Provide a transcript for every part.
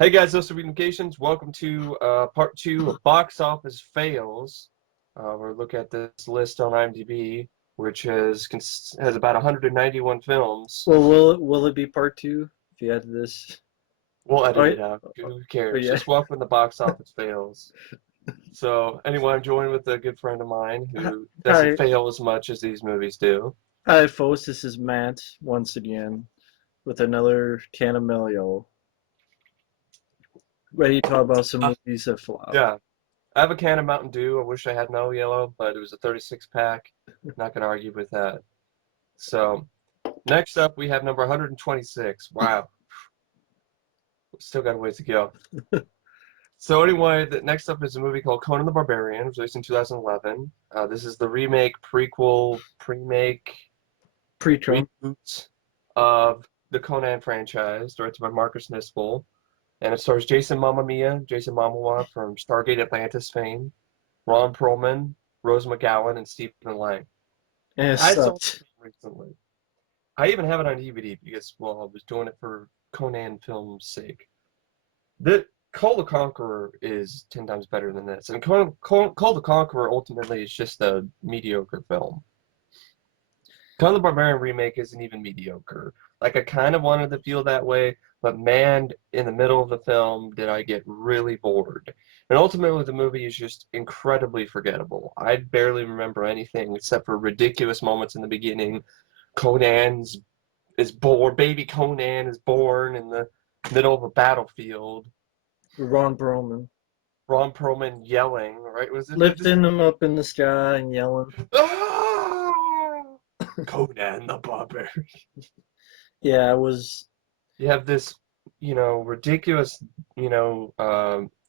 Hey guys, this is Communications. Welcome to part two of Box Office Fails. We're looking at this list on IMDb, which has about 191 films. Well, will it be part two if you add this? We'll Oh, edit it out. Who cares? yeah. Just welcome to Box Office Fails. So, anyway, I'm joined with a good friend of mine who doesn't Hi, fail as much as these movies do. hi, folks. This is Matt once again with another can of Melio, ready to talk about some Uh, movies that flop. yeah, I have a can of Mountain Dew. I wish I had no yellow, but it was a 36 pack. Not gonna argue with that. So, next up, we have number 126. Wow. Still got a ways to go. So anyway, next up is a movie called Conan the Barbarian, released in 2011. This is the remake, prequel, pre-make, Pre-Trump. reboot of the Conan franchise, directed by Marcus Nispel, and it stars Jason Momoa from Stargate Atlantis fame, Ron Perlman, Rose McGowan, and Stephen Lang. And it I saw it sucked. recently. I even have it on DVD because, well, I was doing it for Conan film's sake. The Call the Conqueror is 10 times better than this. And Call the Conqueror ultimately is just a mediocre film. Conan the Barbarian remake isn't even mediocre. Like, I kind of wanted to feel that way, but man, in the middle of the film, did I get really bored. And ultimately, the movie is just incredibly forgettable. I barely remember anything except for ridiculous moments in the beginning. Conan's is born, baby Conan is born in the middle of a battlefield. Ron Perlman Ron Perlman yelling, right? Was it just lifting him up in the sky and yelling. ah! Conan the Barbarian. Yeah, it was. You have this, ridiculous,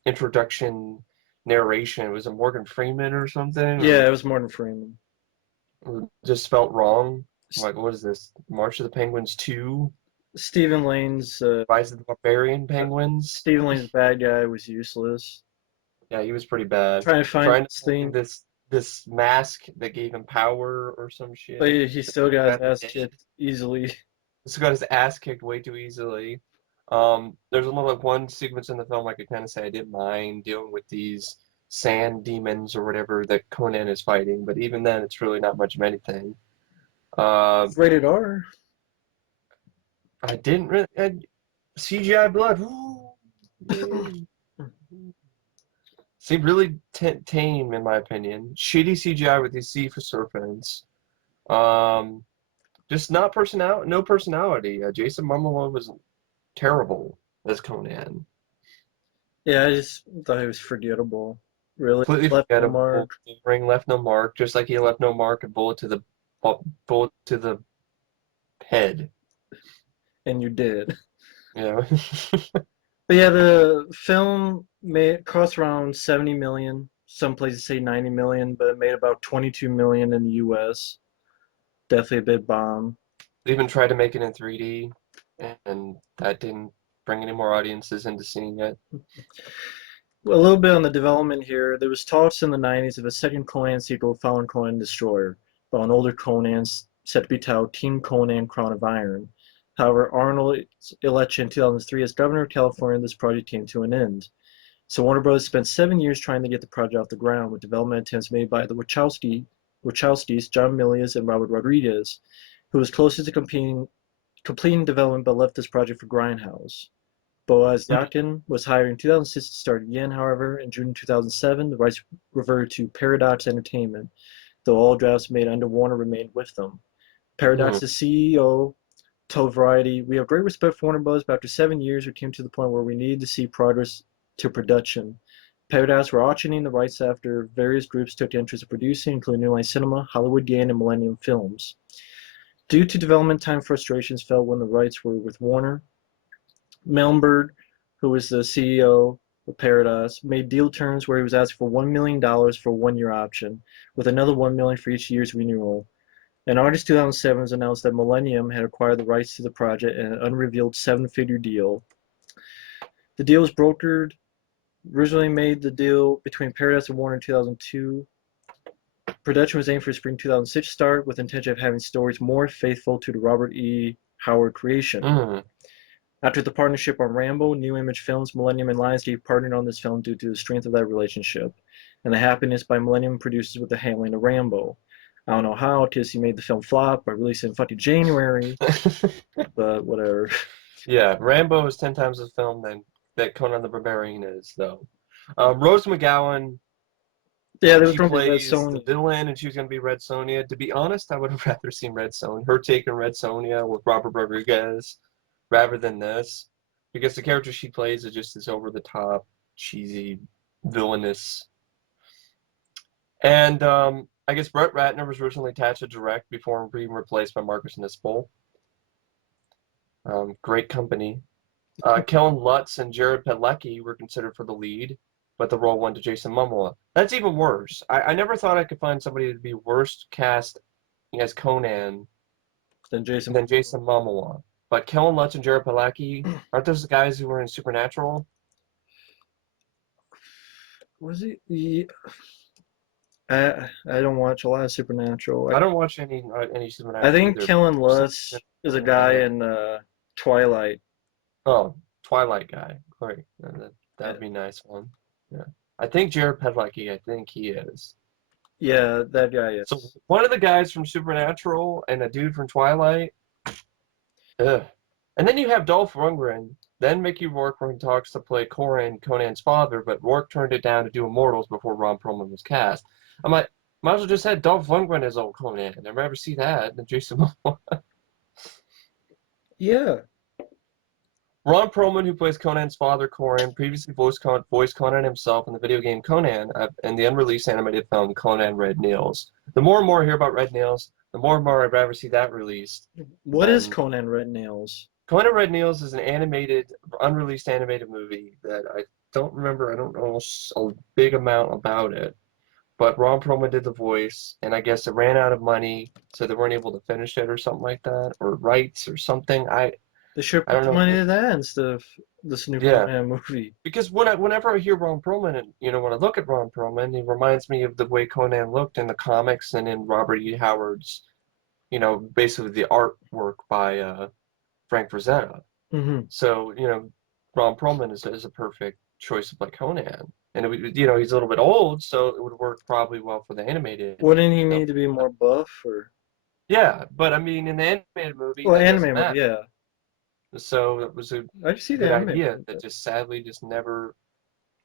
introduction narration. Was it Morgan Freeman or something? Yeah, Or it was Morgan Freeman. just felt wrong? S- Like, what is this? March of the Penguins 2? Stephen Lane's Rise of the Barbarian Penguins? Stephen Lane's bad guy was useless. Yeah, he was pretty bad. Trying to find Trying to this find thing, this mask that gave him power or some but shit. he still got his Got the ass name. kicked easily. This got his ass kicked way too easily. There's only like one sequence in the film I could kind of say I didn't mind dealing with these sand demons or whatever that Conan is fighting, but even then, it's really not much of anything. Uh, Rated R. I didn't really CGI blood. Woo, yay. Seemed really tame in my opinion. Shitty CGI with these sea serpents. Um, just not no personality. Jason Momoa was terrible as Conan. Yeah, I just thought it was forgettable. Really Completely left no forgettable. mark, Ring left no mark, just like he left no mark. A bullet to the head. and you did. You know. But yeah, the film made cost around 70 million. Some places say 90 million, but it made about 22 million in the U.S. Definitely a big bomb. They even tried to make it in 3D, and that didn't bring any more audiences into seeing it. A little bit on the development here. There was talks in the 90s of a second Conan sequel following Conan Destroyer, but an older Conan set to be titled Team Conan Crown of Iron. However, Arnold's election in 2003 as governor of California, this project came to an end. So Warner Bros. Spent 7 years trying to get the project off the ground, with development attempts made by the Wachowskis, John Milius, and Robert Rodriguez, who was closest to completing development but left this project for Grindhouse. Boaz Yakin was hired in 2006 to start again, however. In June 2007, the rights reverted to Paradox Entertainment, though all drafts made under Warner remained with them. Hmm. Paradox's CEO told Variety, "We have great respect for Warner Bros., but after 7 years, we came to the point where we needed to see progress to production. Paradox were auctioning the rights after various groups took interest in producing, including New Line Cinema, Hollywood Gain, and Millennium Films. Due to development time frustrations felt when the rights were with Warner, Melnberg, who was the CEO of Paradox, made deal terms where he was asking for $1 million for a 1 year option, with another $1 million for each year's renewal. In August 2007, it was announced that Millennium had acquired the rights to the project in an unrevealed seven-figure deal. The deal was brokered, originally made the deal between Paradise and Warner in 2002. Production was aimed for a spring 2006 start, with intention of having stories more faithful to the Robert E. Howard creation. Hmm. After the partnership on Rambo, New Image Films, Millennium, and Lionsgate partnered on this film due to the strength of that relationship and the happiness by Millennium producers with the handling of Rambo. I don't know how, Tissy made the film flop by releasing in fucking January, but whatever. Yeah, Rambo is 10 times the film than that Conan the Barbarian is, though. Rose McGowan, Yeah, they were she filmed in Red plays the Sonja. villain, and she was going to be Red Sonja. To be honest, I would have rather seen Red Sonja, her taking Red Sonja with Robert Rodriguez, rather than this, because the character she plays is just this over-the-top, cheesy, villainous. And I guess Brett Ratner was originally attached to direct before being replaced by Marcus Nispel. Great company. Kellen Lutz and Jared Padalecki were considered for the lead, but the role went to Jason Momoa. That's even worse. I never thought I could find somebody to be worse cast as Conan Then Jason than Momoa. Jason Momoa. But Kellen Lutz and Jared Padalecki, aren't those the guys who were in Supernatural? Was he? I don't watch a lot of Supernatural. I don't watch any I Supernatural think either. Kellen For some reason, Lutz is a Conan, guy in Twilight. oh, Twilight guy. Great. That'd Yeah, be a nice one. Yeah. I think Jared Padalecki, I think he is. yeah, that guy So is. one of the guys from Supernatural and a dude from Twilight. Ugh. And then you have Dolph Lundgren. Then Mickey Rourke when he talks to play Conan's father, but Rourke turned it down to do Immortals before Ron Perlman was cast. I'm like, might as well just had Dolph Lundgren as old Conan. I'd rather see that than Jason Momoa. Yeah, Ron Perlman, who plays Conan's father, Conan, previously voiced Conan himself in the video game Conan and the unreleased animated film Conan Red Nails. The more and more I hear about Red Nails, the more and more I'd rather see that released what is than Conan Red Nails? Conan Red Nails is an unreleased animated movie that I don't remember. I don't know a big amount about it, but Ron Perlman did the voice, and I guess it ran out of money, so they weren't able to finish it or something like that, or rights or something. They should I put don't the know. money to that instead of this new Yeah, Conan movie. because whenever I hear Ron Perlman, and when I look at Ron Perlman, he reminds me of the way Conan looked in the comics and in Robert E. Howard's, basically the artwork by Frank Frazetta. Hmm. So, Ron Perlman is a perfect choice to play Conan. And he's a little bit old, so it would work probably well for the animated Wouldn't he film. need to be more buff or? Yeah, but I mean, in the animated movie, Well, that doesn't anime movie, matter. yeah. So it was a I see the good anime idea movie, that but just sadly just never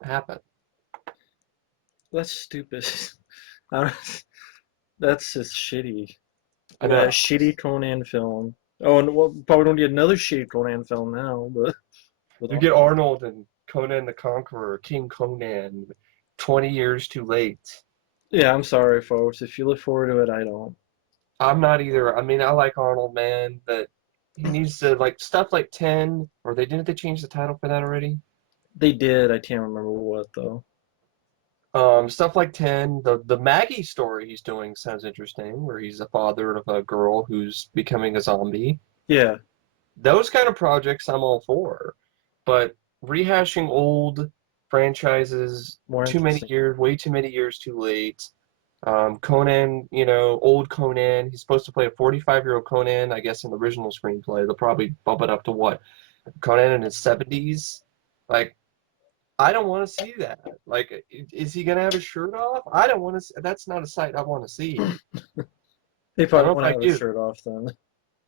happened. that's stupid. I don't- That's just shitty. I We got a know. shitty Conan film. Oh, and well, probably don't get another shitty Conan film now, but with You get Arnold. Arnold and Conan the Conqueror, King Conan, 20 years too late. Yeah, I'm sorry, folks. If you look forward to it, I don't. I'm not either. I mean, I like Arnold, man, but he needs to, like, stuff like 10, or didn't they change the title for that already? They did. I can't remember what though. Stuff like 10, the Maggie story he's doing sounds interesting, where he's the father of a girl who's becoming a zombie. Yeah, Those kind of projects I'm all for, but rehashing old franchises more too many interesting. years, way too many years too late. Conan, old Conan, he's supposed to play a 45-year-old Conan, I guess in the original screenplay. They'll probably bump it up to what? Conan in his 70s? Like, I don't want to see that. Like, is he gonna have his shirt off? I don't want to. That's not a sight I want to see. They I don't probably know if want to I have his do. shirt off then.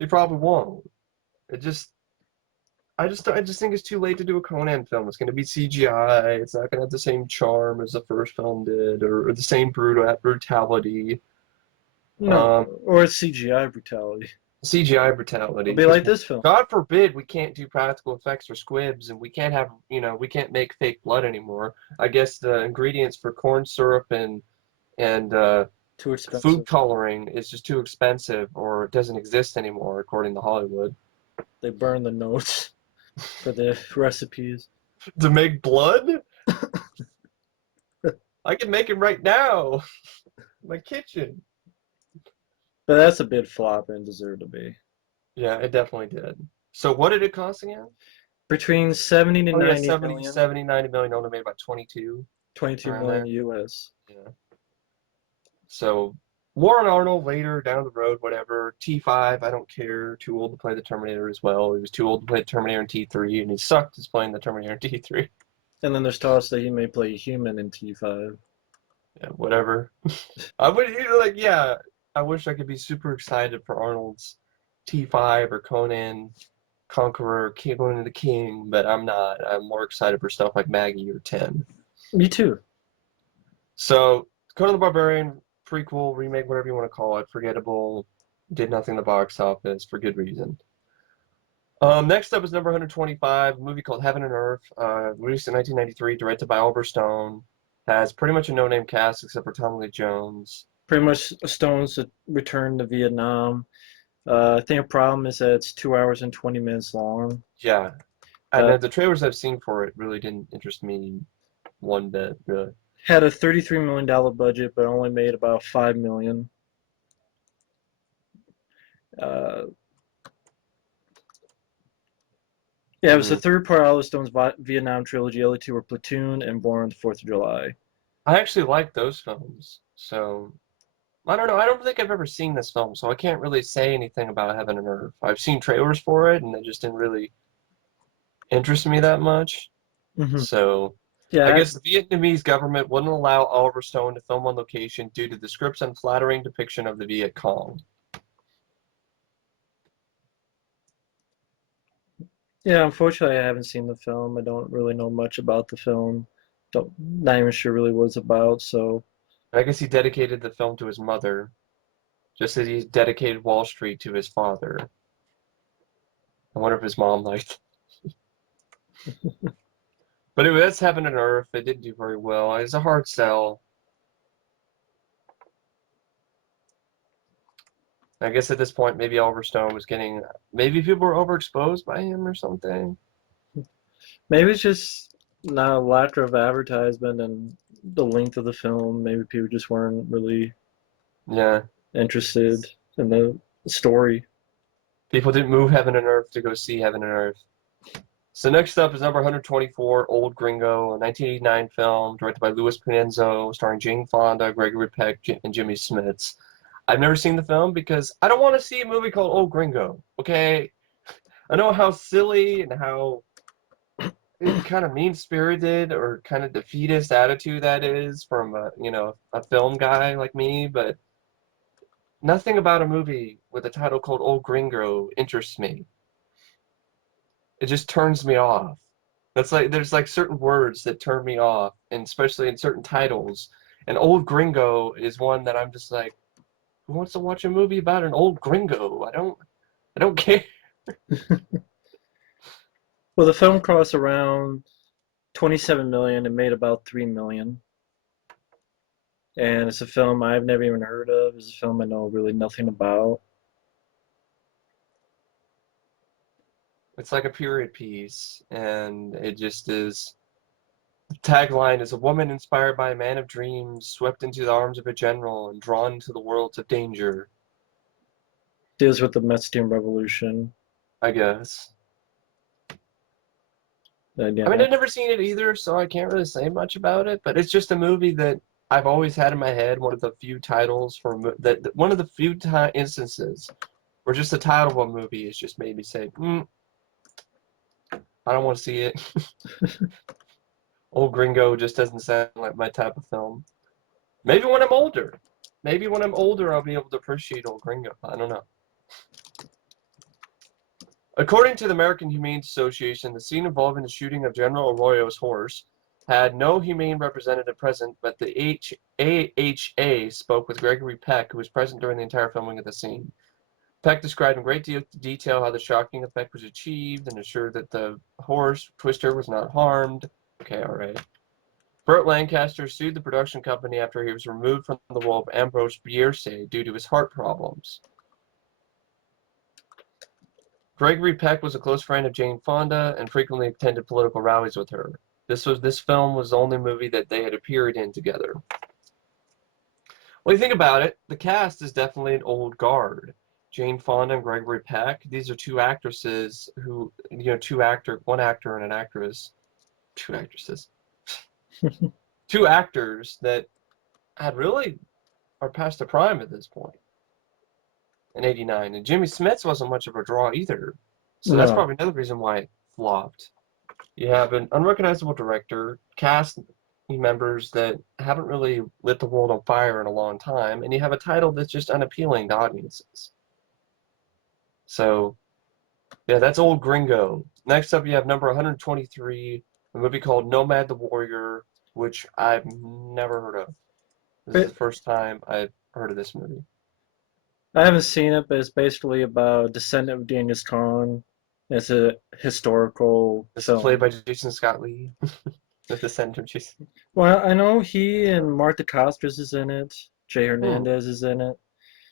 He probably won't. It just, I just think it's too late to do a Conan film. It's gonna be CGI. It's not gonna have the same charm as the first film did, or the same brutality. No, Um, or it's CGI brutality. CGI brutality. It'll be Because like this film. God forbid we can't do practical effects or squibs, and we can't have, we can't make fake blood anymore. I guess the ingredients for corn syrup and Too food expensive. coloring is just too expensive, or it doesn't exist anymore, according to Hollywood. They burn the notes for the recipes. To make blood, I can make it right now, in my kitchen. But that's a big flop and deserved to be. Yeah, it definitely did. So what did it cost again? Between 70 to Oh yeah, 90 70, million, 70, 90 million, only made about 22, 22 around million there. US. Yeah. So Warren Arnold later down the road, whatever. T5, I don't care. Too old to play the Terminator as well. He was too old to play the Terminator in T3, and he sucked as playing the Terminator in T3. And then there's talks that he may play a human in T5. Yeah, whatever. I would like, yeah. I wish I could be super excited for Arnold's T5 or Conan Conqueror, Conan the King, but I'm not. I'm more excited for stuff like Maggie or 10. Me too. So, Conan the Barbarian prequel, remake, whatever you want to call it, forgettable, did nothing in the box office for good reason. Next up is number 125, a movie called Heaven and Earth, released in 1993, directed by Oliver Stone. Has pretty much a no-name cast except for Tommy Lee Jones. Pretty much Stone's return to Vietnam. I think a problem is that it's 2 hours and 20 minutes long. Yeah, and Uh, the trailers I've seen for it really didn't interest me one bit, really. had a $33 million budget, but only made about $5 million. Uh, yeah, it was the third part of Oliver Stone's Vietnam trilogy. The other two were Platoon and Born on the 4th of July. I actually like those films, so I don't know. I don't think I've ever seen this film, so I can't really say anything about Heaven and Earth. I've seen trailers for it, and it just didn't really interest me that much. Mm-hmm. So Yeah, I guess the Vietnamese government wouldn't allow Oliver Stone to film on location due to the script's unflattering depiction of the Viet Cong. yeah. Unfortunately, I haven't seen the film. I don't really know much about the film. Not even sure really what it's about. So I guess he dedicated the film to his mother, just as he dedicated Wall Street to his father. I wonder if his mom liked. But anyway, that's Heaven and Earth. It didn't do very well. It's a hard sell. I guess at this point, maybe Oliver Stone was getting. Maybe people were overexposed by him or something. maybe it's just not a lack of advertisement and the length of the film. Maybe people just weren't really Yeah. interested in the story. People didn't move Heaven and Earth to go see Heaven and Earth. So next up is number 124, Old Gringo, a 1989 film directed by Louis Pinenzo, starring Jane Fonda, Gregory Peck, and Jimmy Smits. I've never seen the film because I don't want to see a movie called Old Gringo, okay? I know how silly and how kind of mean-spirited or kind of defeatist attitude that is from a film guy like me, but nothing about a movie with a title called Old Gringo interests me. It just turns me off. That's like there's like certain words that turn me off, and especially in certain titles. And Old Gringo is one that I'm just like, who wants to watch a movie about an old gringo? I don't care. Well, the film cost around 27 million and made about 3 million. And it's a film I've never even heard of. It's a film I know really nothing about. It's like a period piece, and it just is. The tagline is a woman inspired by a man of dreams, swept into the arms of a general, and drawn into the worlds of danger, Deals with the Mexican Revolution. I guess. And I mean, yeah, I've never seen it either, so I can't really say much about it, but it's just a movie that I've always had in my head, one of the few titles one of the few instances where just the title of a movie has just made me say, I don't want to see it. Old Gringo just doesn't sound like my type of film. Maybe when I'm older. Maybe when I'm older, I'll be able to appreciate Old Gringo. I don't know. According to the American Humane Association, the scene involving the shooting of General Arroyo's horse had no humane representative present, but the AHA spoke with Gregory Peck, who was present during the entire filming of the scene. Peck described in great detail how the shocking effect was achieved and assured that the horse, Twister, was not harmed. Okay, all right. Burt Lancaster sued the production company after he was removed from the role of Ambrose Bierce due to his heart problems. Gregory Peck was a close friend of Jane Fonda and frequently attended political rallies with her. This film was the only movie that they had appeared in together. Well, you think about it, the cast is definitely an old guard. Jane Fonda and Gregory Peck, these are two actresses who, one actor and an actress, two actresses, two actors that had really are past their prime at this point in '89, and Jimmy Smits wasn't much of a draw either. So that's No. probably another reason why it flopped. You have an unrecognizable director, cast members that haven't really lit the world on fire in a long time, and you have a title that's just unappealing to audiences. So, yeah, that's old Gringo. Next up, you have number 123, a movie called Nomad the Warrior, which I've never heard of. This is the It, first time I've heard of this movie. I haven't seen it, but it's basically about a descendant of Genghis Khan. It's a historical This is played film. by Jason Scott Lee, the center. Well, I know he and Martha Costas is in it. Jay Hmm, Hernandez is in it.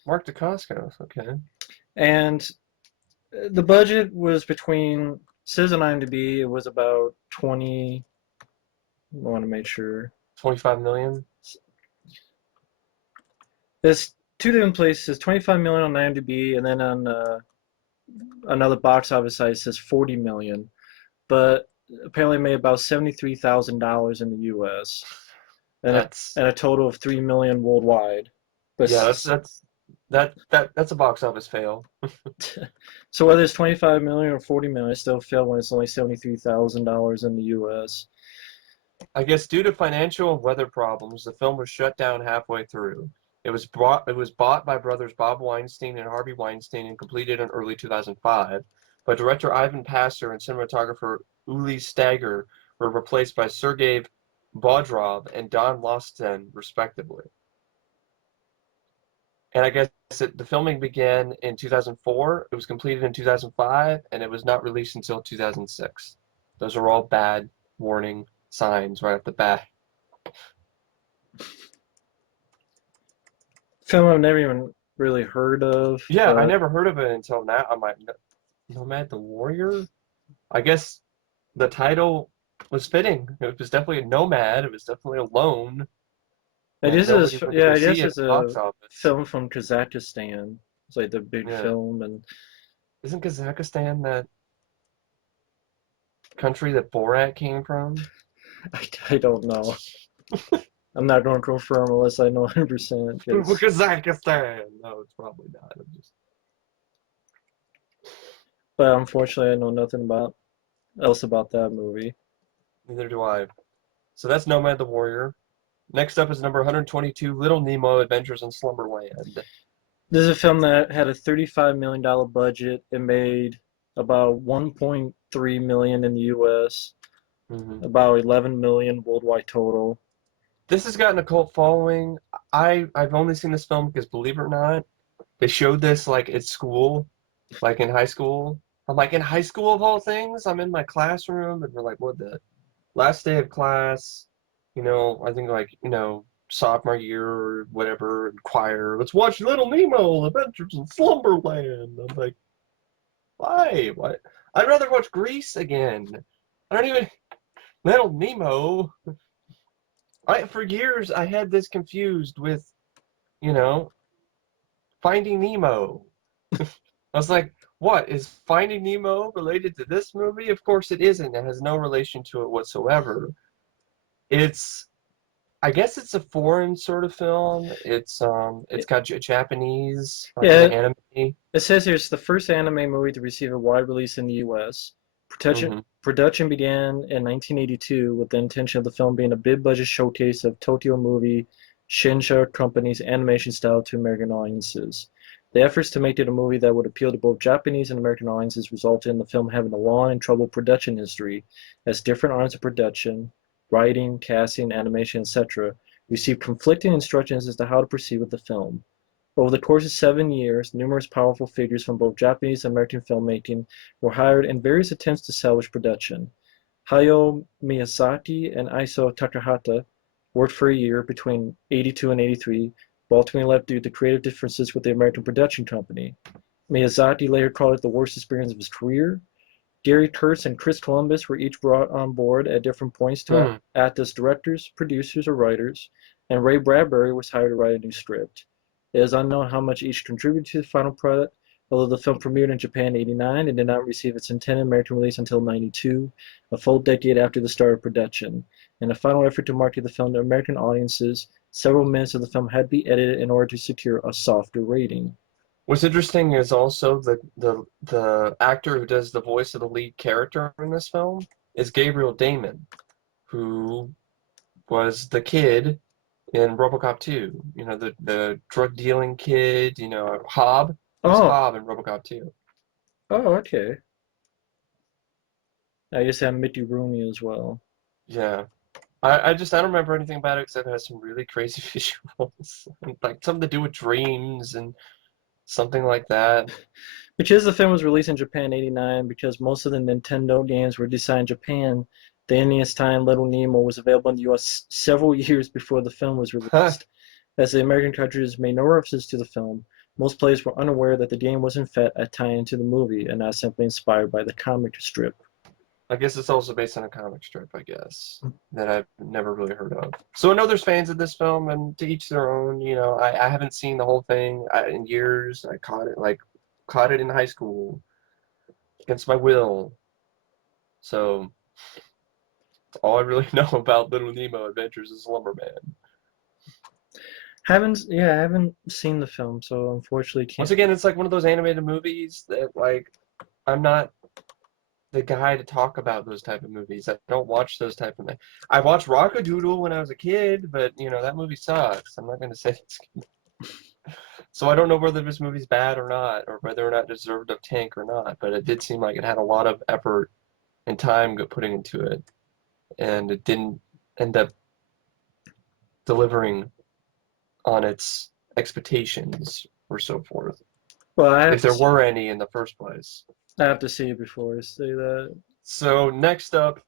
Mark Dacascos, okay. And the budget was between, says on IMDb, it was about 20, I want to make sure. 25 million? There's two different places, 25 million on IMDb, and then on another box office site it says 40 million. But apparently made about $73,000 in the US and That's a total of 3 million worldwide. But yeah, that's a box office fail. so whether it's 25 million or 40 million, it still failed when it's only $73,000 in the US. I guess due to financial and weather problems, the film was shut down halfway through. It was bought by brothers Bob Weinstein and Harvey Weinstein and completed in early 2005. But director Ivan Passer and cinematographer Uli Stagger were replaced by Sergei Bodrov and Don Losten, respectively. And I guess the filming began in 2004, it was completed in 2005, and it was not released until 2006. Those are all bad warning signs right off the bat. Film I've never even really heard of, Yeah, I but never heard of it until now. I'm like, Nomad the Warrior? I guess the title was fitting. It was definitely a nomad. It was definitely alone, it and is a, nobody wanted yeah, to I see guess it at it's the box a office. film from Kazakhstan. It's like the big Yeah. film, and Isn't Kazakhstan that country that Borat came from? I don't know. I'm not going to confirm unless I know 100% because, Kazakhstan! No, it's probably not. I'm just but unfortunately, I know nothing about else about that movie. neither do I. So that's Nomad the Warrior. Next up is number 122, Little Nemo Adventures in Slumberland. This is a film that had a $35 million budget. It made about 1.3 million in the US, Hmm. about 11 million worldwide total. This has gotten a cult following. I've only seen this film because, believe it or not, they showed this like at school, like in high school. I'm like, in high school of all things, I'm in my classroom and we're like, what the last day of class, I think like, sophomore year or whatever, choir, let's watch Little Nemo Adventures in Slumberland. I'm like, why? What? I'd rather watch Grease again. I don't even Little Nemo. For years I had this confused with, you know, Finding Nemo. I was like, what? Is Finding Nemo related to this movie? Of course it isn't. It has no relation to it whatsoever. It's, I guess it's a foreign sort of film. It's got Japanese, like Yeah, the anime. it says here it's the first anime movie to receive a wide release in the US. Hmm. Production began in 1982 with the intention of the film being a big-budget showcase of Tokyo movie Shinsha Company's animation style to American audiences. The efforts to make it a movie that would appeal to both Japanese and American audiences resulted in the film having a long and troubled production history, as different arms of production, writing, casting, animation, etc., received conflicting instructions as to how to proceed with the film. Over the course of 7 years, numerous powerful figures from both Japanese and American filmmaking were hired in various attempts to salvage production. Hayao Miyazaki and Isao Takahata worked for a year between '82 and '83, but ultimately left due to creative differences with the American production company. Miyazaki later called it the worst experience of his career. Gary Kurtz and Chris Columbus were each brought on board at different points to Hmm. act as directors, producers, or writers, and Ray Bradbury was hired to write a new script. It is unknown how much each contributed to the final product. Although the film premiered in Japan in '89 and did not receive its intended American release until '92, a full decade after the start of production. In a final effort to market the film to American audiences, Several minutes of the film had to be edited in order to secure a softer rating. What's interesting is also the actor who does the voice of the lead character in this film is Gabriel Damon, who was the kid in RoboCop 2. You know, the drug dealing kid, you know, Hobb. He was Oh, Hobb in RoboCop 2. oh, okay. I guess had Mickey Rooney as well. Yeah. I don't remember anything about it except it has some really crazy visuals. Like something to do with dreams and something like that. Because the film was released in Japan in '89, because most of the Nintendo games were designed in Japan, the NES time Little Nemo was available in the US several years before the film was Huh. released. As the American cartridges made no references to the film, most players were unaware that the game was in fact a tie-in to the movie and not simply inspired by the comic strip. I guess it's also based on a comic strip, I guess, that I've never really heard of. So I know there's fans of this film, and to each their own. You know, I haven't seen the whole thing in years. I caught it in high school against my will. So all I really know about Little Nemo Adventures is Slumberland. I haven't seen the film, so unfortunately Once can't. again, it's like one of those animated movies that like I'm not the guy to talk about those type of movies. I don't watch those type of. I watched Rockadoodle when I was a kid, but you know that movie sucks. I'm not going to say it's. So I don't know whether this movie's bad or not, or whether or not it deserved a tank or not. But it did seem like it had a lot of effort and time putting into it, and it didn't end up delivering on its expectations or so forth, Well, if there were any in the first place. I have to see it before I say that. So next up,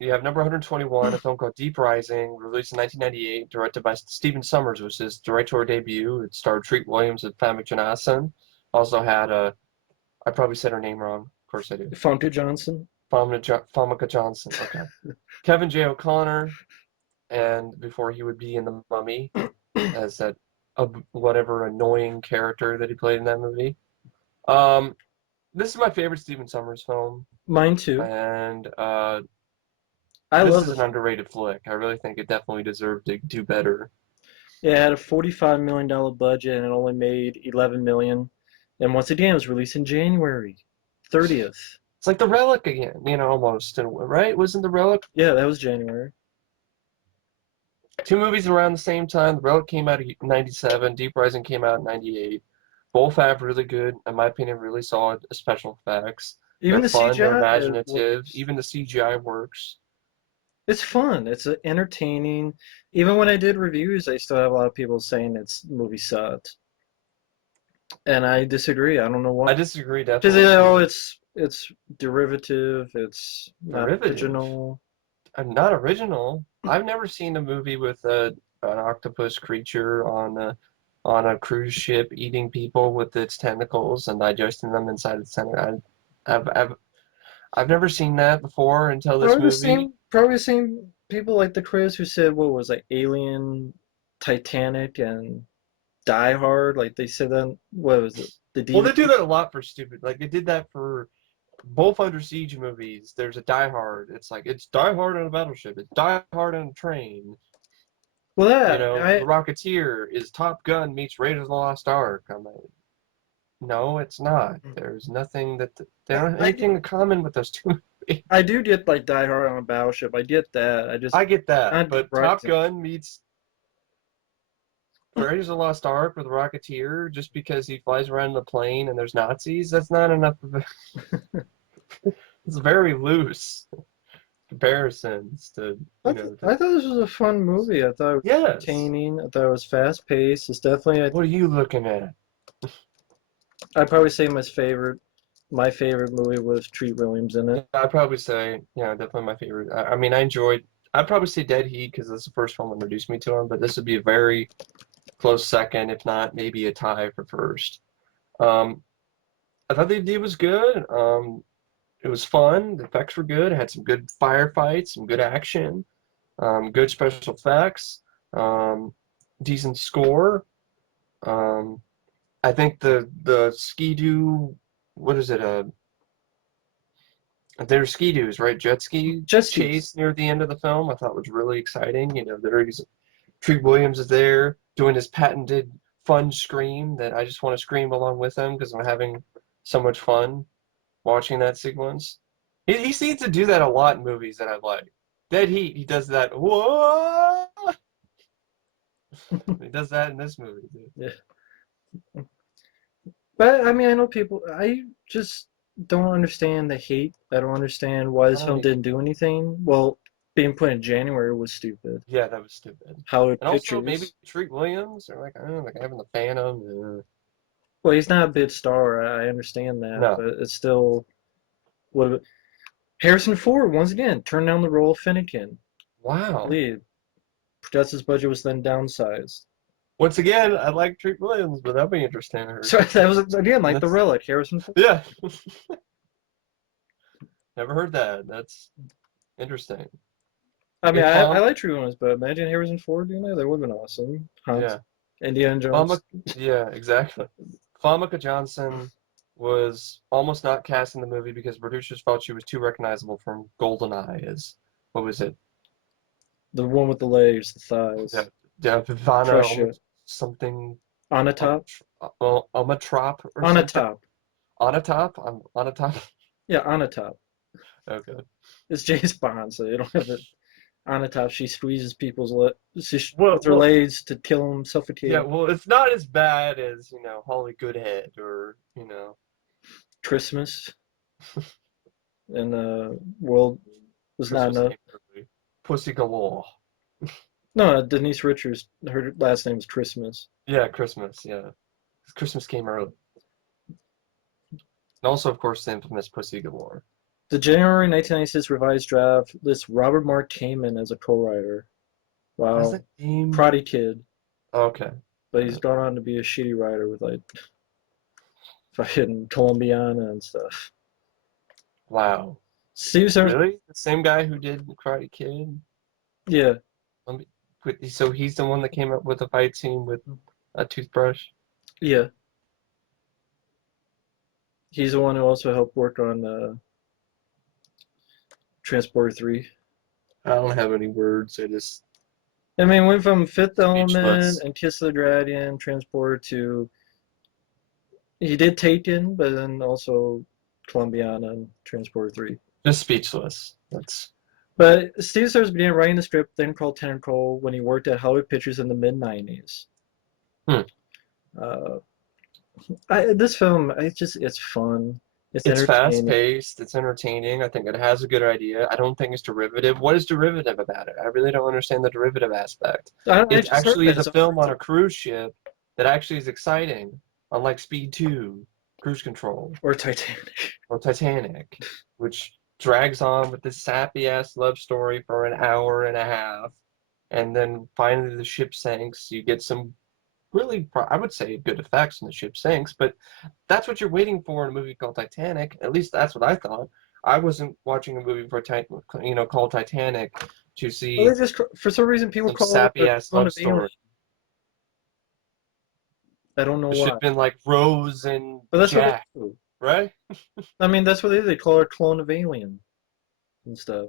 you have number 121, a film called Deep Rising, released in 1998, directed by Stephen Sommers, which is his directorial debut. It starred Treat Williams and Famke Janassan. Also had I probably said her name wrong. Of course I do. Funke Johnson. Famke Johnson. Okay. Kevin J. O'Connor, and before he would be in The Mummy as that whatever annoying character that he played in that movie. Um, this is my favorite Stephen Sommers film, Mine too. and I this love is the an underrated flick. I really think it definitely deserved to do better. It had a $45 million budget and it only made 11 million. And once again, it was released in January 30th. It's like The Relic again, you know, almost, right? Wasn't The Relic Yeah, that was January. two movies around the same time? The Relic came out in '97, Deep Rising came out in '98. Both have really good, in my opinion, really solid special effects. Even They're the fun, they're CGI imaginative. works. Even the CGI works. It's fun. It's entertaining. Even when I did reviews, I still have a lot of people saying it's movie sucked, and I disagree. I don't know I why. disagree Because definitely too. it's derivative. It's not Derivative. original. Not original. I've never seen a movie with an octopus creature on a cruise ship eating people with its tentacles and digesting them inside its tentacles. I've never seen that before until this movie. Probably the same people like the Chris who said what was like Alien, Titanic, and Die Hard. Like they said that what was it? The Well, they do DVD. that a lot for stupid. Like they did that for both Under Siege movies. There's a Die Hard. It's like it's Die Hard on a battleship. It's Die Hard on a train. Well, You that know, The I Rocketeer is Top Gun meets Raiders of the Lost Ark. I'm like, no, it's not. There's nothing that they don't have I anything in common with those two movies. I do get like Die Hard on a battleship. I get that. I get that, Not Deep but Top Rising. Gun meets Raiders of the Lost Ark with Rocketeer just because he flies around in the plane and there's Nazis. That's not enough of a. It's very loose comparisons to I thought this was a fun movie. I thought it was yes. entertaining. I thought it was fast paced. It's definitely What are you looking at? I'd probably say my favorite movie was Treat Williams in it. Yeah, I'd probably say, definitely my favorite. I mean, I enjoyed. I'd probably say Dead Heat because that's the first one that introduced me to him. But this would be a very close second, if not maybe a tie for first. Um, I thought the idea was good. It was fun. The effects were good. It had some good firefights, some good action, good special effects, um, decent score. Um, I think the ski-doo, what is it? They're ski-doos, right? Jet ski Jet skis. chase near the end of the film. I thought was really exciting. You know, Treat Williams is there doing his patented fun scream that I just want to scream along with him because I'm having so much fun watching that sequence. He seems to do that a lot in movies that I like. Dead Heat, he does that. Whoa! He does that in this movie, too. Yeah. But I mean, I know people. I just don't understand the hate. I don't understand why I this don't film need. didn't do anything. Well, being put in January was stupid. Yeah, that was stupid. Howard And also maybe Pictures. Treat Williams or like I don't know, like having the Phantom. Well, he's not a big star. I understand that, No. but it's still what. Harrison Ford once again turned down the role of Finnegan. I Wow. believe Justice budget was then downsized. Once again, I like Treat Williams, but that'd be interesting. So that was again like the That's relic, Harrison Ford. yeah. Never heard that. That's interesting. I mean, If I like True Ones, but imagine Harrison Ford doing that. That would have been awesome. Hans, yeah. Indiana Famke, Jones. yeah, exactly. Famke Johnson was almost not cast in the movie because producers felt she was too recognizable from GoldenEye as what was it? The one with the legs, the Yeah, thighs. yeah, Vivana Prussia. something On a top? Omatrop or On a something. top. On a top? On a top. Yeah, on a top. Okay. It's James Bond, so you don't have it. On a top, she squeezes people's Well, with her well, legs to kill them, suffocate yeah. them. Well, it's not as bad as Holly Goodhead or Christmas and World was not Christmas enough. came early. Pussy Galore. No, Denise Richards. Her last name is Christmas. Yeah, Christmas. Yeah, Christmas came early. And also, of course, the infamous Pussy Galore. The January 1996 revised draft lists Robert Mark Kamen as a co-writer. How's Wow, that name? Proddy Kid, Okay. but he's gone on to be a shitty writer with like fucking Columbiana and stuff. Wow. Steve Sarris, Really? The same guy who did Karate Kid? yeah, Let me- So he's the one that came up with a fight scene with a toothbrush? yeah, he's the one who also helped work on Transporter 3. I don't have any words. I just I mean, went from Fifth Element speechless. and Kiss of the Dragon, Transporter to he did Taken, but then also Columbiana and Transporter 3. Just speechless. That's But Steve Stars began writing the script, then called Tentacle, when he worked at Hollywood Pictures in the mid '90s. hmm. Uh, this film, it's fun, it's It's fast entertaining. paced, it's entertaining. I think it has a good idea. I don't think it's derivative. What is derivative about it? I really don't understand the derivative aspect. I It just started actually that. is a It's film on a unoriginal. cruise ship that actually is exciting, unlike Speed 2, Cruise Control, Or Titanic. or Titanic, which drags on with this sappy ass love story for an hour and a half, and then finally the ship sinks. You get some really, I would say, good effects when the ship sinks, but that's what you're waiting for in a movie called Titanic. At least that's what I thought. I wasn't watching a movie for called Titanic to Well, see they just for some reason people some call it sappy a ass clone love of Alien. story. I don't know It should why, have been like Rose and but that's what they Jack, do. right? I mean, that's what they do. They call it a clone of Alien and stuff.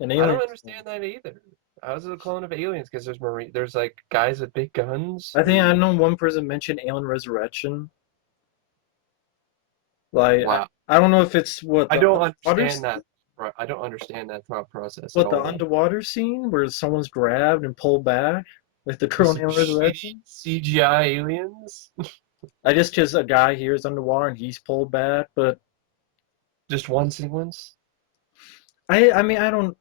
And I Alien. don't understand that either. How is it a clone of aliens? Because there's like guys with big guns. I think I know one person mentioned Alien Resurrection. Like Wow, I don't know if it's what I the don't underwater understand scene, that. I don't understand that thought process at what the all. underwater scene where someone's grabbed and pulled back, like the With girl in some Alien shitty Resurrection. CGI aliens. I just a guy here is underwater and he's pulled back, but Just one sequence? I mean I don't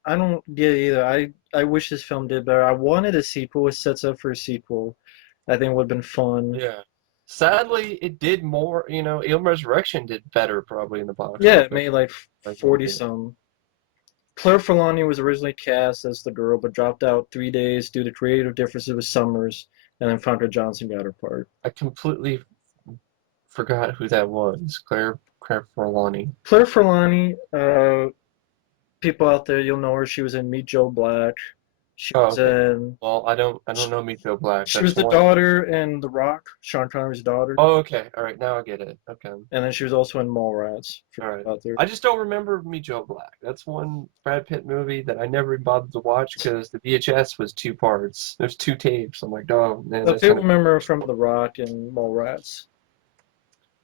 get it either. I wish this film did better. I wanted a sequel. It sets up for a sequel. I think it would have been fun. Yeah. Sadly, it did more, Alien Resurrection did better probably in the box Yeah, it office. made like Like one 40 did. some. Claire Forlani was originally cast as the girl, but dropped out 3 days due to creative differences with Summers, and then Fonda Johnson got her part. I completely forgot who that was. Claire Forlani. Claire Forlani, people out there, you'll know her. She was in Meet Joe Black. She Oh, was okay. in. Well, I don't know Meteor Black. She That's was the the one. daughter in The Rock, Sean Connery's daughter, Oh, okay. All right, now I get it. Okay. and then she was also in Mallrats. All right. Out there. I just don't remember Meteor Black. That's one Brad Pitt movie that I never even bothered to watch because the VHS was two parts. There's two tapes. I'm like, oh man, The that's kind of. family member from The Rock and Mallrats.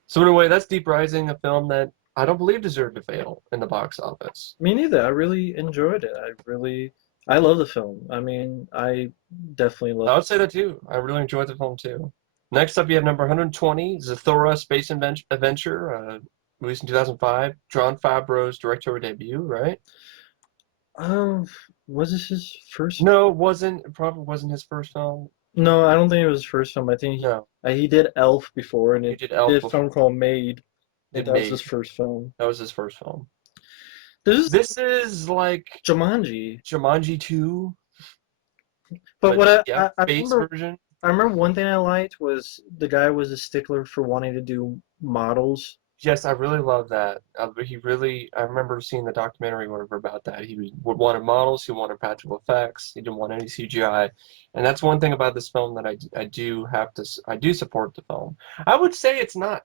So anyway, that's Deep Rising, a film that I don't believe deserved to fail in the box office. Me neither. I really enjoyed it. I love the film. I mean, I definitely love I it. would say that too. I really enjoyed the film too. Next up, you have number 120, Zathura Space Adventure, released in 2005. Jon Favreau's directorial debut, right? Um, was this his first? No, it wasn't. It probably wasn't his first film. No, I don't think it was his first film. I think No, he did Elf before, and he he did Elf did a film before. called Made. I think Did that was his Made. first film. That was his first film. This is This is like Jumanji. Jumanji 2, But but what yeah, I space remember, version. I remember one thing I liked was the guy was a stickler for wanting to do models. Yes, I really love that. I remember seeing the documentary whatever about that. Would wanted models, he wanted practical effects, he didn't want any CGI, and that's one thing about this film that I do support the film. I would say it's not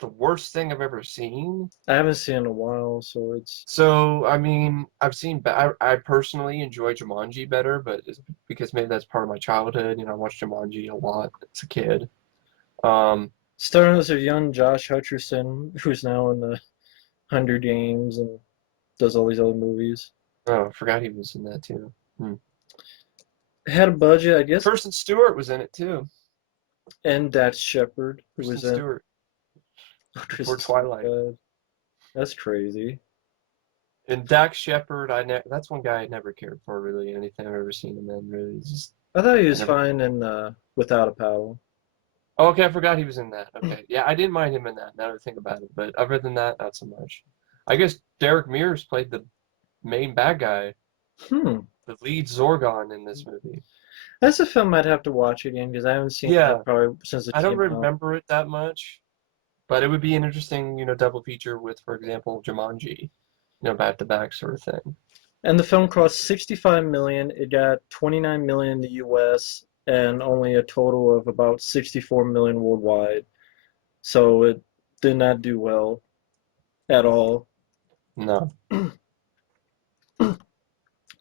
the worst thing I've ever seen. I haven't seen it in a while, so it's So I mean, I personally enjoy Jumanji better, but it's because maybe that's part of my childhood. You know, I watched Jumanji a lot as a kid. Um, starring as a young Josh Hutcherson, who's now in the Hunger Games and does all these other movies. oh, I forgot he was in that too. Hmm. Had a budget, I guess, Kirsten Stewart was in it too. and Dax Shepard, who Kristen was in Stewart before Chris. Twilight. That's crazy. And Dax Shepard, that's one guy I never cared for really. Anything I've ever seen him in really. I thought he I was never. fine in Without a Paddle. Oh, okay, I forgot he was in that. Okay, yeah, I didn't mind him in that. Now that I think about it, but other than that, not so much. I guess Derek Mears played the main bad guy, Hmm. the lead Zorgon in this movie. That's a film I'd have to watch again because I haven't seen Yeah, it probably since it I don't came out. remember it that much, but it would be an interesting, double feature with, for example, Jumanji, back to back sort of thing. And the film cost 65 million. It got 29 million in the US and only a total of about 64 million worldwide. So it did not do well at all. No.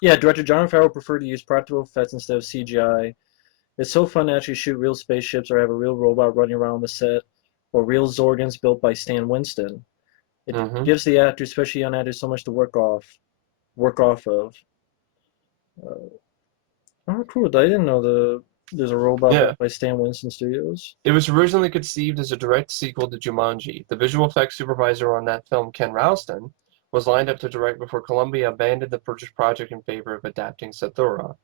Yeah, director Jon Favreau preferred to use practical effects instead of CGI. It's so fun to actually shoot real spaceships or have a real robot running around the set or real Zorgons built by Stan Winston. It Mm-hmm. gives the actors, especially young actors, so much to work off of. Oh, cool! I didn't know there's a robot Yeah. built by Stan Winston Studios. It was originally conceived as a direct sequel to Jumanji. The visual effects supervisor on that film, Ken Ralston, was lined up to direct before Columbia abandoned the project in favor of adapting Zathura.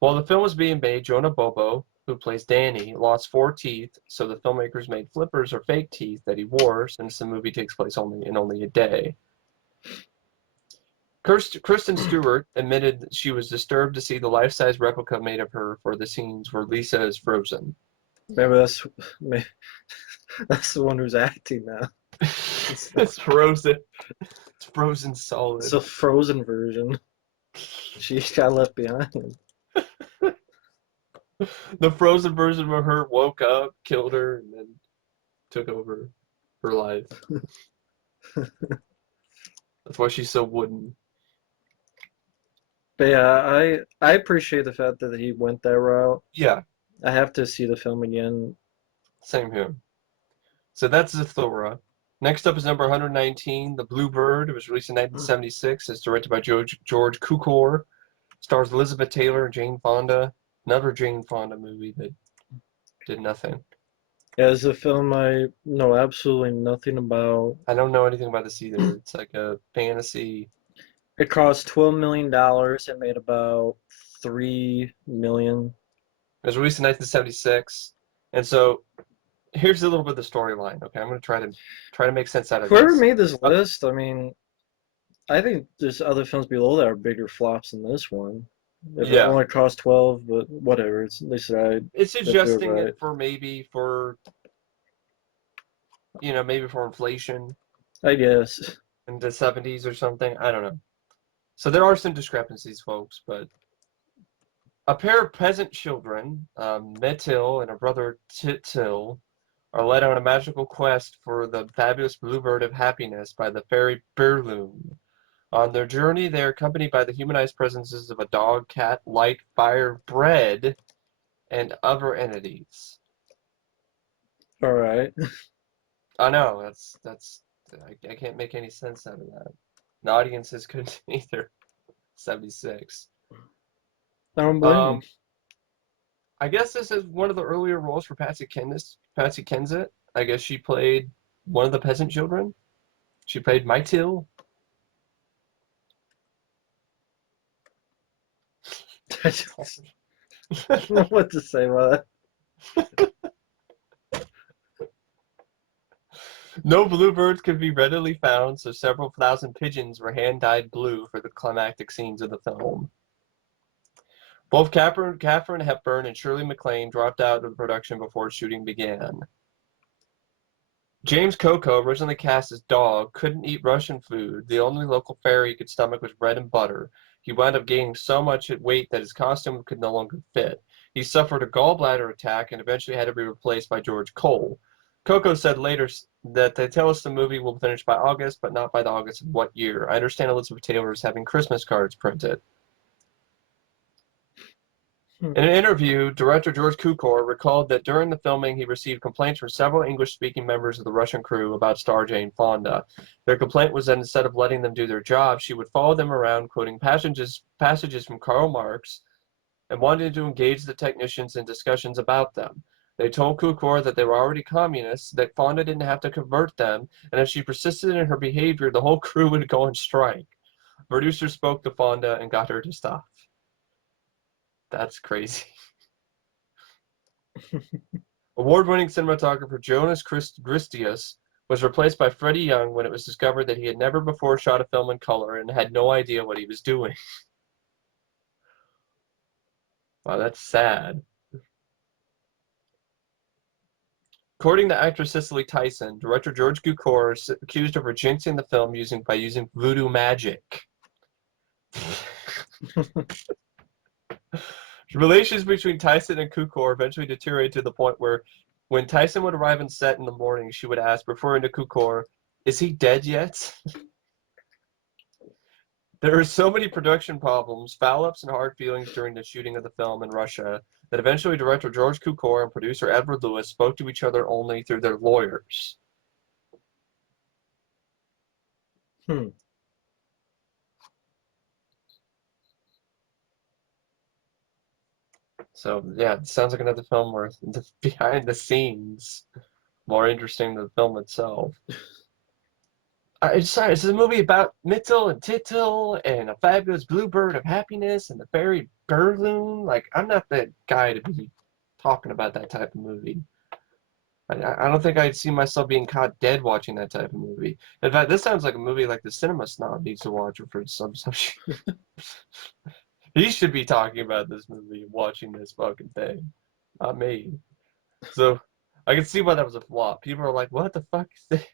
While the film was being made, Jonah Bobo, who plays Danny, lost 4 teeth, so the filmmakers made flippers or fake teeth that he wore since the movie takes place only a day. Kristen Stewart admitted she was disturbed to see the life-size replica made of her for the scenes where Lisa is frozen. Maybe that's the one who's acting now. It's frozen. It's frozen It's solid. a frozen version. She got left behind. The frozen version of her woke up, killed her, and then took over her life. That's why she's so wooden. But yeah, I appreciate the fact that he went that route. Yeah, I have to see the film again. same here. So that's Zathura. Next up is number 119, The Bluebird. It was released in 1976. It's directed by George Cukor. Stars Elizabeth Taylor and Jane Fonda. Another Jane Fonda movie that did nothing. Yeah, it's a film I know absolutely nothing about. I don't know anything about this either. It's like a fantasy. It cost $12 million. It made about 3 million. It was released in 1976. And so here's a little bit of the storyline. Okay, I'm going to try to make sense out of Whoever this. made this list, I mean, I think there's other films below that are bigger flops than this one. If it Yeah, only cost 12, but whatever. They said it's they do it adjusting right. it for maybe for inflation I guess. in the 70s or something. I don't know. So there are some discrepancies, folks, but A pair of peasant children, Metil and her brother Titil, are led on a magical quest for the fabulous Bluebird of happiness by the fairy Birloon. On their journey, they are accompanied by the humanized presences of a dog, cat, light, fire, bread, and other entities. All right. I know, I can't make any sense out of that. The audiences couldn't either. 76. I don't blame them. Um, I guess this is one of the earlier roles for Patsy Kensit. I guess she played one of the peasant children. She played Mytil. I don't know what to say about that. No bluebirds could be readily found, so several thousand pigeons were hand-dyed blue for the climactic scenes of the film. Both Katharine Hepburn and Shirley MacLaine dropped out of the production before shooting began. James Coco, originally cast as Dog, couldn't eat Russian food. The only local fare he could stomach was bread and butter. He wound up gaining so much weight that his costume could no longer fit. He suffered a gallbladder attack and eventually had to be replaced by George Cole. Coco said later that they tell us the movie will finish by August, but not by the August of what year. I understand Elizabeth Taylor is having Christmas cards printed. In an interview, director George Cukor recalled that during the filming he received complaints from several English-speaking members of the Russian crew about star Jane Fonda. Their complaint was that instead of letting them do their job, she would follow them around quoting passages from Karl Marx and wanted to engage the technicians in discussions about them. They told Cukor that they were already communists, that Fonda didn't have to convert them, and if she persisted in her behavior, the whole crew would go on strike. Producers spoke to Fonda and got her to stop. That's crazy. Award-winning cinematographer Jonas Gristius was replaced by Freddie Young when it was discovered that he had never before shot a film in color and had no idea what he was doing. Wow, that's sad. According to actress Cicely Tyson, director George Cukor is accused of her jinxing the film by using voodoo magic. Relations between Tyson and Cukor eventually deteriorated to the point where when Tyson would arrive on set in the morning, she would ask, referring to Cukor, "Is he dead yet?" There were so many production problems, foul-ups, and hard feelings during the shooting of the film in Russia that eventually director George Cukor and producer Edward Lewis spoke to each other only through their lawyers. Hmm. So, yeah, it sounds like another film where the behind the scenes more interesting than the film itself. Sorry, it's a movie about Mittel and Tittle and a fabulous bluebird of happiness and the fairy Burloon. Like, I'm not the guy to be talking about that type of movie. I don't think I'd see myself being caught dead watching that type of movie. In fact, this sounds like a movie like the Cinema Snob needs to watch for some such. He should be talking about this movie and watching this fucking thing, not me. So I can see why that was a flop. People are like, "What the fuck is this?"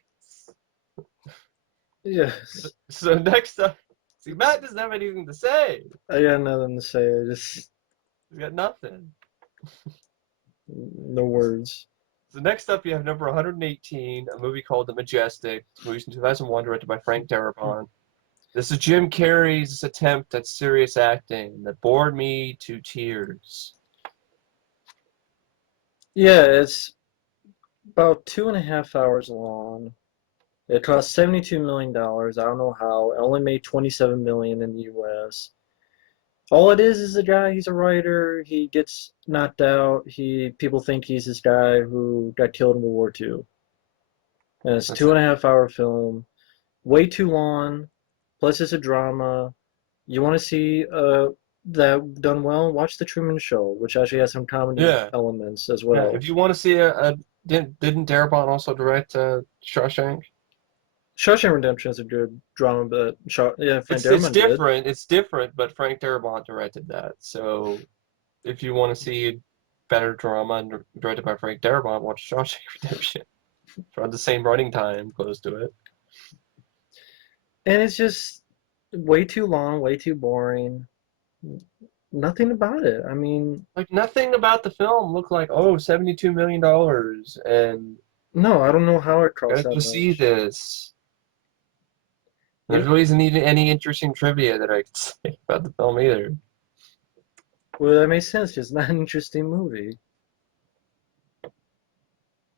Yes. So next up, see, Matt doesn't have anything to say. I got nothing to say. I just He's got nothing. no words. So next up, you have number 118, a movie called The Majestic, released in 2001, directed by Frank Darabont. This is Jim Carrey's attempt at serious acting that bored me to tears. Yeah, it's about 2.5 hours long. It cost $72 million. I don't know how. It only made 27 million in the US. All it is a guy, he's a writer, he gets knocked out, people think he's this guy who got killed in World War II. And it's a That's two it. and a half hour film. Way too long. Plus it's a drama. You want to see that done well, watch The Truman Show, which actually has some comedy Yeah, elements as yeah. well. If you want to see didn't Darabont also direct Shawshank? Shawshank Redemption is a good drama, but yeah, Frank It's Darabont did. different. It's different, but Frank Darabont directed that. So if you want to see better drama and directed by Frank Darabont, watch Shawshank Redemption. It's around the same running time, close to it. And it's just way too long, way too boring. Nothing about it. I mean, Like nothing about the film looked like, oh, $72 million and no, I don't know how it costs gotta that go see much. this. There Yeah, really isn't even any interesting trivia that I could say about the film either. well, that makes sense. It's not an interesting movie.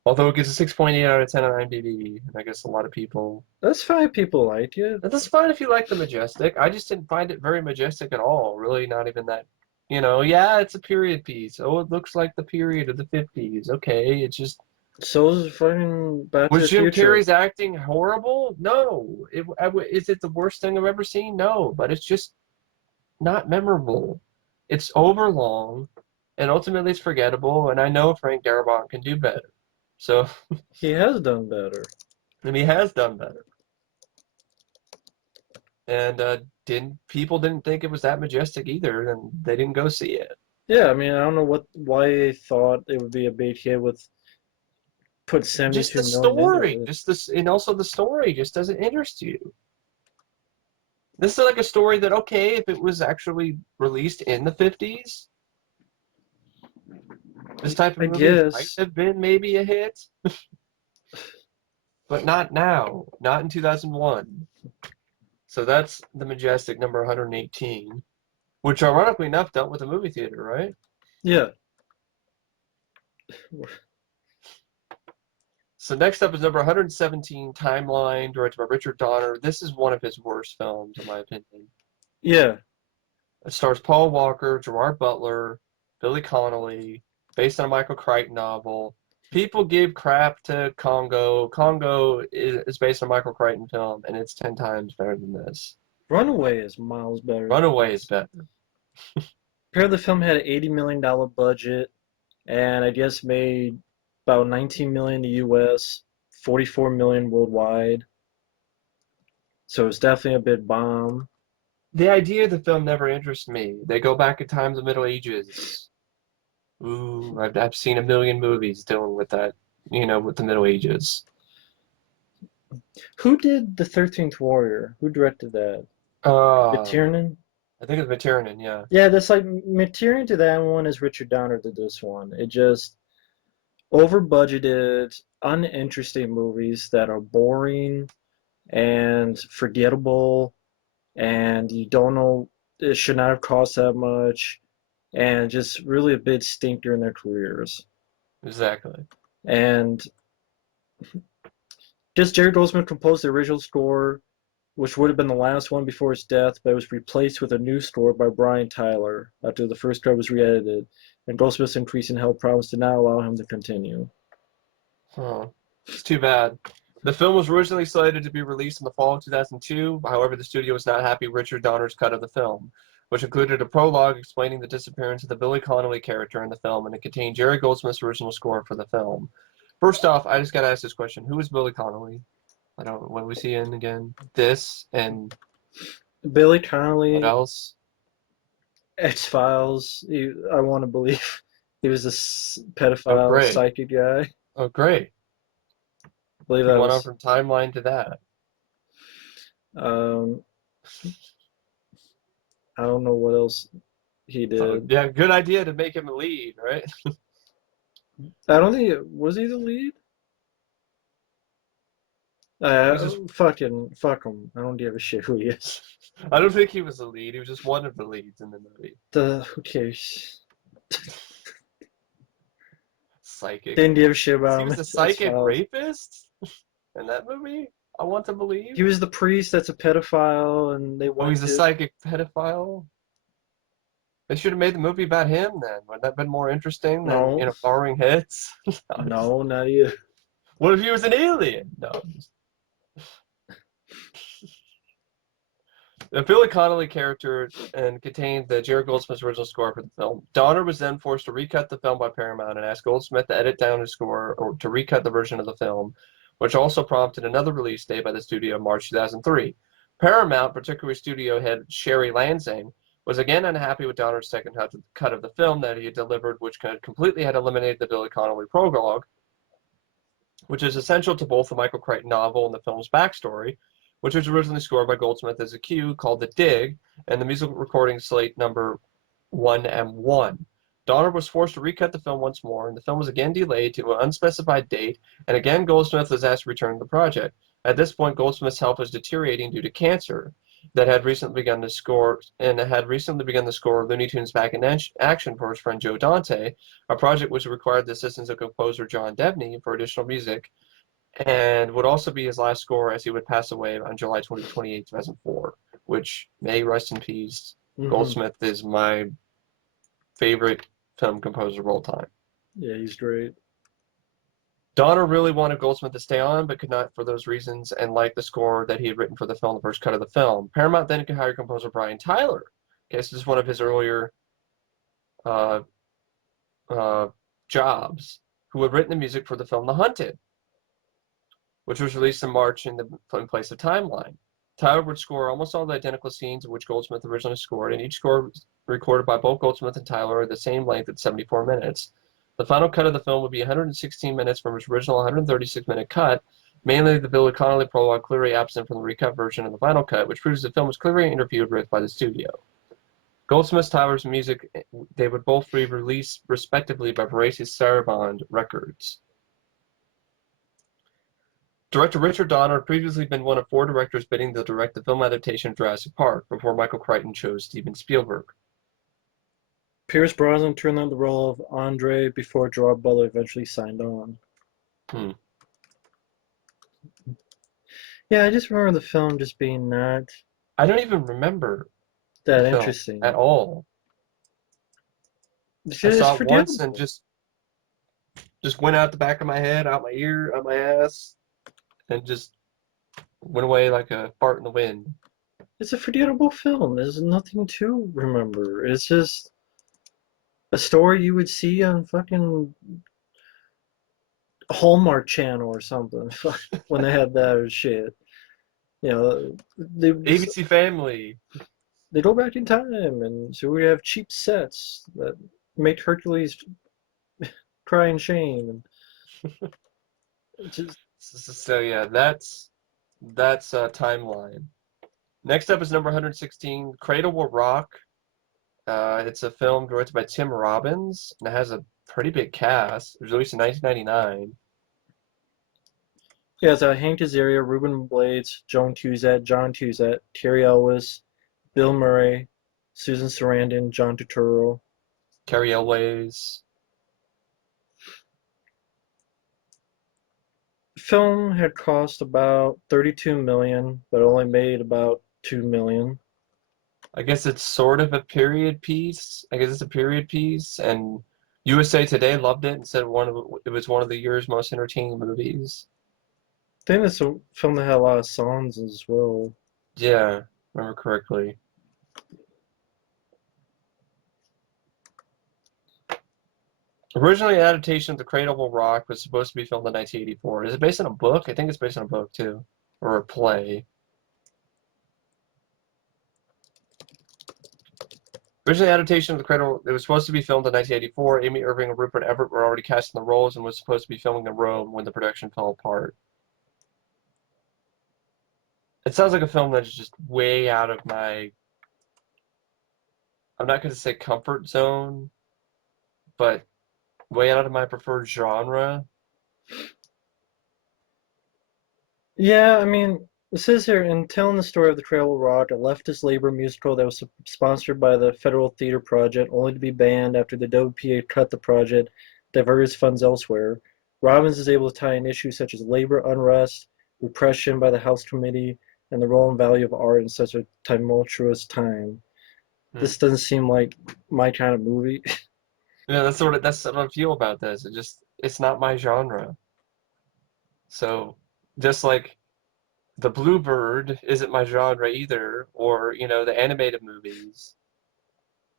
Although it gets a 6.8 out of 10 on IMDb, and I guess a lot of people. That's fine. People like it. That's fine if you like the Majestic. I just didn't find it very majestic at all. Really, not even that. Yeah, it's a period piece. Oh, it looks like the period of the 50s. Okay, it's just. So is fucking Back to Was the Jim Future. Carrey's acting horrible? No. Is it the worst thing I've ever seen? No, but it's just not memorable. It's overlong, and ultimately it's forgettable, and I know Frank Darabont can do better. So, He has done better. and he has done better. And didn't people didn't think it was that majestic either, and they didn't go see it. Yeah, I mean, I don't know why they thought it would be a big hit with put Just 72 the million into story, it. just this, and also the story just doesn't interest you. This is like a story that, okay, if it was actually released in the 50s, this type of I movie might guess. have been maybe a hit, but not now, not in 2001. So that's the Majestic number 118, which ironically enough dealt with a movie theater, right? Yeah. So next up is number 117, Timeline, directed by Richard Donner. This is one of his worst films, in my opinion. Yeah. It stars Paul Walker, Gerard Butler, Billy Connolly, based on a Michael Crichton novel. People give crap to Congo. Congo is based on a Michael Crichton film, and it's 10 times better than this. Runaway is miles better. Runaway is better. Apparently, the film had an $80 million budget, and I guess made about 19 million in the U.S., 44 million worldwide. So it's definitely a big bomb. The idea of the film never interests me. They go back in time to the Middle Ages. Ooh, I've seen a million movies dealing with that, with the Middle Ages. Who did the 13th Warrior? Who directed that? Uh, McTiernan? I think it's Meteor, yeah. Yeah, that's like McTiernan to that one as Richard Donner to this one. It just over budgeted, uninteresting movies that are boring and forgettable, and you don't know it should not have cost that much, and just really a bit stinker in their careers. Exactly. And just Jerry Goldsmith composed the original score, which would have been the last one before his death, but it was replaced with a new score by Brian Tyler after the first cut was re-edited, and Goldsmith's increasing health problems did not allow him to continue. Huh. It's too bad. The film was originally slated to be released in the fall of 2002. However, the studio was not happy with Richard Donner's cut of the film, which included a prologue explaining the disappearance of the Billy Connolly character in the film, and it contained Jerry Goldsmith's original score for the film. First off, I just got to ask this question: who is Billy Connolly? I don't. What was he in again? This and Billy what Connolly, else? X-Files, I want to believe he was this Oh, pedophile great. psychic guy. I Oh, great. believe He that went on was. from Timeline to that. Um, I don't know what else he So, did. yeah, good idea to make him a lead, right? I don't think was he the lead. He was just Fuck him. I don't give a shit who he is. I don't think he was the lead. He was just one of the leads in the movie. Who cares? Psychic. Didn't give a shit He about him. was a It's psychic X-Files. rapist in that movie? I want to believe. He was the priest that's a pedophile, and they Oh, went he's a to. psychic pedophile? They should have made the movie about him then. Would that have been more interesting than, No, borrowing hits? no, not you. What if he was an alien? No. The Billy Connolly character and contained the Jerry Goldsmith's original score for the film. Donner was then forced to recut the film by Paramount and asked Goldsmith to edit down his score or to recut the version of the film, which also prompted another release date by the studio in March 2003. Paramount, particularly studio head Sherry Lansing, was again unhappy with Donner's second cut of the film that he had delivered, which completely had eliminated the Billy Connolly prologue, which is essential to both the Michael Crichton novel and the film's backstory, which was originally scored by Goldsmith as a cue called The Dig, and the musical recording slate number 1M1. Donner was forced to recut the film once more, and the film was again delayed to an unspecified date, and again Goldsmith was asked to return to the project. At this point, Goldsmith's health was deteriorating due to cancer that had recently begun to score Looney Tunes Back in Action for his friend Joe Dante, a project which required the assistance of composer John Debney for additional music, and would also be his last score as he would pass away on July 28, 2004, which may rest in peace. Goldsmith is my favorite film composer of all time. Yeah, he's great. Donner really wanted Goldsmith to stay on, but could not for those reasons, and liked the score that he had written for the film, the first cut of the film. Paramount then could hire composer Brian Tyler. Okay, this is one of his earlier uh, uh, jobs, who had written the music for the film The Hunted, which was released in March in place of Timeline. Tyler would score almost all the identical scenes of which Goldsmith originally scored, and each score recorded by both Goldsmith and Tyler are the same length at 74 minutes. The final cut of the film would be 116 minutes from its original 136-minute cut, mainly the Billy Connolly prologue clearly absent from the recut version of the final cut, which proves the film was clearly interfered with by the studio. Goldsmith's Tyler's music, they would both be released respectively by Voracious Sarabande Records. Director Richard Donner had previously been one of 4 directors bidding to direct the film adaptation of Jurassic Park before Michael Crichton chose Steven Spielberg. Pierce Brosnan turned down the role of Andre before Gerard Butler eventually signed on. Yeah, I just remember the film just being not I don't even remember that the film interesting at all. It's I just saw it once forgettable. and just went out the back of my head, out my ear, out my ass, and just went away like a fart in the wind. It's a forgettable film. There's nothing to remember. It's just a story you would see on fucking Hallmark Channel or something when they had that shit. You know, ABC Family. they go back in time, and so we have cheap sets that make Hercules cry in shame. And just, So yeah, that's Timeline. Next up is number 116, Cradle Will Rock. It's a film directed by Tim Robbins, and it has a pretty big cast. It was released in 1999. yeah, it's Hank Azaria, Ruben Blades, Joan Cusack, John Cusack, Terry Elwes, Bill Murray, Susan Sarandon, John Turturro. Carrie Elways. Film had cost about 32 million, but only made about 2 million. I guess it's sort of a period piece. I guess it's a period piece, and USA Today loved it and said it was one of the year's most entertaining movies. I think it's a film that had a lot of songs as well. Yeah, remember correctly. Originally, an adaptation of The Cradle Will Rock was supposed to be filmed in 1984. Is it based on a book? I think it's based on a book too, or a play. Originally, adaptation of The Cradle, it was supposed to be filmed in 1984. Amy Irving and Rupert Everett were already cast in the roles and was supposed to be filming in Rome when the production fell apart. It sounds like a film that's just way out of my, I'm not going to say comfort zone, but way out of my preferred genre. Yeah, I mean, it says here, in telling the story of the Cradle of Rock, a leftist labor musical that was sponsored by the Federal Theater Project, only to be banned after the WPA cut the project, diverted funds elsewhere. Robbins is able to tie in issues such as labor unrest, repression by the House Committee, and the role and value of art in such a tumultuous time. This doesn't seem like my kind of movie. Yeah, that's what I feel about this. It's not my genre. So just like the Bluebird isn't my genre either, or the animated movies.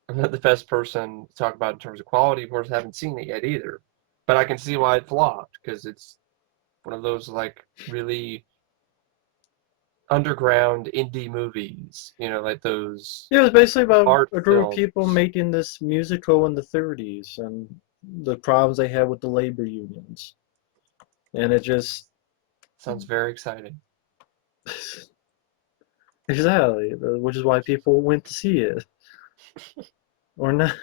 I'm not the best person to talk about in terms of quality. Of course, I haven't seen it yet either, but I can see why it flopped because it's one of those like really underground indie movies. Like those Yeah, it was basically about art a group of films. people making this musical in the 30s and the problems they had with the labor unions. And it just, Sounds very exciting. exactly, which is why people went to see it. or not.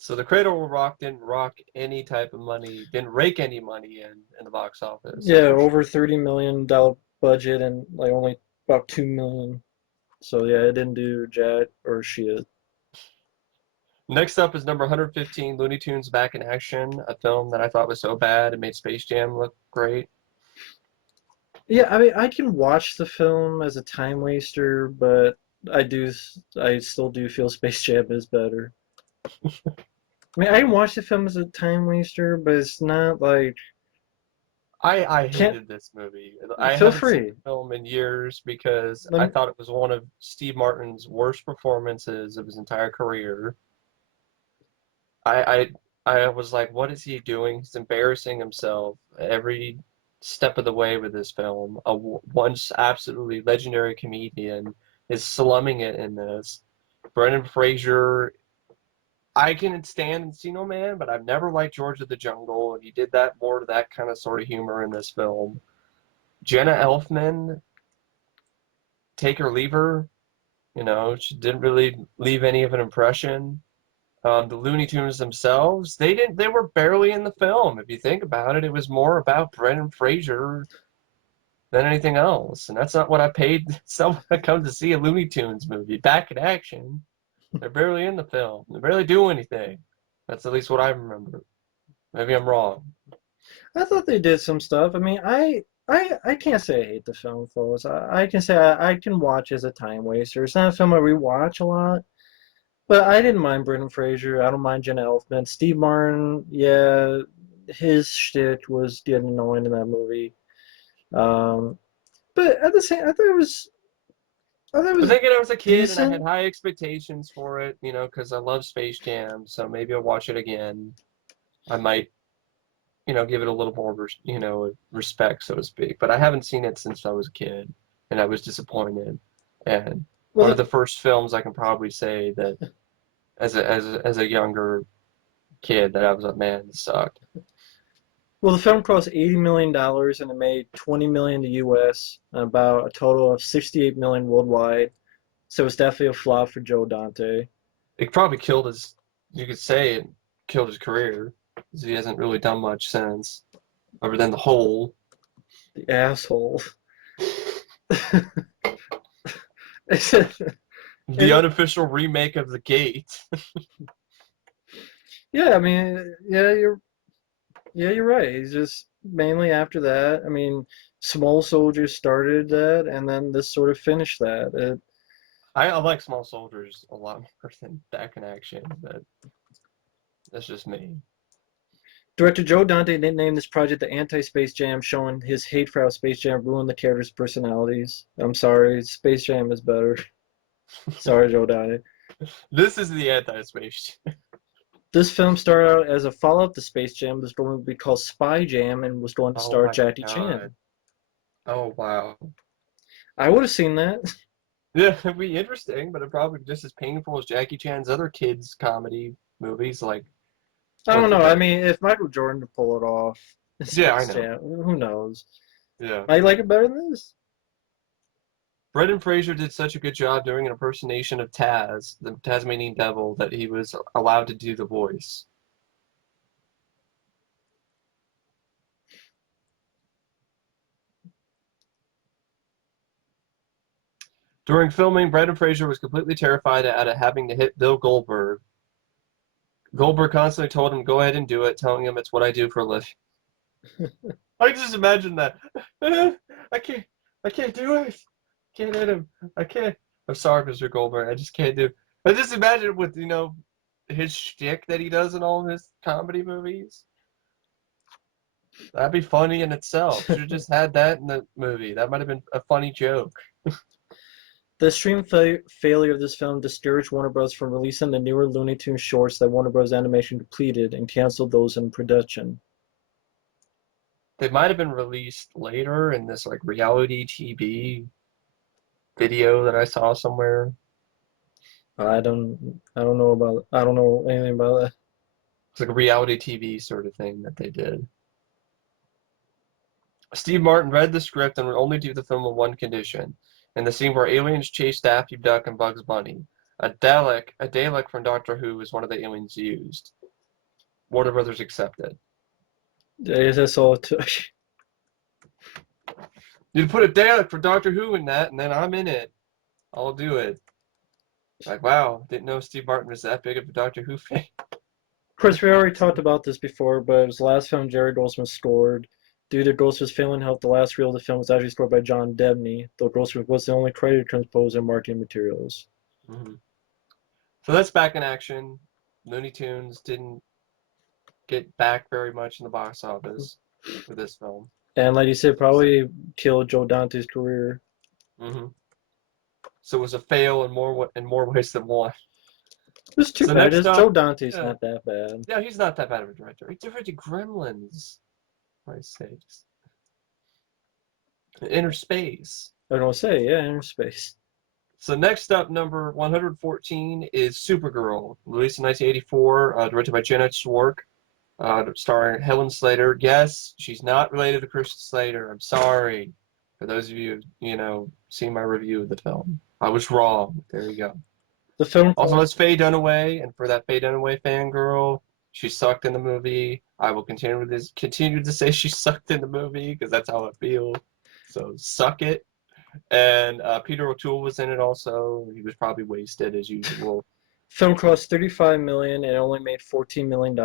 So the Cradle Will Rock didn't rock any type of money, didn't rake any money in the box office. Yeah, That's for over sure. $30 million budget and like only about 2 million. So yeah, it didn't do jack or shit. Next up is number 115, Looney Tunes Back in Action, a film that I thought was so bad it made Space Jam look great. Yeah, I mean, I can watch the film as a time waster, but I still do feel Space Jam is better. I mean, I can watch the film as a time waster, but it's not like I can't hated this movie. I feel haven't seen free. the film in years because Let I me, thought it was one of Steve Martin's worst performances of his entire career. I I was like, what is he doing? He's embarrassing himself every step of the way with this film. Once absolutely legendary comedian is slumming it in this. Brendan Fraser, I can stand Encino Man, but I've never liked George of the Jungle, and he did that more to that kind of sort of humor in this film. Jenna Elfman, take her leave her, she didn't really leave any of an impression. The Looney Tunes themselves, they were barely in the film. If you think about it, it was more about Brendan Fraser than anything else, and that's not what I paid someone to come to see a Looney Tunes movie. Back in action, they're barely in the film. They barely do anything. That's at least what I remember. Maybe I'm wrong. I thought they did some stuff. I mean, I can't say I hate the film, folks. I can say I can watch as a time waster. It's not a film I rewatch a lot, but I didn't mind Brendan Fraser. I don't mind Jenna Elfman. Steve Martin, yeah, his shtick was getting annoying in that movie. Um, but at the same, I thought it But was then again, I was a kid and I had decent. high expectations for it, because I love Space Jam. So maybe I'll watch it again. I might, give it a little more, respect, so to speak. But I haven't seen it since I was a kid, and I was disappointed. And Well, one of the first films I can probably say that as a younger kid that I was like, man, this sucked. the film cost $80 million and it made 20 million to U.S. and about a total of 68 million worldwide. So it's definitely a flop for Joe Dante. It probably killed his, you could say it killed his career, because he hasn't really done much since, other than The Hole. The asshole. The And unofficial remake of The Gate. yeah, I mean, you're right. He's just mainly after that. I mean, Small Soldiers started that, and then this sort of finished that. I like Small Soldiers a lot more than Back in Action, but that's just me. Director Joe Dante didn't name this project the Anti-Space Jam, showing his hate for how Space Jam ruined the characters' personalities. I'm sorry, Space Jam is better. Sorry, Joe Dante. This is the anti-space. This film started out as a follow-up to Space Jam. This going to be called Spy Jam and was going to Oh star my Jackie God. Chan. Oh wow. I would have seen that. Yeah, it'd be interesting, but it probably just as painful as Jackie Chan's other kids' comedy movies, like I was don't it know. I that? mean, if Michael Jordan could pull it off, Yeah, I Space know. Jam, who knows? Yeah. Might like it better than this. Brendan Fraser did such a good job doing an impersonation of Taz, the Tasmanian devil, that he was allowed to do the voice. During filming, Brendan Fraser was completely terrified at having to hit Bill Goldberg. Goldberg constantly told him, "Go ahead and do it," telling him it's what I do for a living. I just imagine that. I can't. I can't do it. Can't hit him. I can't. I'm sorry, Mr. Goldberg. I just can't do. I just imagine with his shtick that he does in all of his comedy movies. That'd be funny in itself. Should have just had that in the movie. That might have been a funny joke. The extreme failure of this film discouraged Warner Bros. From releasing the newer Looney Tunes shorts that Warner Bros. Animation completed and canceled those in production. They might have been released later in this like reality TV video that I saw somewhere. I don't know anything about that. It's like a reality TV sort of thing that they did. Steve Martin read the script and would only do the film on one condition, in the scene where aliens chase Daffy Duck and Bugs Bunny. A Dalek from Doctor Who is one of the aliens used. Warner Brothers accepted. That's all it took. You put a Dalek for Doctor Who in that, and then I'm in it. I'll do it. Like, wow, didn't know Steve Martin was that big of a Doctor Who fan. Of course, we already talked about this before, but it was the last film Jerry Goldsmith scored. Due to Goldsmith's failing health, the last reel of the film was actually scored by John Debney, though Goldsmith was the only credited composer and marketing materials. Mm-hmm. So that's back in action. Looney Tunes didn't get back very much in the box office with this film. And like you said, probably killed Joe Dante's career. Mm-hmm. So it was a fail in more ways than one. It's too So bad. next Joe up, Dante's yeah, not that bad. yeah, he's not that bad of a director. He directed Gremlins, for Christ's sakes. Inner Space. I was gonna say, yeah, Inner Space. So next up, number 114 is Supergirl, released in 1984, directed by Janet Swark, starring Helen Slater. Yes, she's not related to Christian Slater. I'm sorry. For those of you, seen my review of the film. I was wrong. There you go. The film Also, it's Faye Dunaway, and for that Faye Dunaway fangirl, she sucked in the movie. I will continue to say she sucked in the movie because that's how I feel. So suck it. And Peter O'Toole was in it also. He was probably wasted as usual. film cost $35 million and only made $14 million.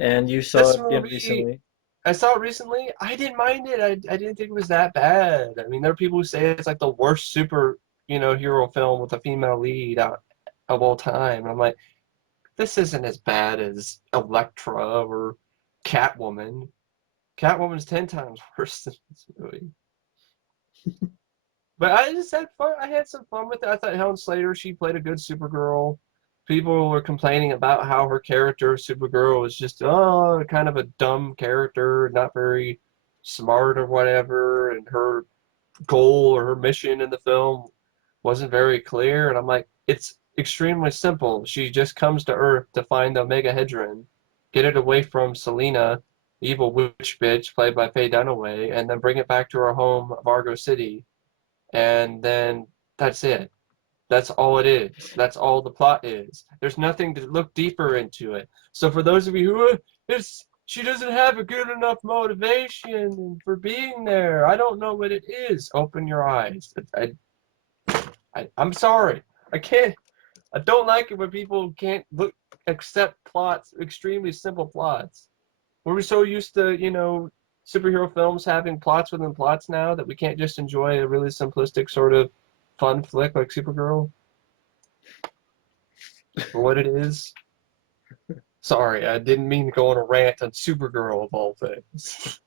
And you saw it again recently. I saw it recently. I didn't mind it. I didn't think it was that bad. I mean, there are people who say it's like the worst hero film with a female lead out of all time. And I'm like, this isn't as bad as Elektra or Catwoman. Catwoman's 10 times worse than this movie. But I just had fun. I had some fun with it. I thought Helen Slater, she played a good Supergirl. People were complaining about how her character, Supergirl, was just, kind of a dumb character, not very smart or whatever, and her goal or her mission in the film wasn't very clear. And I'm like, it's extremely simple. She just comes to Earth to find the Omega Hedron, get it away from Selena, evil witch bitch played by Faye Dunaway, and then bring it back to her home of Argo City. And then that's it. That's all it is. That's all the plot is. There's nothing to look deeper into it. So for those of you who, she doesn't have a good enough motivation for being there. I don't know what it is. Open your eyes. I'm sorry. I don't like it when people can't accept plots, extremely simple plots. We're so used to, superhero films having plots within plots now that we can't just enjoy a really simplistic sort of fun flick like Supergirl for what it is. Sorry, I didn't mean to go on a rant on Supergirl of all things.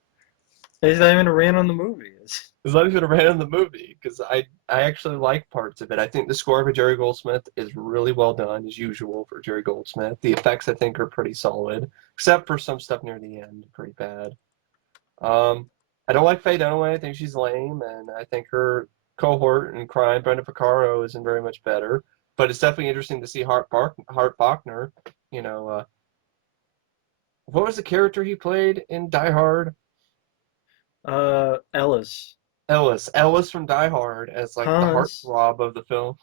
It's not even a rant on the movie. It's not even a rant on the movie because I actually like parts of it. I think the score by Jerry Goldsmith is really well done as usual for Jerry Goldsmith. The effects I think are pretty solid, except for some stuff near the end, pretty bad. I don't like Faye Dunaway. I think she's lame, and I think her cohort in crime, Brenda Vaccaro, isn't very much better. But it's definitely interesting to see Hart Bachner. What was the character he played in Die Hard? Ellis. Ellis from Die Hard as like the Hans. heartthrob of the film.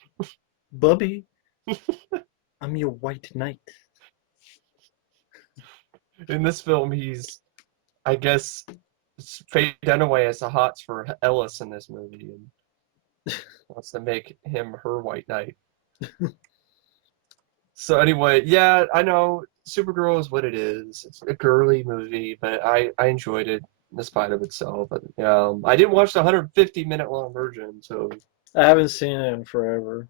Bubby. I'm your white knight. In this film, he's, I guess, Faye Dunaway has the hots for Ellis in this movie and wants to make him her white knight. So anyway, yeah, I know Supergirl is what it is. It's a girly movie, but I enjoyed it in spite of itself. But, I didn't watch the 150-minute long version, so I haven't seen it in forever.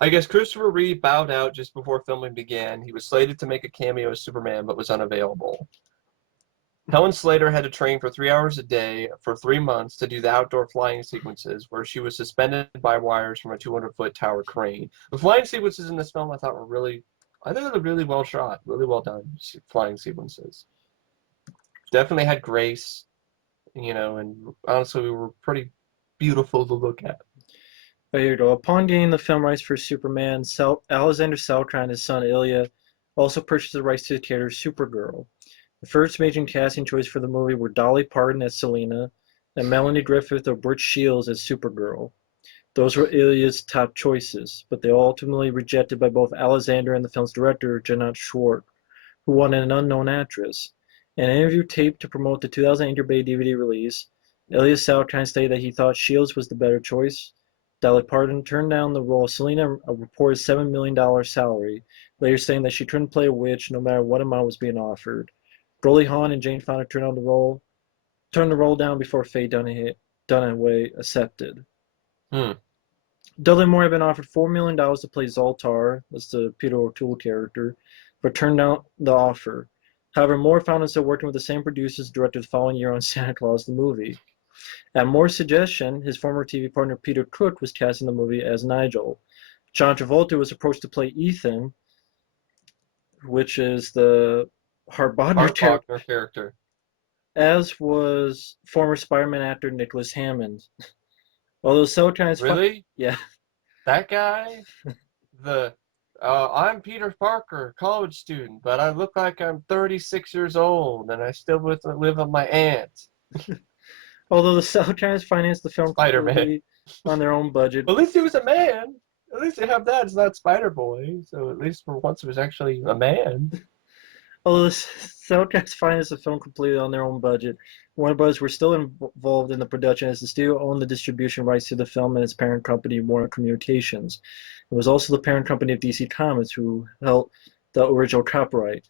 I guess Christopher Reeve bowed out just before filming began. He was slated to make a cameo as Superman, but was unavailable. Helen Slater had to train for 3 hours a day for 3 months to do the outdoor flying sequences, where she was suspended by wires from a 200-foot tower crane. The flying sequences in this film I thought were really well shot, really well done flying sequences. Definitely had grace, and honestly, we were pretty beautiful to look at. But here you go. Upon getting the film rights for Superman, Alexander Salkind and his son Ilya also purchased the rights to the character Supergirl. The first major casting choice for the movie were Dolly Parton as Selena and Melanie Griffith or Brooke Shields as Supergirl. Those were Ilya's top choices, but they were ultimately rejected by both Alexander and the film's director, Janet Schwartz, who wanted an unknown actress. In an interview taped to promote the 2000 IMDb DVD release, Ilya Salkind stated that he thought Shields was the better choice. Dolly Parton turned down the role of Selena, a reported $7 million salary, later saying that she couldn't play a witch no matter what amount was being offered. Goldie Hawn and Jane Fonda turned the role down before Faye Dunaway accepted. Dudley Moore had been offered $4 million to play Zoltar, that's the Peter O'Toole character, but turned down the offer. However, Moore found himself working with the same producers directed the following year on Santa Claus the movie. At Moore's suggestion, his former TV partner Peter Cook was cast in the movie as Nigel. John Travolta was approached to play Ethan, which is the Hart Bodner character, as was former Spider-Man actor Nicholas Hammond. Although Salkind's really? Yeah. That guy? I'm Peter Parker, college student, but I look like I'm 36 years old and I still live with my aunt. Although the Salkinds financed the film completely on their own budget. Well, at least he was a man. At least they have that. It's not Spider-Boy, so at least for once it was actually a man. Although the Salkinds financed the film completely on their own budget, Warner Bros. Were still involved in the production as the studio owned the distribution rights to the film and its parent company, Warner Communications. It was also the parent company of DC Comics who held the original copyright.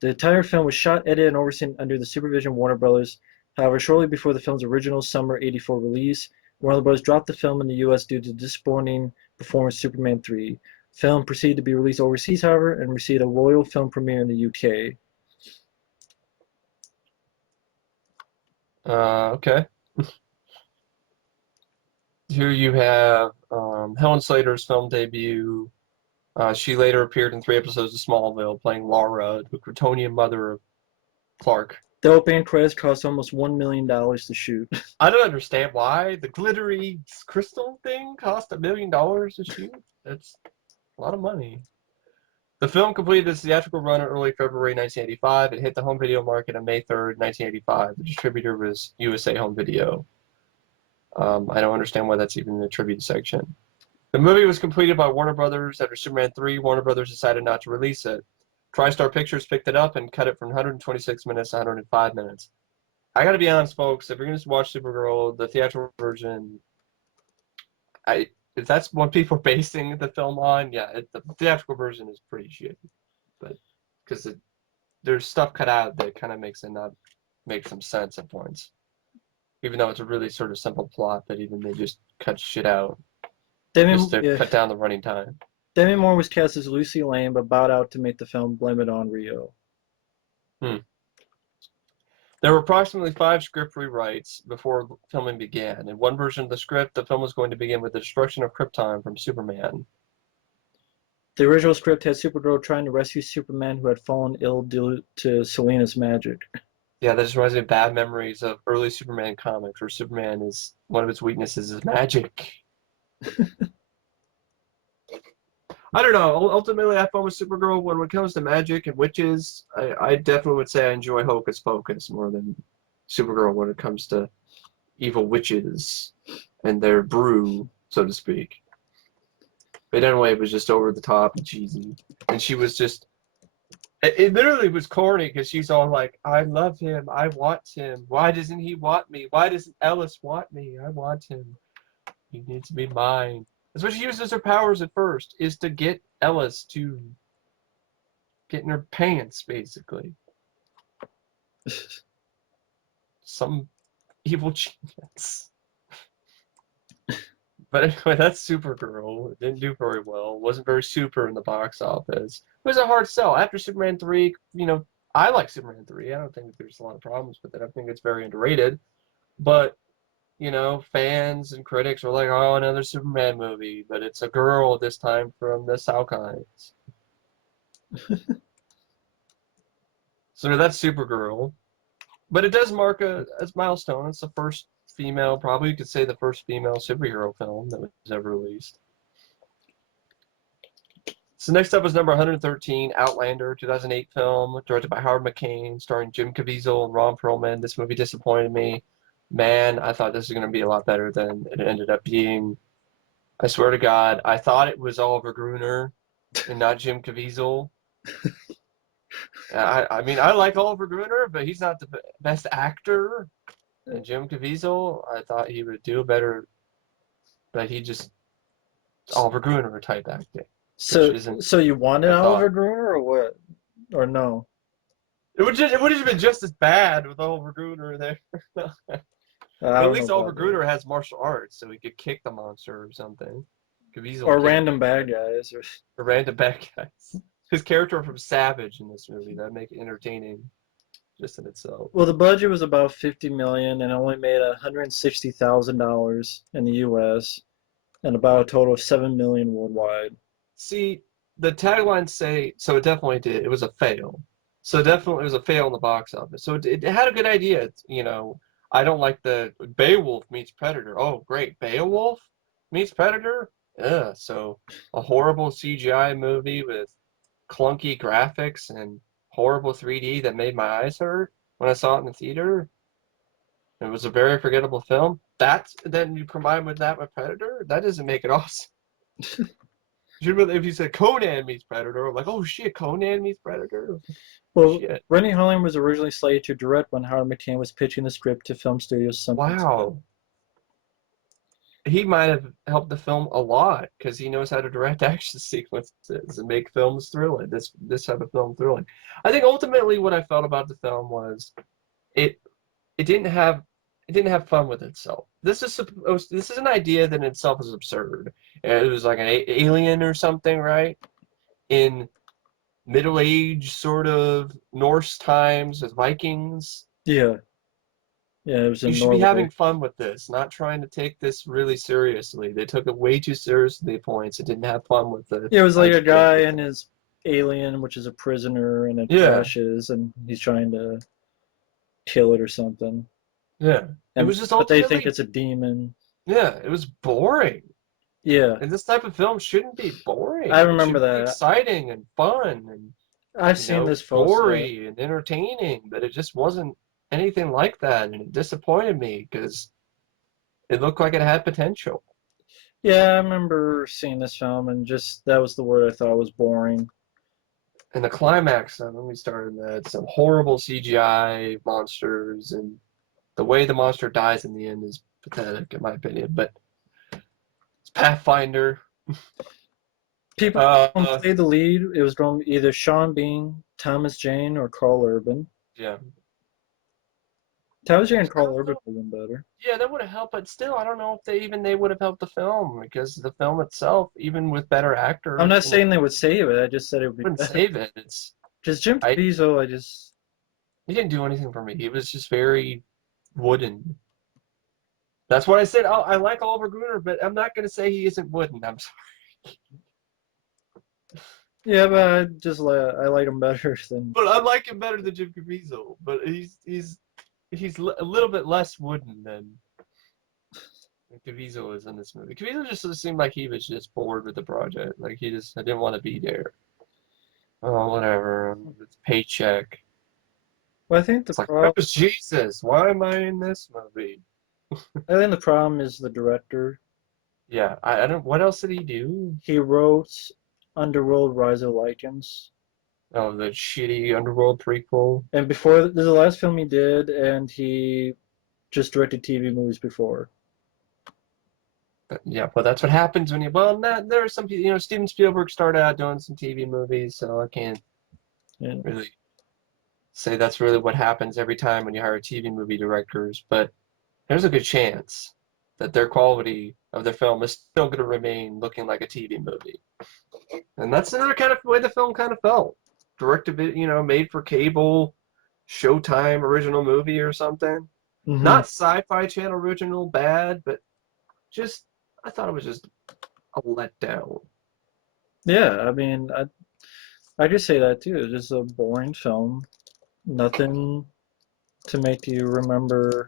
The entire film was shot, edited, and overseen under the supervision of Warner Bros. However, shortly before the film's original summer '84 release, Warner Bros. Dropped the film in the U.S. due to the disappointing performance of Superman 3. The film proceeded to be released overseas, however, and received a royal film premiere in the UK. Okay. Here you have Helen Slater's film debut. She later appeared in 3 episodes of Smallville, playing Laura, the Kryptonian mother of Clark. The opening credits cost almost $1 million to shoot. I don't understand why. The glittery crystal thing cost $1 million to shoot? That's a lot of money. The film completed its theatrical run in early February 1985. It hit the home video market on May 3rd, 1985. The distributor was USA Home Video. I don't understand why that's even in the tribute section. The movie was completed by Warner Brothers. After Superman 3, Warner Brothers decided not to release it. TriStar Pictures picked it up and cut it from 126 minutes to 105 minutes. I gotta be honest, folks, if you're gonna watch Supergirl, the theatrical version, if that's what people are basing the film on, yeah, the theatrical version is pretty shitty. But because there's stuff cut out that kind of makes it not make some sense at points. Even though it's a really sort of simple plot, that even they just cut shit out just to cut down the running time. Demi Moore was cast as Lucy Lane, but bowed out to make the film Blame It on Rio. There were approximately 5 script rewrites before filming began. In one version of the script, the film was going to begin with the destruction of Krypton from Superman. The original script had Supergirl trying to rescue Superman, who had fallen ill due to Selena's magic. Yeah, that just reminds me of bad memories of early Superman comics, where Superman is one of its weaknesses is magic. I don't know. Ultimately, I found with Supergirl, when it comes to magic and witches, I definitely would say I enjoy Hocus Pocus more than Supergirl when it comes to evil witches and their brew, so to speak. But anyway, it was just over the top and cheesy. And she was just... It literally was corny, because she's all like, I love him, I want him, why doesn't he want me? Why doesn't Ellis want me? I want him. He needs to be mine. That's what she uses her powers at first, is to get Ellis to get in her pants, basically. Some evil genius. But anyway, that's Supergirl. It didn't do very well. It wasn't very super in the box office. It was a hard sell. After Superman 3, I like Superman 3. I don't think there's a lot of problems with it. I think it's very underrated. But fans and critics are like, oh, another Superman movie, but it's a girl this time from the Salkinds. So that's Supergirl. But it does mark a milestone. It's the first female, probably you could say the first female superhero film that was ever released. So next up is number 113, Outlander, 2008 film, directed by Howard McCain, starring Jim Caviezel and Ron Perlman. This movie disappointed me. Man, I thought this was going to be a lot better than it ended up being. I swear to God, I thought it was Oliver Gruner and not Jim Caviezel. I mean, I like Oliver Gruner, but he's not the best actor. And Jim Caviezel, I thought he would do better, but he just Oliver Gruner type acting, which So, isn't so you wanted what I thought. Oliver Gruner or what? Or no? It would have been just as bad with Oliver Gruner there. I But at don't know least Oliver about that. Gruner has martial arts, so he could kick the monster or something. Caviezel Or can't random do bad that. guys. Or... The random bad guys. His character from Savage in this movie, that'd make it entertaining just in itself. Well, the budget was about 50 million and only made $160,000 in the U.S. and about a total of 7 million worldwide. See, the taglines say, so it definitely did. It was a fail. So definitely it was a fail in the box office. So it had a good idea. I don't like the Beowulf meets Predator. Oh, great. Beowulf meets Predator? Ugh. So a horrible CGI movie with clunky graphics and horrible 3D that made my eyes hurt when I saw it in the theater. It was a very forgettable film. Then you combine with that with Predator, that doesn't make it awesome. If you said Conan meets Predator, I'm like, oh shit, Conan meets Predator. Well, Shit. Rennie Harlin was originally slated to direct when Howard McTiernan was pitching the script to film studios some months ago. Wow. He might have helped the film a lot because he knows how to direct action sequences and make films thrilling. This type of film thrilling. I think ultimately what I felt about the film was it it didn't have it didn't have fun with itself. This is an idea that in itself is absurd. It was like an alien or something, right? In Middle Age sort of Norse times with Vikings. Yeah, yeah, it was You in should be Norway. having fun with this, not trying to take this really seriously. They took it way too seriously at points. It didn't have fun with the Yeah, it was like a idea. guy and his alien, which is a prisoner, and it Yeah, crashes, and he's trying to kill it or something. yeah. It And was just but they think ultimately, it's a demon. yeah, it was boring. Yeah, And this type of film shouldn't be I boring. It remember should be that. exciting and fun and, I've seen this full set. gory and entertaining, but it just wasn't anything like that. And it disappointed me because it looked like it had potential. Yeah, I remember seeing this film, and just that was the word I thought was boring. And the climax, when we started that, some horrible CGI monsters, and the way the monster dies in the end is pathetic, in my opinion. But it's Pathfinder. People Uh, played the lead. It was from either Sean Bean, Thomas Jane, or Carl Urban. yeah. Thomas Jane and I Carl don't Urban know. would have been better. Yeah, that would have helped, but still, I don't know if they would have helped the film because the film itself, even with better I'm actors, not saying they would save it. I just said it would be wouldn't better. save it. It's Just Jim I Caviezel, I just He didn't do anything for me. He was just very wooden. That's why I said, oh, I like Oliver Gruner, but I'm not gonna say he isn't wooden. I'm sorry, yeah, but I like him better than. but I like him better than Jim Caviezel. But he's a little bit less wooden than Caviezel is in this movie. Caviezel just seemed like he was just bored with the project. Like he just I didn't want to be there. Oh, whatever. It's paycheck. Well, I think the It's like, problem. where's Jesus? Why am I in this movie? I think the problem is the director. Yeah, I don't. What else did he do? He wrote Underworld: Rise of Lycans, Oh, the shitty Underworld prequel. and before this is the last film he did, and he just directed TV movies before. But, yeah, but that's what happens when you. Well, not, there are some people. Steven Spielberg started out doing some TV movies, so I can't And really say that's really what happens every time when you hire TV movie directors. But there's a good chance that their quality of their film is still going to remain looking like a TV movie, and that's another kind of way the film kind of felt. Directed, made for cable, Showtime original movie or something. hmm Not Sci-Fi Channel original bad, but just I thought it was just a letdown. yeah, I mean, I could say that too. It's just a boring film. Nothing to make you remember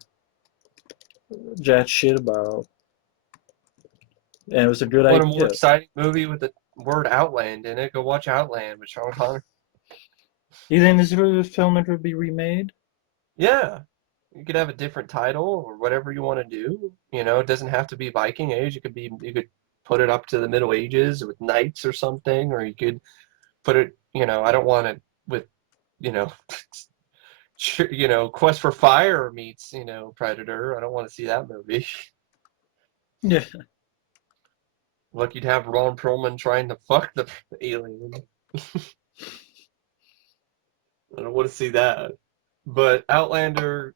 jack shit about. And it was a good Want a more idea. exciting movie with the word Outland in it? Go watch Outland with Sean Connery. You think this film ever be remade? Yeah, you could have a different title or whatever you want to do. It doesn't have to be Viking Age. It could be you could put it up to the Middle Ages with knights or something, or you could put it, I don't want it with, you know, Quest for Fire meets, Predator. I don't want to see that movie. Yeah. Look, you'd have Ron Perlman trying to fuck the alien. I don't want to see that. But Outlander,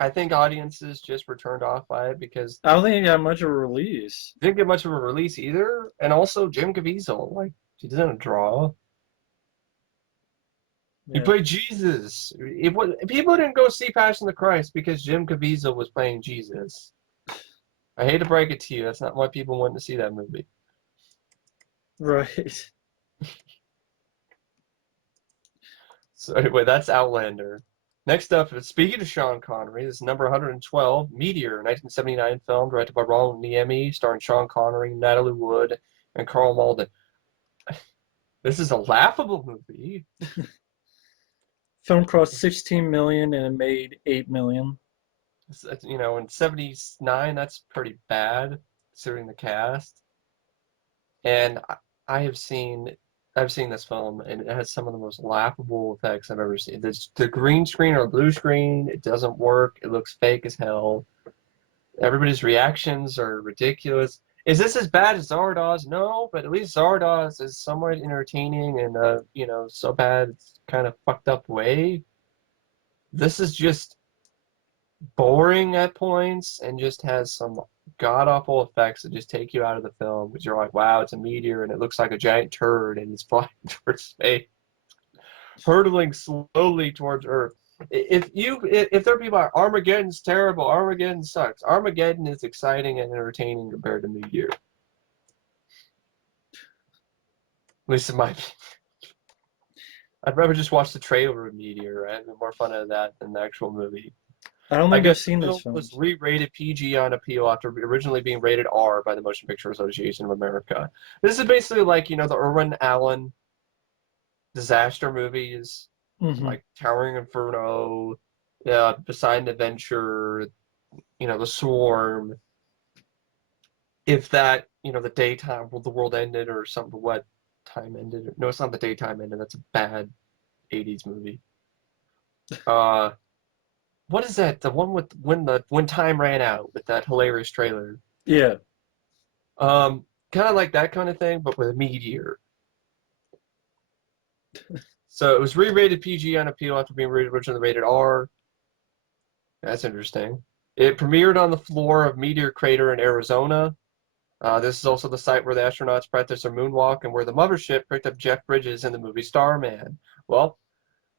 I think audiences just were turned off by it because I don't think it got much of a release. didn't get much of a release either. And also Jim Caviezel, like, he didn't draw. He Yeah. played Jesus. People didn't go see Passion of the Christ because Jim Caviezel was playing Jesus. I hate to break it to you, that's not why people went to see that movie. Right. So anyway, that's Outlander. Next up, speaking of Sean Connery, this is number 112, Meteor, 1979 film directed by Ronald Niemi, starring Sean Connery, Natalie Wood, and Carl Malden. This is a laughable movie. Film cost 16 million and it made 8 million. In 79, that's pretty bad considering the cast. And I have seen I've seen this film, and it has some of the most laughable effects I've ever seen. The green screen or blue screen, it doesn't work. It looks fake as hell. Everybody's reactions are ridiculous. Is this as bad as Zardoz? No, but at least Zardoz is somewhat entertaining in a, so bad it's kind of fucked up way. This is just boring at points and just has some god-awful effects that just take you out of the film because you're like, wow, it's a meteor and it looks like a giant turd and it's flying towards space, hurtling slowly towards Earth. If there are people like, Armageddon's terrible, Armageddon sucks. Armageddon is exciting and entertaining compared to Meteor. At least in my opinion. I'd rather just watch the trailer of Meteor. I'd have more fun out of that than the actual movie. I don't I think I've guess seen the this film film. was re-rated PG on appeal after originally being rated R by the Motion Picture Association of America. This is basically like, the Irwin Allen disaster movies, Hmm. like Towering Inferno, Poseidon Adventure, The Swarm. If that, the daytime, the world ended or something, what time ended? No, it's not the daytime ended. That's a bad 80s movie. What is that? The one with when time ran out with that hilarious trailer. Yeah. Kind of like that kind of thing, but with a meteor. So it was re-rated PG on appeal after being originally rated R. That's interesting. It premiered on the floor of Meteor Crater in Arizona. This is also the site where the astronauts practiced their moonwalk and where the mothership picked up Jeff Bridges in the movie Starman. Well,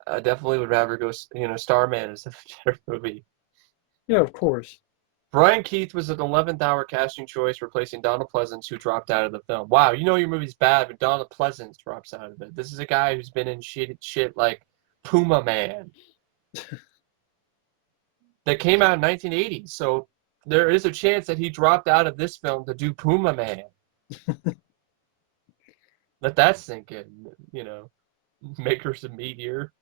I definitely would rather go, Starman is a better movie. Yeah, of course. Brian Keith was an 11th hour casting choice, replacing Donald Pleasance, who dropped out of the film. Wow, you know your movie's bad, but Donald Pleasance drops out of it. This is a guy who's been in shit like Puma Man that came out in 1980. So there is a chance that he dropped out of this film to do Puma Man. Let that sink in, Makers of Meteor.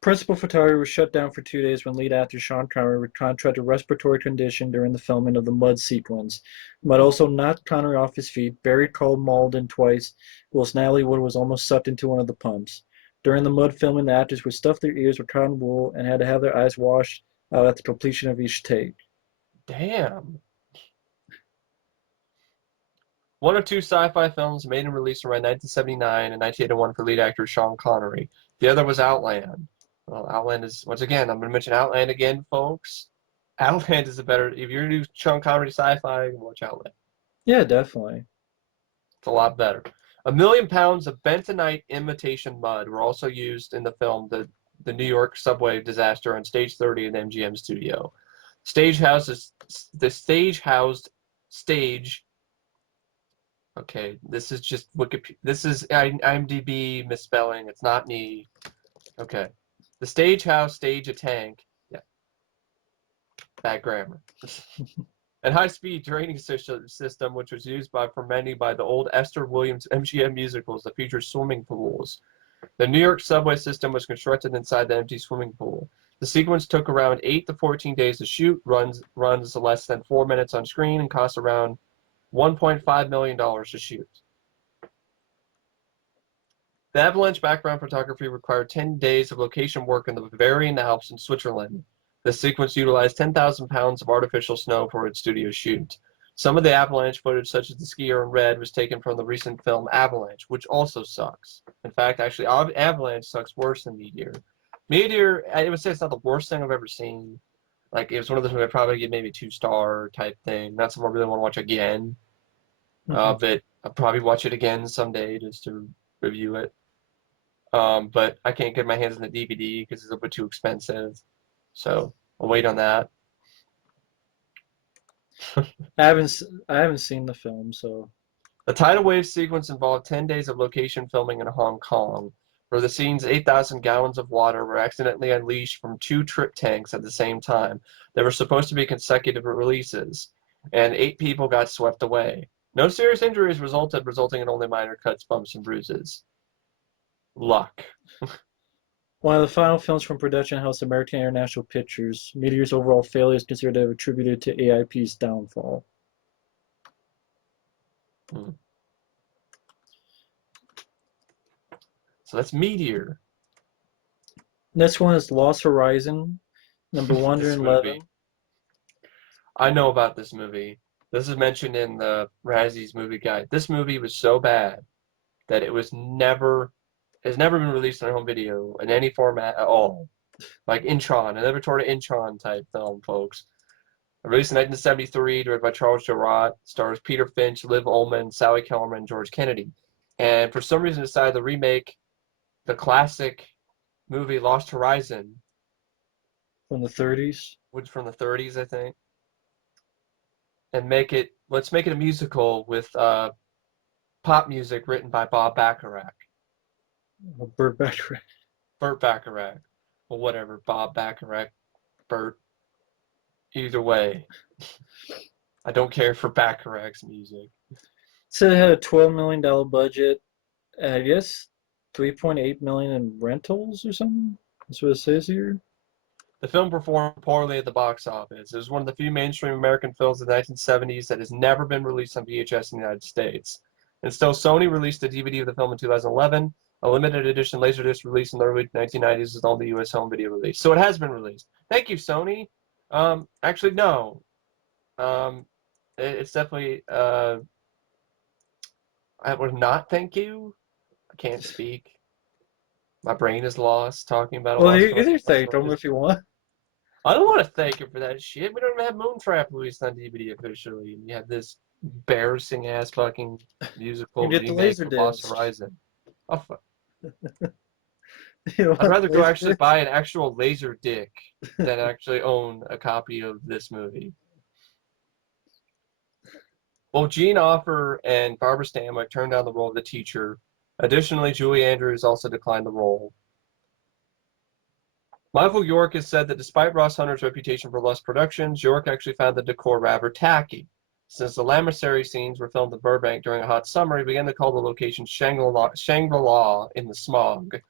Principal photography was shut down for 2 days when lead actor Sean Connery contracted a respiratory condition during the filming of the mud sequence. Mud also knocked Connery off his feet, Barry called Malden twice, whilst Natalie Wood was almost sucked into one of the pumps. During the mud filming, the actors would stuff their ears with cotton wool and had to have their eyes washed out at the completion of each take. Damn. One of two sci-fi films made and released around 1979 and 1981 for lead actor Sean Connery. The other was Outland. Well, Outland is, once again, I'm going to mention Outland again, folks. Outland is a better, if you're going to do Sean Connery sci-fi, watch Outland. Yeah, definitely. It's a lot better. 1 million pounds of bentonite imitation mud were also used in the film, the New York subway disaster on Stage 30 in the MGM studio. The stage-housed stage. Okay, this is just Wikipedia. This is IMDB misspelling. It's not me. Okay. The stage house stage a tank. Yeah. Bad grammar. And high-speed draining system, which was used for many by the old Esther Williams MGM musicals that featured swimming pools. The New York subway system was constructed inside the empty swimming pool. The sequence took around 8 to 14 days to shoot, runs less than 4 minutes on screen, and cost around $1.5 million to shoot. The avalanche background photography required 10 days of location work in the Bavarian Alps in Switzerland. The sequence utilized 10,000 pounds of artificial snow for its studio shoot. Some of the avalanche footage, such as the skier in red, was taken from the recent film Avalanche, which also sucks. In fact, actually, Avalanche sucks worse than Meteor. Meteor, I would say it's not the worst thing I've ever seen. Like, it was one of those movies I'd probably give maybe 2-star type thing. Not something I really want to watch again. But I'll probably watch it again someday just to review it. But I can't get my hands on the DVD because it's a bit too expensive. So I'll wait on that. I haven't seen the film, so. The tidal wave sequence involved 10 days of location filming in Hong Kong. For the scenes, 8,000 gallons of water were accidentally unleashed from 2 trip tanks at the same time. They were supposed to be consecutive releases, and 8 people got swept away. No serious injuries resulting in only minor cuts, bumps, and bruises. Luck. One of the final films from production house American International Pictures, Meteor's overall failure is considered to have attributed to AIP's downfall. So that's Meteor. Next one is Lost Horizon, number 111. I know about this movie. This is mentioned in the Razzies movie guide. This movie was so bad that it's never been released on home video in any format at all. Like Intron, an sort of Intron type film, folks. Released in 1973, directed by Charles Jarrott, stars Peter Finch, Liv Ullmann, Sally Kellerman, and George Kennedy. And for some reason decided to remake the classic movie Lost Horizon. From the 30s? Which from the 30s, I think. And let's make it a musical with pop music written by Bob Bacharach. Burt Bacharach. Burt Bacharach. Well, whatever. Bob Bacharach. Burt. Either way. I don't care for Bacharach's music. So it had a $12 million budget. I guess $3.8 million in rentals or something? That's what it says here. The film performed poorly at the box office. It was one of the few mainstream American films of the 1970s that has never been released on VHS in the United States. And still, Sony released a DVD of the film in 2011. A limited edition Laserdisc release in the early 1990s with only U.S. home video release. So it has been released. Thank you, Sony. Actually, no. It's definitely. I would not thank you. I can't speak. My brain is lost talking about. Well, you thank them if you want. I don't want to thank him for that shit. We don't even have Moontrap released on DVD officially. You have this embarrassing ass fucking musical You get the remake of Lost Laserdisc. Horizon. Oh, fuck. I'd rather go actually buy an actual laser dick than actually own a copy of this movie. Well, Gene Offer and Barbara Stanwyck turned down the role of the teacher. Additionally, Julie Andrews also declined the role. Michael York has said that despite Ross Hunter's reputation for lush productions, York actually found the decor rather tacky. Since the lamasery scenes were filmed in Burbank during a hot summer, he began to call the location Shangri-La in the smog.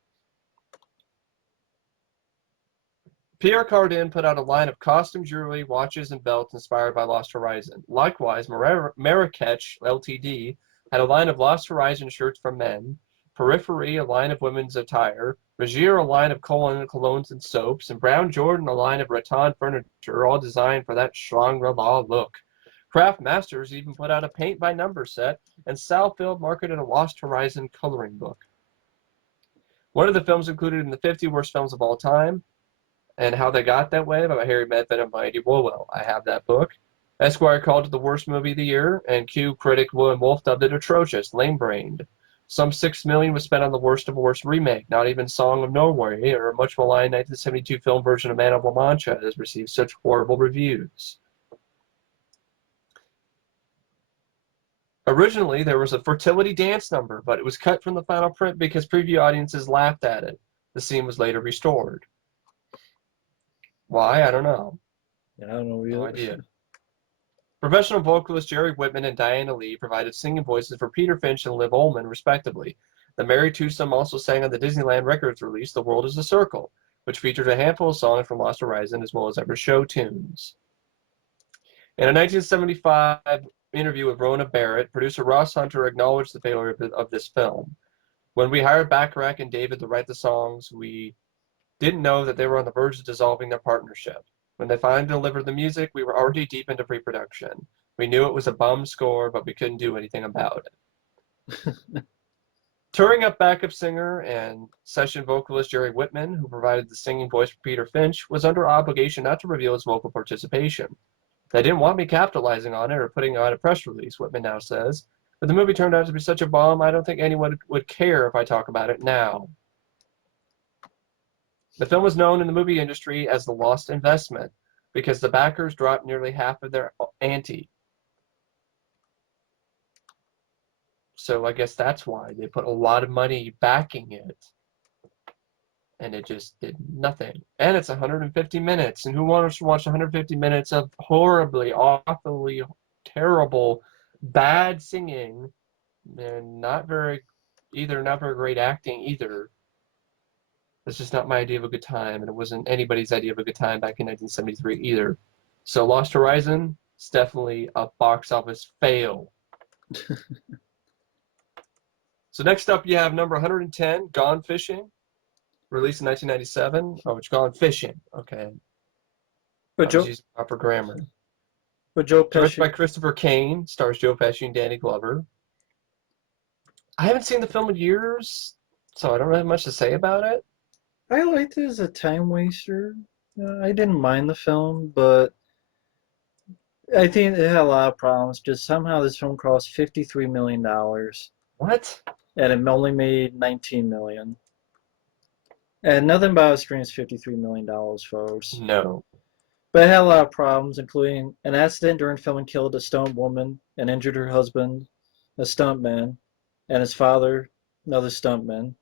Pierre Cardin put out a line of costume jewelry, watches, and belts inspired by Lost Horizon. Likewise, Marrakech Ltd. had a line of Lost Horizon shirts for men, Periphery, a line of women's attire, Regier, a line of colognes and soaps, and Brown Jordan, a line of rattan furniture, all designed for that Shangri-La look. Craft Masters even put out a paint-by-number set, and Salfield marketed a Lost Horizon coloring book. One of the films included in the 50 worst films of all time, and How They Got That Way by Harry Medved and Mighty Woolwell. I have that book. Esquire called it the worst movie of the year, and Q critic William Wolfe dubbed it atrocious, lame-brained. Some $6 million was spent on the worst of worst remake. Not even Song of Norway, or a much maligned 1972 film version of Man of La Mancha, has received such horrible reviews. Originally, there was a fertility dance number, but it was cut from the final print because preview audiences laughed at it. The scene was later restored. Why? I don't know. Yeah, I don't know either. No idea. Professional vocalists Jerry Whitman and Diana Lee provided singing voices for Peter Finch and Liv Ullmann, respectively. The married twosome also sang on the Disneyland Records release, The World is a Circle. which featured a handful of songs from Lost Horizon as well as ever show tunes. In a 1975 interview with Rona Barrett, producer Ross Hunter acknowledged the failure of this film. When we hired Bacharach and David to write the songs, we didn't know that they were on the verge of dissolving their partnership. When they finally delivered the music, we were already deep into pre-production. We knew it was a bum score, but we couldn't do anything about it. Touring up backup singer and session vocalist Jerry Whitman, who provided the singing voice for Peter Finch, was under obligation not to reveal his vocal participation. They didn't want me capitalizing on it or putting on a press release, Whitman now says. But the movie turned out to be such a bomb, I don't think anyone would care if I talk about it now. The film was known in the movie industry as the lost investment because the backers dropped nearly half of their ante. So I guess that's why they put a lot of money backing it. And it just did nothing. And it's 150 minutes. And who wants to watch 150 minutes of horribly, awfully, terrible, bad singing and not very great acting either? It's just not my idea of a good time, and it wasn't anybody's idea of a good time back in 1973 either. So Lost Horizon is definitely a box office fail. So next up you have number 110, Gone Fishing, released in 1997. Oh, it's Gone Fishing. Okay. But I was using proper grammar. Joe Directed by Pesci. Christopher Kane, stars Joe Pesci and Danny Glover. I haven't seen the film in years, so I don't really have much to say about it. I liked it as a time waster. I didn't mind the film, but I think it had a lot of problems. Just somehow this film cost $53 million, What? and it only made $19 million. And nothing about it screams $53 million, folks. No. But it had a lot of problems, including an accident during filming killed a stunt woman and injured her husband, a stuntman, and his father, another stuntman.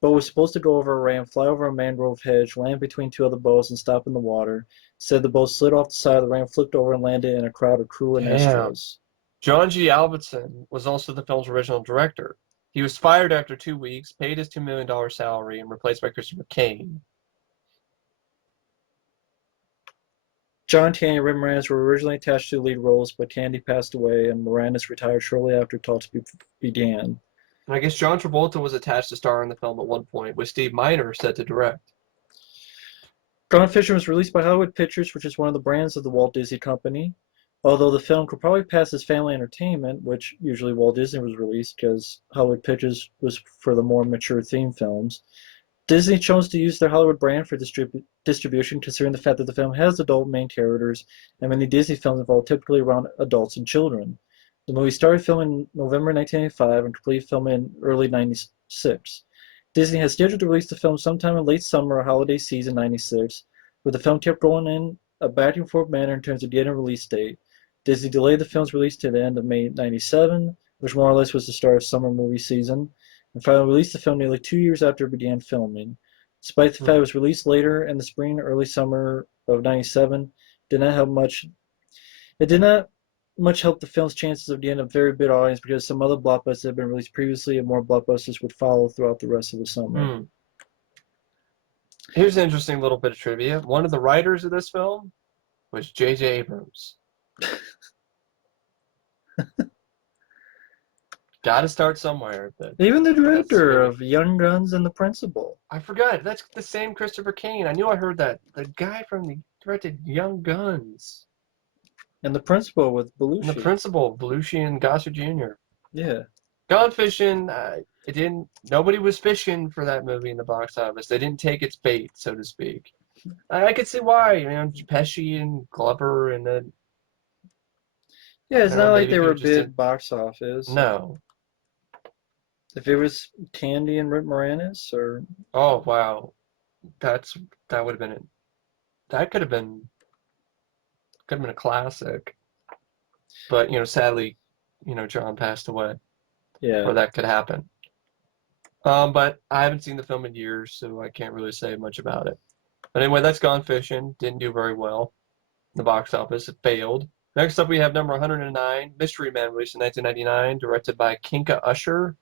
Boat was supposed to go over a ramp, fly over a mangrove hedge, land between two other boats, and stop in the water. Instead, the boat slid off the side of the ramp, flipped over, and landed in a crowd of crew and Damn. extras. John G. Avildsen was also the film's original director. He was fired after 2 weeks, paid his $2 million salary, and replaced by Christopher Kane. John Candy and Rick Moranis were originally attached to the lead roles, but Candy passed away, and Moranis retired shortly after talks began. And I guess John Travolta was attached to star in the film at one point, with Steve Miner set to direct. Gone Fishing was released by Hollywood Pictures, which is one of the brands of the Walt Disney Company. Although the film could probably pass as family entertainment, which usually Walt Disney was released because Hollywood Pictures was for the more mature theme films, Disney chose to use their Hollywood brand for distribution, considering the fact that the film has adult main characters, and many Disney films involve typically around adults and children. The movie started filming in November 1985 and completed filming in early 96. Disney had scheduled to release the film sometime in late summer or holiday season 96, but the film kept rolling in a back and forth manner in terms of getting a release date. Disney delayed the film's release to the end of May 97, which more or less was the start of summer movie season, and finally released the film nearly 2 years after it began filming. Despite the fact it was released later in the spring, early summer of 97, did not help much. It did not much help the film's chances of getting a very big audience because some other blockbusters had been released previously and more blockbusters would follow throughout the rest of the summer. Here's an interesting little bit of trivia. One of the writers of this film was J.J. Abrams. Got to start somewhere. But even the director of Young Guns and The Principal. I forgot. That's the same Christopher Kane. I knew I heard that. The guy from the directed Young Guns. And The Principal with Belushi. And The Principal, Belushi and Gossett Jr. Yeah. Gone Fishing. Nobody was fishing for that movie in the box office. They didn't take its bait, so to speak. I could see why. Pesci and Glover and then. Yeah, it's not like they were big box office. No. If it was Candy and Rick Moranis, or oh wow, that would have been it. That could have been a classic. But sadly, John passed away. Yeah. Or that could happen. But I haven't seen the film in years, so I can't really say much about it. But anyway, that's Gone Fishing. Didn't do very well in the box office. It failed. Next up, we have number 109, Mystery Man, released in 1999, directed by Kinka Usher.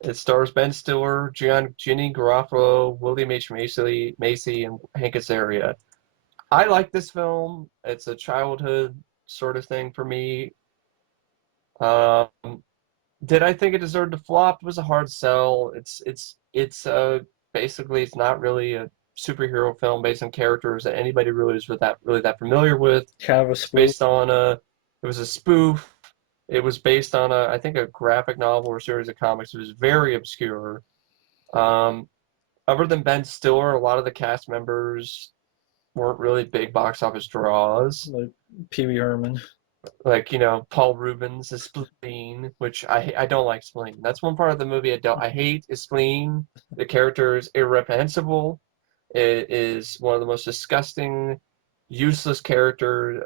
It stars Ben Stiller, Ginny Garofalo, William H. Macy, and Hank Azaria. I like this film. It's a childhood sort of thing for me. Um, did I think it deserved to flop? It was a hard sell. It's basically it's not really a superhero film based on characters that anybody really that familiar with. Kind of a It's spoof. based on it was a spoof. It was based on I think a graphic novel or series of comics. It was very obscure. Um, Other than Ben Stiller, a lot of the cast members weren't really big box office draws. Like Pee Wee Herman. Like, Paul Rubens is Spleen, which I don't like Spleen. That's one part of the movie I hate is Spleen. The character is irreprehensible. It is one of the most disgusting, useless characters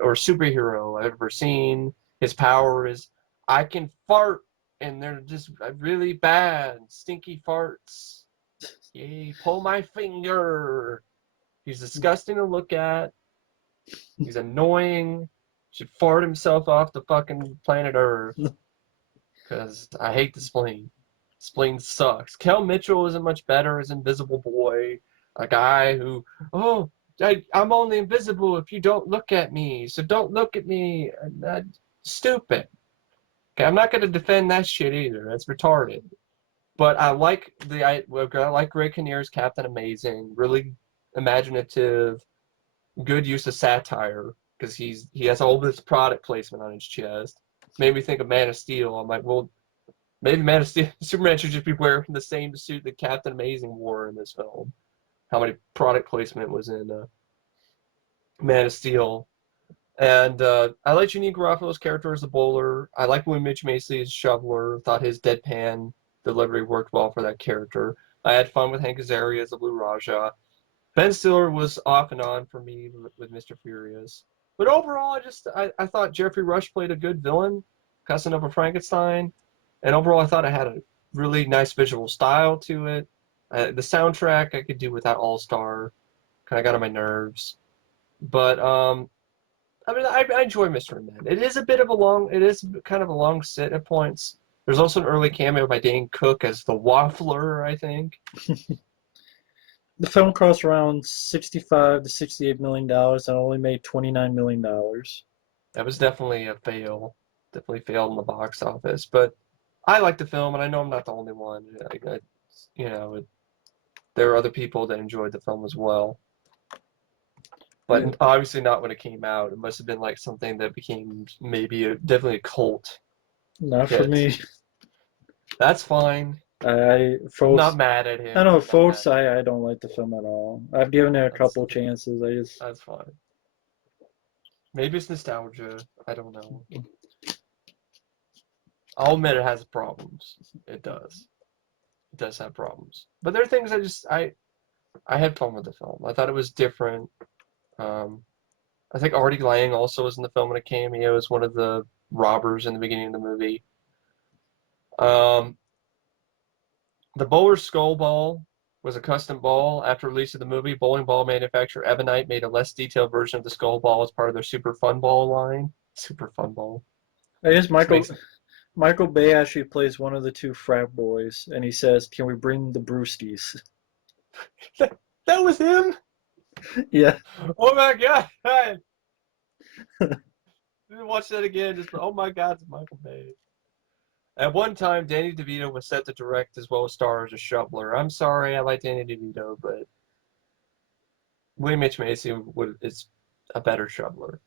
or superhero I've ever seen. His power is I can fart and they're just really bad, stinky farts. Yay, pull my finger. He's disgusting to look at. He's annoying. Should fart himself off the fucking planet Earth. Because I hate the Spleen. Spleen sucks. Kel Mitchell isn't much better as Invisible Boy. A guy who, oh, I'm only invisible if you don't look at me. So don't look at me. Stupid. Okay, I'm not going to defend that shit either. That's retarded. But I like Greg Kinnear's Captain Amazing. Really imaginative, good use of satire because he has all this product placement on his chest. Made me think of Man of Steel. I'm like, well, maybe Man of Steel, Superman should just be wearing the same suit that Captain Amazing wore in this film. How many product placement was in Man of Steel? And I like Janeane Garofalo's character as a bowler. I like when Mitch Macy as shoveler. Thought his deadpan delivery worked well for that character. I had fun with Hank Azaria as the Blue Raja. Ben Stiller was off and on for me with Mr. Furious. But overall, I thought Jeffrey Rush played a good villain, cousin of a Frankenstein. And overall, I thought it had a really nice visual style to it. The soundtrack I could do without All Star. Kind of got on my nerves. But I mean, I enjoy Mr. and Men. It is kind of a long sit at points. There's also an early cameo by Dane Cook as the Waffler, I think. The film cost around 65 to 68 million dollars and only made 29 million dollars. That was definitely a fail. Definitely failed in the box office. But I like the film, and I know I'm not the only one. You know, there are other people that enjoyed the film as well. Yeah. But obviously not when it came out. It must have been like something that became definitely a cult Not for hit. me. That's fine. I'm not Folks, mad at I him. know, I'm not mad folks, at him. I don't like the film at all. I've given it a That's couple chances. that's fine. Maybe it's nostalgia. I don't know. I'll admit it has problems. It does. It does have problems. But there are things I had fun with the film. I thought it was different. Um, I think Artie Lang also was in the film in a cameo as one of the robbers in the beginning of the movie. Um, the Bowler's Skull Ball was a custom ball. After release of the movie, bowling ball manufacturer Ebonite made a less detailed version of the Skull Ball as part of their Super Fun Ball line. Super Fun Ball. I guess Which makes Michael Bay actually plays one of the two frat boys, and he says, "Can we bring the brewskis?" that was him. Yeah, Oh my god! Watch that again. Just oh my god, it's Michael Bay. At one time, Danny DeVito was set to direct as well as star as a shoveler. I'm sorry, I like Danny DeVito, but William H. Macy is a better shoveler.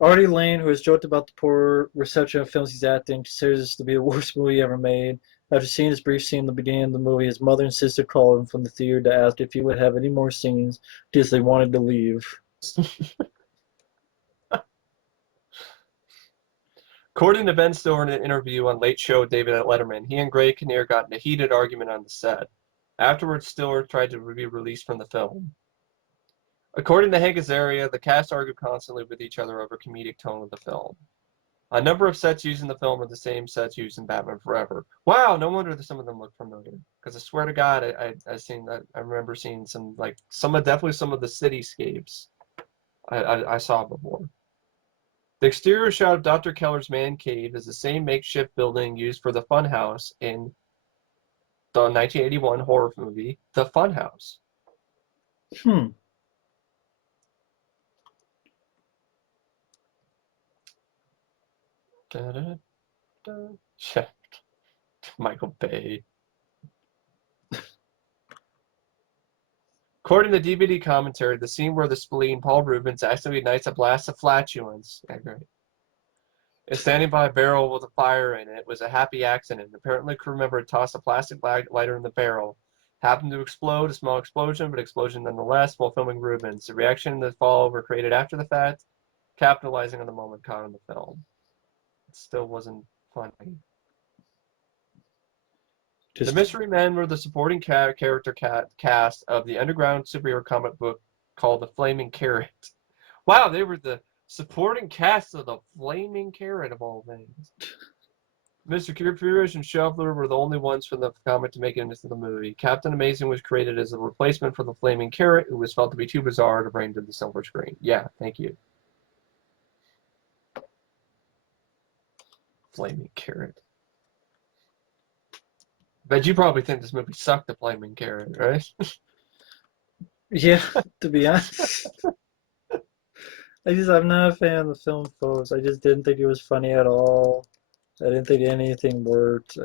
Artie Lane, who has joked about the poor reception of films he's acting, considers this to be the worst movie ever made. After seeing his brief scene in the beginning of the movie, his mother and sister called him from the theater to ask if he would have any more scenes because they wanted to leave. According to Ben Stiller in an interview on Late Show with David Letterman, he and Greg Kinnear got in a heated argument on the set. Afterwards, Stiller tried to be released from the film. According to Hank Azaria, the cast argued constantly with each other over comedic tone of the film. A number of sets used in the film are the same sets used in Batman Forever. Wow, no wonder that some of them look familiar. Because I swear to God, I seen that. I remember seeing definitely some of the cityscapes I saw before. The exterior shot of Dr. Keller's man cave is the same makeshift building used for the Funhouse in the 1981 horror movie, The Funhouse. Hmm. Da, da, da. Yeah. Michael Bay. According to the DVD commentary, the scene where the spleen Paul Rubens accidentally ignites a blast of flatulence is standing by a barrel with a fire in it was a happy accident. Apparently, a crew member had tossed a plastic lighter in the barrel. Happened to explode, a small explosion, but explosion nonetheless, while filming Rubens. The reaction and the fall were created after the fact, capitalizing on the moment caught in the film. It still wasn't funny. The Just Mystery Men were the supporting character cast of the underground superhero comic book called The Flaming Carrot. Wow, they were the supporting cast of The Flaming Carrot of all things. Mr. Furious and Shuffler were the only ones from the comic to make it into the movie. Captain Amazing was created as a replacement for the Flaming Carrot, who was felt to be too bizarre to bring to the silver screen. Yeah, thank you. Flaming Carrot. But you probably think this movie sucked, The Flaming Carrot, right? yeah, to be honest. I'm not a fan of the film, folks. I just didn't think it was funny at all. I didn't think anything worked.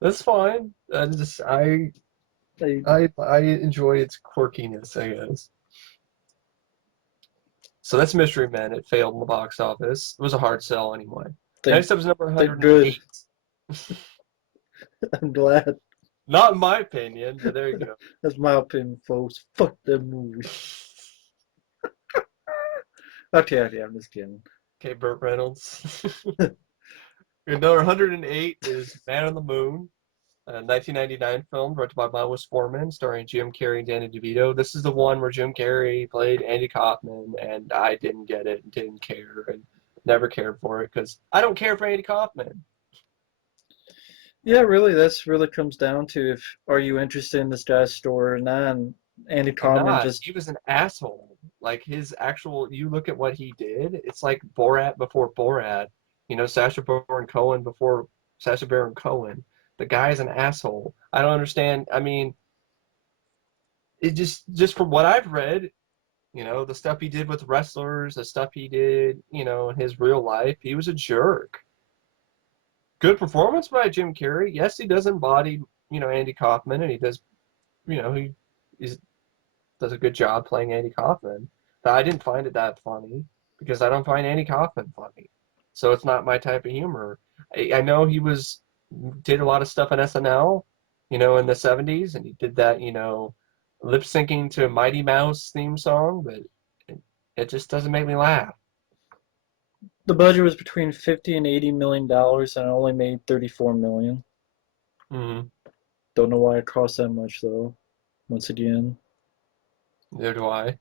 That's fine. I I enjoy its quirkiness, I guess. So that's Mystery Men. It failed in the box office. It was a hard sell anyway. think Next up is number they're good. 108. I'm glad. Not in my opinion, but there you go. That's my opinion, folks. Fuck that movie. Okay, I'm just kidding. Okay, Burt Reynolds. Number 108 is Man on the Moon, a 1999 film directed by Milos Forman, starring Jim Carrey and Danny DeVito. This is the one where Jim Carrey played Andy Kaufman, and I didn't get it and didn't care and never cared for it because I don't care for Andy Kaufman. Yeah, really, that's really comes down to if are you interested in this guy's story or not. And Andy I'm Kaufman not. just He was an asshole. Like his actual, you look at what he did. It's like Borat before Borat. You know, Sacha Baron Cohen before Sacha Baron Cohen. The guy's an asshole. I don't understand. I mean, it just from what I've read, you know, the stuff he did with wrestlers, the stuff he did, you know, in his real life, he was a jerk. Good performance by Jim Carrey. Yes, he does embody, you know, Andy Kaufman, and he does, you know, he does a good job playing Andy Kaufman. But I didn't find it that funny because I don't find Andy Kaufman funny. So it's not my type of humor. I know he did a lot of stuff on SNL, you know, in the 70s, and he did that, you know, lip syncing to a Mighty Mouse theme song, but it just doesn't make me laugh. the budget was between 50 and 80 million dollars and it only made 34 million. Mm-hmm. Don't know why it cost that much though. Once again. Neither do I.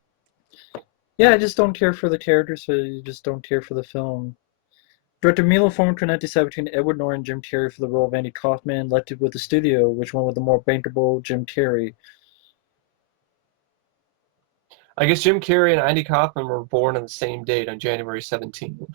Yeah, I just don't care for the characters, so you just don't care for the film. Director Milo formed in 1917 Edward Norton and Jim Carrey for the role of Andy Kaufman, elected with the studio, which went with the more bankable Jim Carrey. I guess Jim Carrey and Andy Kaufman were born on the same date on January 17th.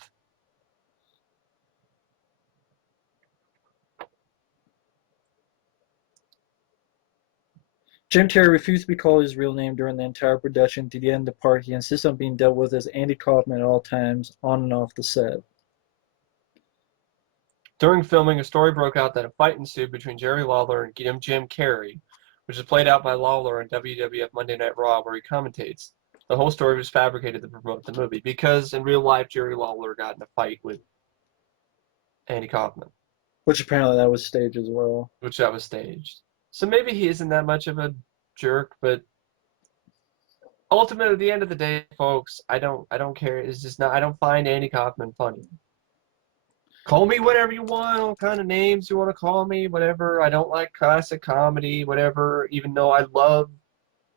Jim Carrey refused to be called his real name during the entire production. To the end of the part, he insisted on being dealt with as Andy Kaufman at all times, on and off the set. During filming, a story broke out that a fight ensued between Jerry Lawler and Jim Carrey, which is played out by Lawler on WWF Monday Night Raw, where he commentates. The whole story was fabricated to promote the movie because in real life, Jerry Lawler got in a fight with Andy Kaufman, Which apparently that was staged as well. which that was staged. So maybe he isn't that much of a jerk, but ultimately, at the end of the day, folks, I don't care. It's just not. I don't find Andy Kaufman funny. Call me whatever you want, all kind of names you want to call me, whatever. I don't like classic comedy, whatever, even though I love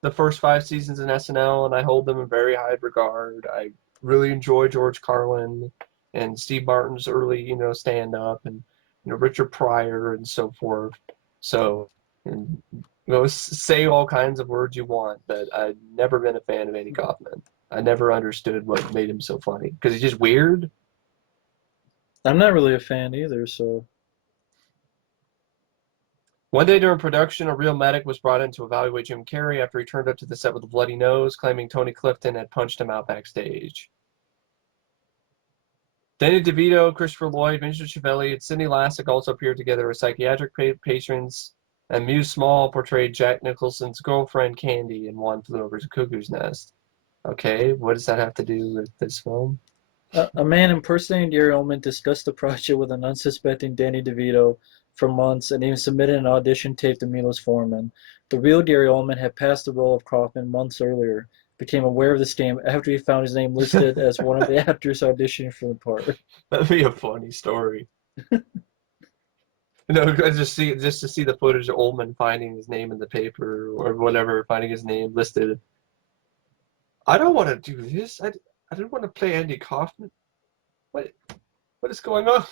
the first 5 seasons in SNL and I hold them in very high regard. I really enjoy George Carlin and Steve Martin's early, you know, stand-up and, you know, Richard Pryor and so forth. So, and, you know, say all kinds of words you want, but I've never been a fan of Andy Kaufman. I never understood what made him so funny because he's just weird. I'm not really a fan either, so One day during production, a real medic was brought in to evaluate Jim Carrey after he turned up to the set with a bloody nose, claiming Tony Clifton had punched him out backstage. Danny DeVito, Christopher Lloyd, Vincent Schiavelli, and Sidney Lassick also appeared together as psychiatric patients, and Muse Small portrayed Jack Nicholson's girlfriend Candy in One Flew Over the Cuckoo's Nest. Okay, what does that have to do with this film? a man impersonating Gary Oldman discussed the project with an unsuspecting Danny DeVito for months and even submitted an audition tape to Milos Forman. The real Gary Oldman had passed the role of Kaufman months earlier, became aware of the scam after he found his name listed as one of the actors auditioning for the part. That'd be a funny story. No, I just to see the footage of Ullman finding his name in the paper or whatever, finding his name listed. I don't want to do this. I don't want to play Andy Kaufman. What what is going on?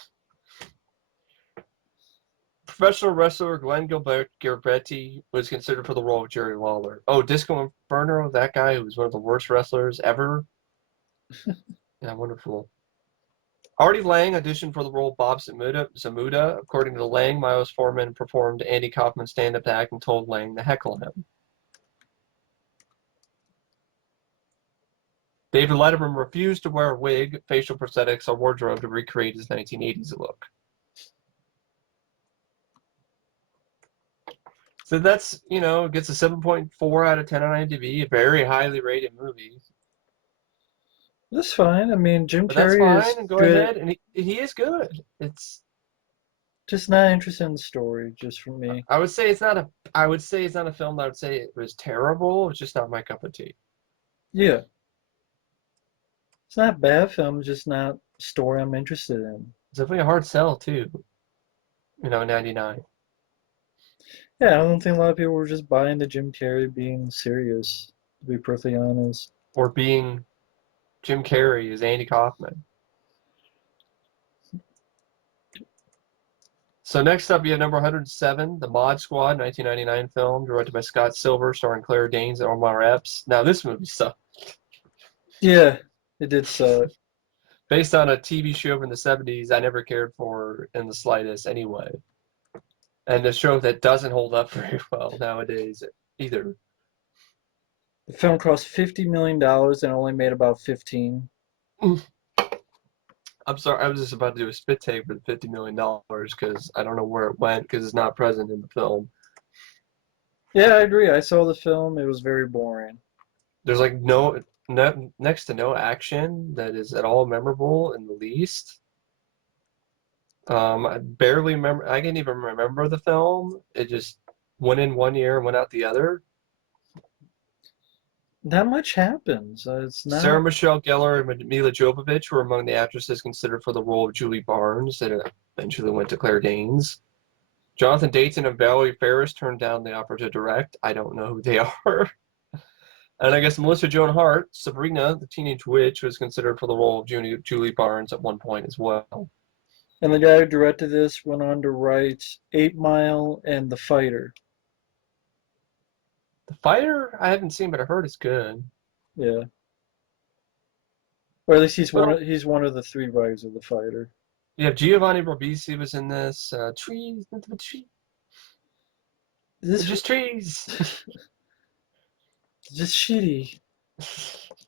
Professional wrestler Glenn Gilberti was considered for the role of Jerry Lawler. Oh, Disco Inferno, that guy who was one of the worst wrestlers ever. Yeah, wonderful. Artie Lang auditioned for the role of Bob Zamuda. According to Lang, Miles Forman performed Andy Kaufman's stand-up act and told Lang to heckle him. David Letterman refused to wear a wig, facial prosthetics, or wardrobe to recreate his 1980s look. So that's, gets a 7.4 out of 10 on IMDb, a very highly rated movie. That's fine. I mean, Jim But that's Carrey fine, is and go good. ahead, and he is good. It's Just not interested in the story, just for me. I would say it's not a film that I would say it was terrible. It's just not my cup of tea. Yeah, it's not a bad film, it's just not a story I'm interested in. It's definitely a hard sell too. 99. Yeah, I don't think a lot of people were just buying the Jim Carrey being serious, to be perfectly honest. Or being Jim Carrey as Andy Kaufman. So next up, you have number 107, The Mod Squad, 1999 film, directed by Scott Silver, starring Claire Danes and Omar Epps. Now, this movie sucks. Yeah, it did suck. Based on a TV show from the 70s I never cared for in the slightest anyway. And a show that doesn't hold up very well nowadays either. The film cost $50 million and only made about 15. I'm sorry, I was just about to do a spit take for the $50 million because I don't know where it went because it's not present in the film. Yeah, I agree. I saw the film. It was very boring. There's like next to no action that is at all memorable in the least. I barely remember. I can't even remember the film. It just went in one ear and went out the other. Not much happens. It's Sarah not. Michelle Gellar and Mila Jovovich were among the actresses considered for the role of Julie Barnes that eventually went to Claire Danes. Jonathan Dayton and Valerie Ferris turned down the offer to direct. I don't know who they are. And I guess Melissa Joan Hart, Sabrina, the Teenage Witch, was considered for the role of Julie Barnes at one point as well. And the guy who directed this went on to write 8 Mile and The Fighter. The Fighter, I haven't seen, but I heard it's good. Yeah. Or at least Well, he's one of the 3 writers of The Fighter. yeah, Giovanni Ribisi was in this. Trees, Is they're this just trees. just shitty?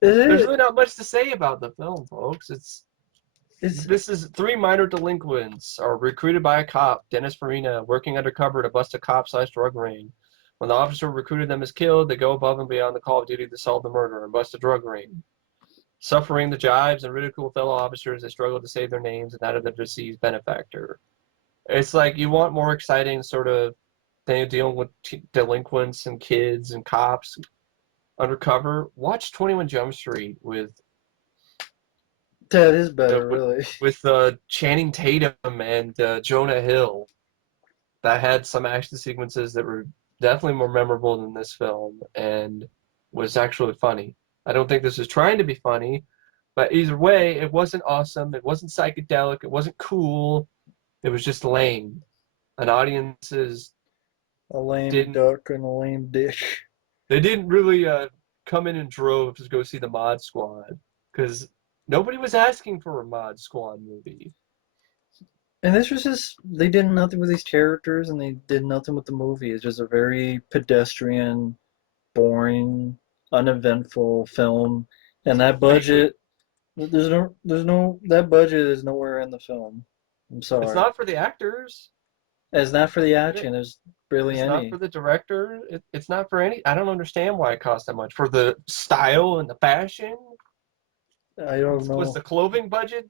There's It, really not much to say about the film, folks. it's This is 3 minor delinquents are recruited by a cop, Dennis Farina, working undercover to bust a cop/drug ring. When the officer who recruited them is killed, they go above and beyond the call of duty to solve the murder and bust a drug ring. Suffering the jibes and ridicule fellow officers, they struggle to save their names and that of the deceased benefactor. It's like you want more exciting sort of thing dealing with delinquents and kids and cops undercover. Watch 21 Jump Street that is uh, better, with really. Channing Tatum and Jonah Hill. That had some action sequences that were definitely more memorable than this film and was actually funny. I don't think this was trying to be funny, but either way, it wasn't awesome. It wasn't psychedelic. It wasn't cool. It was just lame. And audiences A lame didn't duck and a lame dick. they didn't really come in droves to go see the Mod Squad because nobody was asking for a Mod Squad movie. And this was just, they did nothing with these characters and they did nothing with the movie. It's just a very pedestrian, boring, uneventful film. And that Vaguely. budget, that budget is nowhere in the film. I'm It's sorry. not for the actors. It's not for the It, action. There's barely it's not any. for the director. It's not for any. I don't understand why it cost that much. For the style and the fashion? I don't Was know. the clothing budget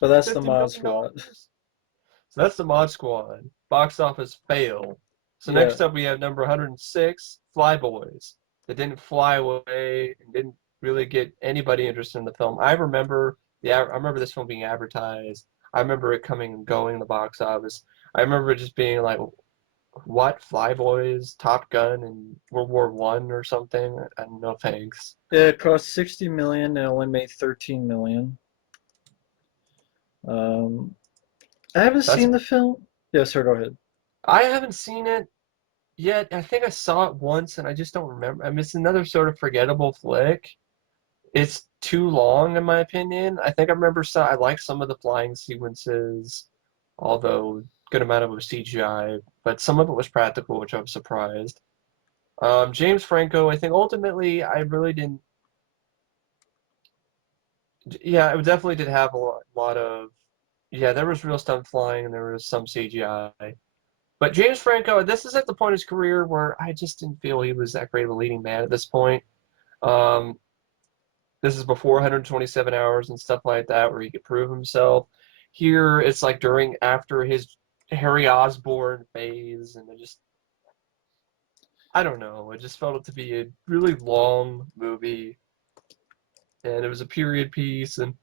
But that's the $50 Mod million? Squad. So that's the Mod Squad. Box office fail. So Yeah. next up we have number 106, Flyboys. That didn't fly away and didn't really get anybody interested in the film. I remember this film being advertised. I remember it coming and going in the box office. I remember it just being like, what, Flyboys, Top Gun, and World War One or something? No thanks. Yeah, it cost 60 million and only made 13 million. Um, I haven't That's seen the film. Yeah, sir, go ahead. I haven't seen it yet. I think I saw it once and I just don't remember. I mean, it's another sort of forgettable flick. It's too long, in my opinion. I think I remember I like some of the flying sequences, although good amount of it was CGI, but some of it was practical, which I'm surprised. James Franco, I think ultimately I really didn't. Yeah, it definitely did have a lot of. Yeah, there was real stunt flying and there was some CGI. But James Franco, this is at the point in his career where I just didn't feel he was that great of a leading man at this point. Um, This is before 127 hours and stuff like that, where he could prove himself. Here, it's like after his Harry Osborn phase, and I don't know. I just felt it to be a really long movie, and it was a period piece, and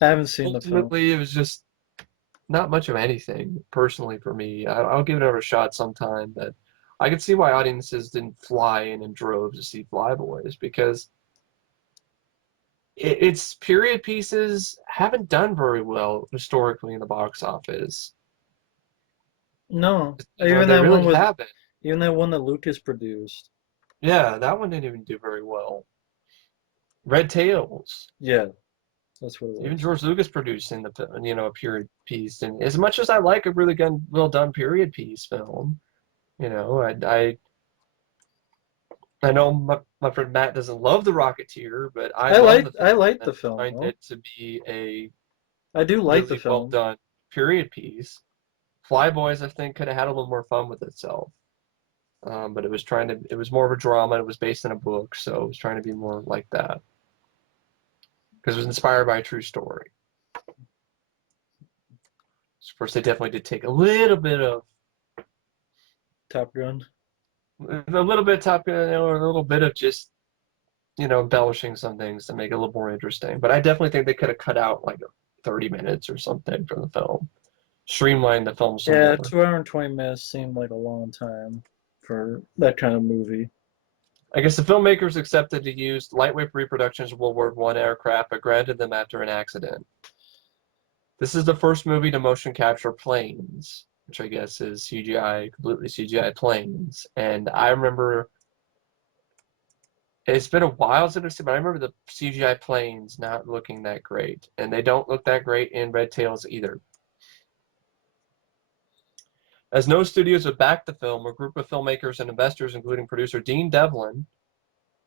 I haven't seen the film. ultimately, it was just not much of anything, personally, for me. I'll give it another shot sometime, but I could see why audiences didn't fly in droves to see Flyboys, because its period pieces haven't done very well historically in the box office. No, They really haven't. even that one that Lucas produced. Yeah, that one didn't even do very well. Red Tails. Yeah, that's what it Even was. George Lucas produced a period piece. And as much as I like a really well done period piece film, you know, I know my friend Matt doesn't love The Rocketeer, but I love the I film. like And the I film find though. it to be a I do like the really well film. done period piece. Flyboys, I think, could have had a little more fun with itself. But it was more of a drama. It was based in a book, so it was trying to be more like that because it was inspired by a true story. Of course, they definitely did take Top Gun. a little bit of Top Gun, or a little bit of just embellishing some things to make it a little more interesting. But I definitely think they could have cut out like 30 minutes or something from the film, streamline the film some Yeah, more. 2 hour and 20 minutes seemed like a long time for that kind of movie. I guess the filmmakers accepted to use lightweight reproductions of World War One aircraft, but granted them after an accident. This is the first movie to motion capture planes, which I guess is CGI, completely CGI planes. And I remember it's been a while since I've seen, but I remember the CGI planes not looking that great, and they don't look that great in Red Tails either. As no studios would back the film, a group of filmmakers and investors, including producer Dean Devlin,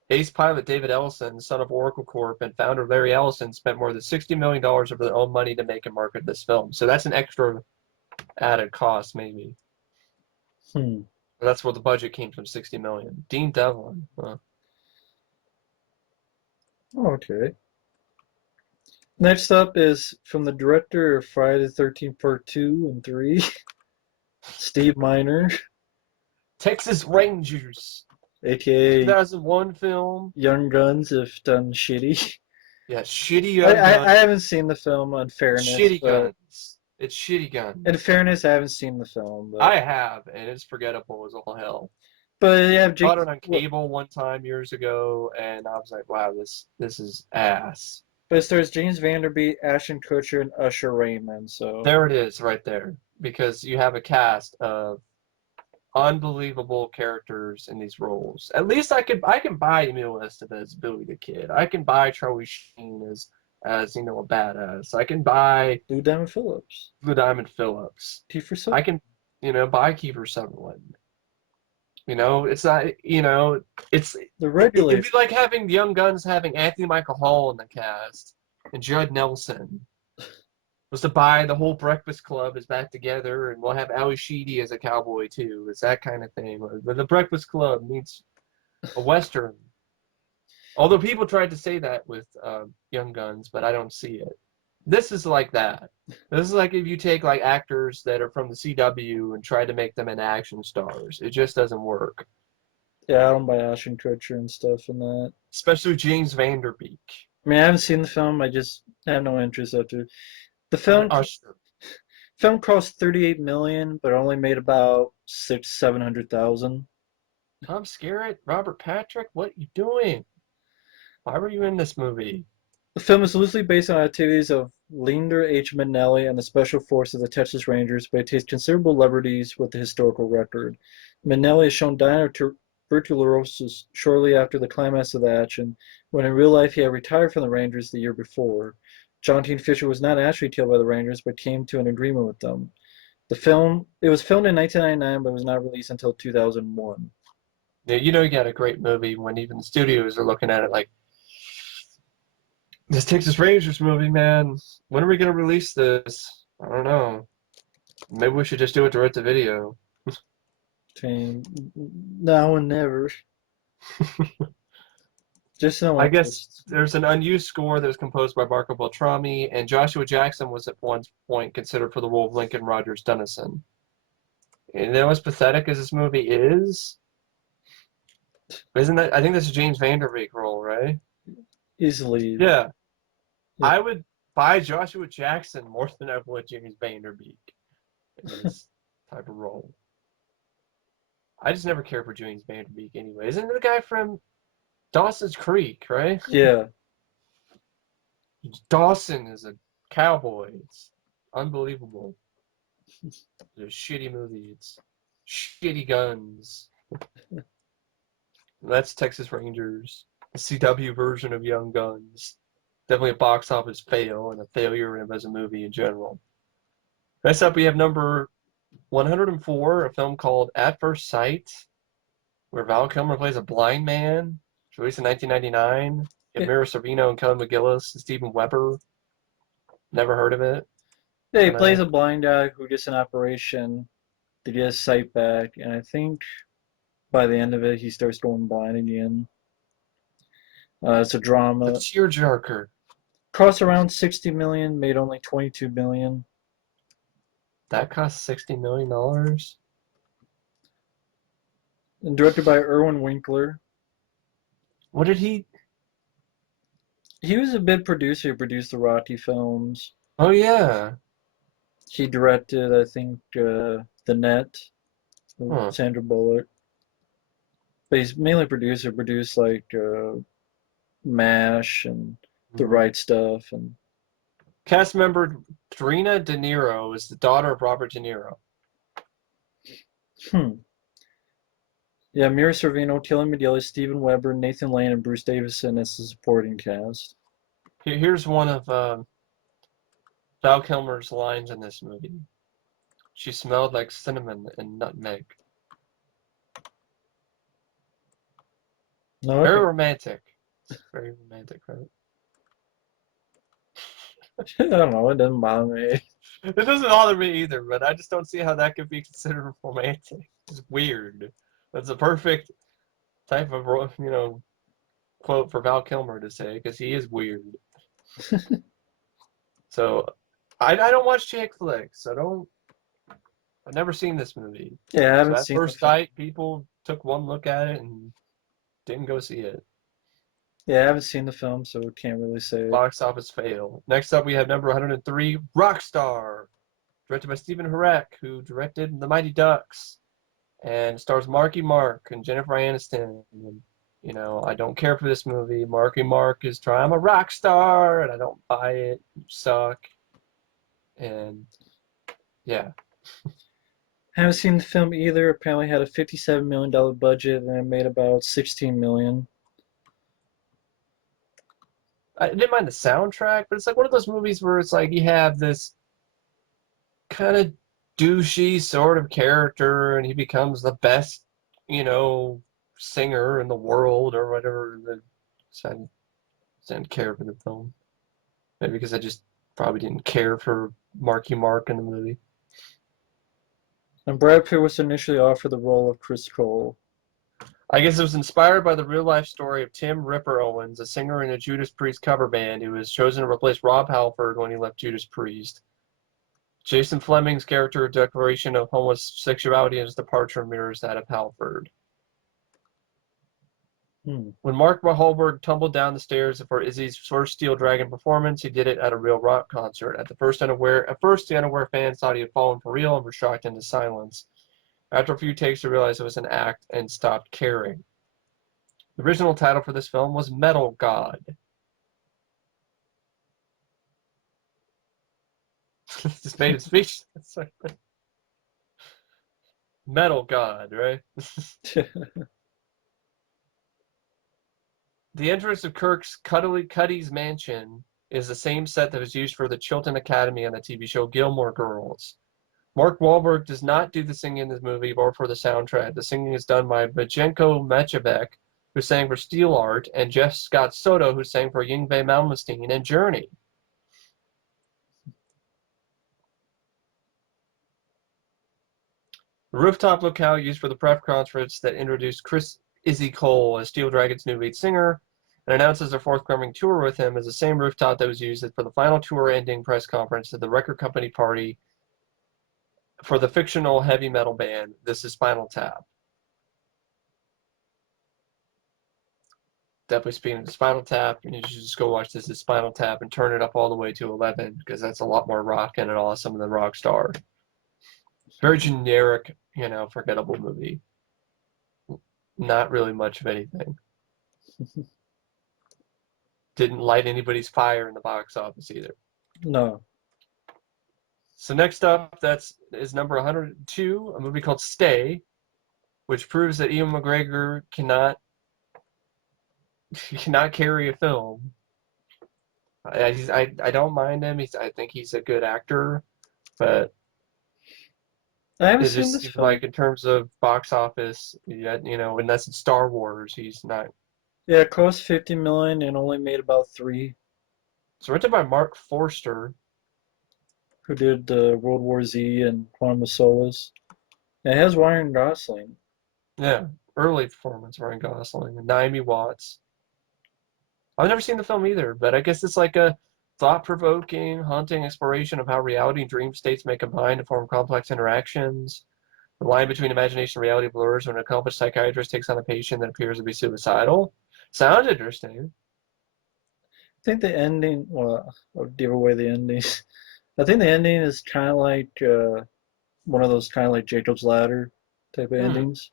ace pilot David Ellison, son of Oracle Corp, and founder Larry Ellison, spent more than $60 million of their own money to make and market this film. So that's an extra added cost, maybe. Hmm. That's where the budget came from, 60 million. Dean Devlin. Huh. Okay. Next up is from the director of Friday the 13th Part 2 and 3, Steve Miner, Texas Rangers. aka 2001 film. Young Guns if done shitty. Yeah, shitty young I gun. haven't seen the film, Shitty guns. It's shitty in guns. fairness, I haven't seen the film, but I have, and it's forgettable as all hell. you have Bought Jake. it on cable one time years ago, and I was like, wow, this is ass. But it stars James Vanderbeek, Ashton Kutcher, and Usher Raymond. So There it is, right there. Because you have a cast of unbelievable characters in these roles. At least I can buy Emil Estevez as Billy the Kid. I can buy Charlie Sheen as a badass. I can buy Lou Diamond Phillips. Blue Diamond Phillips. Kiefer I Sutherland. can buy Kiefer Sutherland. It's not it's The it'd be regulators. like having Young Guns having Anthony Michael Hall in the cast and Judd Nelson. Was to buy the whole Breakfast Club is back together, and we'll have Ali Sheedy as a cowboy too. It's that kind of thing. The Breakfast Club meets a western. Although people tried to say that with Young Guns, but I don't see it. This is like that. This is like if you take like actors that are from the CW and try to make them into action stars. It just doesn't work. Yeah, I don't buy Ashton Kutcher and stuff in that. Especially James Vanderbeek. I mean, I haven't seen the film. I just have no interest after. The film Usher. film cost 38 million, but only made about 700,000. Tom Skerritt, Robert Patrick, what are you doing? Why were you in this movie? The film is loosely based on activities of Leander H. Minnelli and the Special Forces of the Texas Rangers, but it takes considerable liberties with the historical record. Minnelli is shown dying of tuberculosis shortly after the climax of the action, when in real life he had retired from the Rangers the year before. John T. Fisher was not actually killed by the Rangers, but came to an agreement with them. It was filmed in 1999, but was not released until 2001. Yeah, you got a great movie when even the studios are looking at it like, this Texas Rangers movie, man. When are we gonna release this? I don't know. Maybe we should just do it direct to video. Saying, now and never. Just no I guess interest. there's an unused score that was composed by Marco Beltrami, and Joshua Jackson was at one point considered for the role of Lincoln Rogers Dennison. And as pathetic as this movie is, isn't that? I think that's a James Vanderbeek role, right? Easily. Yeah, Yeah. I would buy Joshua Jackson more than I would James Vanderbeek in this type of role. I just never cared for James Vanderbeek anyway. Isn't the guy from Dawson's Creek, right? Yeah. Dawson is a cowboy. It's unbelievable. It's a shitty movie. It's shitty guns. That's Texas Rangers. The CW version of Young Guns. Definitely a box office fail and a failure as a movie in general. Next up, we have number 104, a film called At First Sight, where Val Kilmer plays a blind man. It's released in 1999. You have Yeah, Mira Sorvino and Kelly McGillis and Steven Weber. Never heard of it. he Gonna plays a blind guy who gets an operation to get his sight back, and I think by the end of it, he starts going blind again. It's a The drama. tearjerker. Cost around 60 million, made only 22 million. That cost $60 million. And directed by Irwin Winkler. What did he? He was a big producer. He produced the Rocky films. Oh yeah. He directed, I think, The Net with Huh. Sandra Bullock. But he's mainly producer. Produced like MASH and The Mhm. Right Stuff and Cast member Drina De Niro is the daughter of Robert De Niro. hmm. Yeah, Mira Sorvino, Kelly McGillis, Steven Weber, Nathan Lane, and Bruce Davison as the supporting cast. Here's one of Val Kilmer's lines in this movie. She smelled like cinnamon and nutmeg. No, Very okay. romantic. It's very romantic, right? I don't know. It doesn't bother me. It doesn't bother me either, but I just don't see how that could be considered romantic. It's weird. That's a perfect type of quote for Val Kilmer to say because he is weird. So I don't watch chick flicks. I've never seen this movie. Yeah, I So haven't at seen the first film. sight, people took one look at it and didn't go see it. Yeah, I haven't seen the film, so can't really say. Box office fail. Next up, we have number 103, Rockstar, directed by Stephen Herek, who directed The Mighty Ducks, and stars Marky Mark and Jennifer Aniston. And, I don't care for this movie. Marky Mark is trying, I'm a rock star, and I don't buy it. You suck. And yeah, Haven't seen the film either. Apparently had a $57 million budget and it made about 16 million. I didn't mind the soundtrack, but it's like one of those movies where it's like you have this kind of douchey sort of character, and he becomes the best, you know, singer in the world or whatever. So I didn't care for the film. Maybe because I just probably didn't care for Marky Mark in the movie. And Brad Pitt was initially offered the role of Chris Cole. I guess it was inspired by the real life story of Tim Ripper Owens, a singer in a Judas Priest cover band who was chosen to replace Rob Halford when he left Judas Priest. Jason Fleming's character declaration of homosexuality and his departure mirrors that of Halford. When Mark Wahlberg tumbled down the stairs for Izzy's first Steel Dragon performance, he did it at a real rock concert. At first, the unaware fans thought he had fallen for real and were shocked into silence. After a few takes, they realized it was an act and stopped caring. The original title for this film was Metal God. Just made it speech. Metal God, right? The entrance of Kirk's Cuddy's mansion is the same set that was used for the Chilton Academy on the TV show Gilmore Girls. Mark Wahlberg does not do the singing in this movie or for the soundtrack. The singing is done by Majenko Machevek, who sang for Steel Art, and Jeff Scott Soto, who sang for Yngwie Malmsteen and Journey. The rooftop locale used for the press conference that introduced Izzy Cole as Steel Dragon's new lead singer and announces their forthcoming tour with him is the same rooftop that was used for the final tour ending press conference at the record company party for the fictional heavy metal band This Is Spinal Tap. Definitely speaking of Spinal Tap, you should just go watch This Is Spinal Tap and turn it up all the way to 11 because that's a lot more rock and awesome than Rockstar. Very generic, forgettable movie. Not really much of anything. Didn't light anybody's fire in the box office either. No. So next up, is number 102, a movie called Stay, which proves that Ewan McGregor cannot carry a film. I don't mind him. I think he's a good actor, but I haven't it seen just this seems film. like in terms of box office, unless it's Star Wars, he's not. Yeah, it cost 50 million and only made about 3. It's written by Mark Forster, who did World War Z and Quantum of Solace. And it has Ryan Gosling. Yeah, early performance, Ryan Gosling and Naomi Watts. I've never seen the film either, but I guess it's like a thought-provoking, haunting exploration of how reality and dream states may combine to form complex interactions. The line between imagination and reality blurs when an accomplished psychiatrist takes on a patient that appears to be suicidal. Sounds interesting. I think the ending, well, I'll give away the endings. I think the ending is kind of like one of those kind of like Jacob's Ladder type of endings.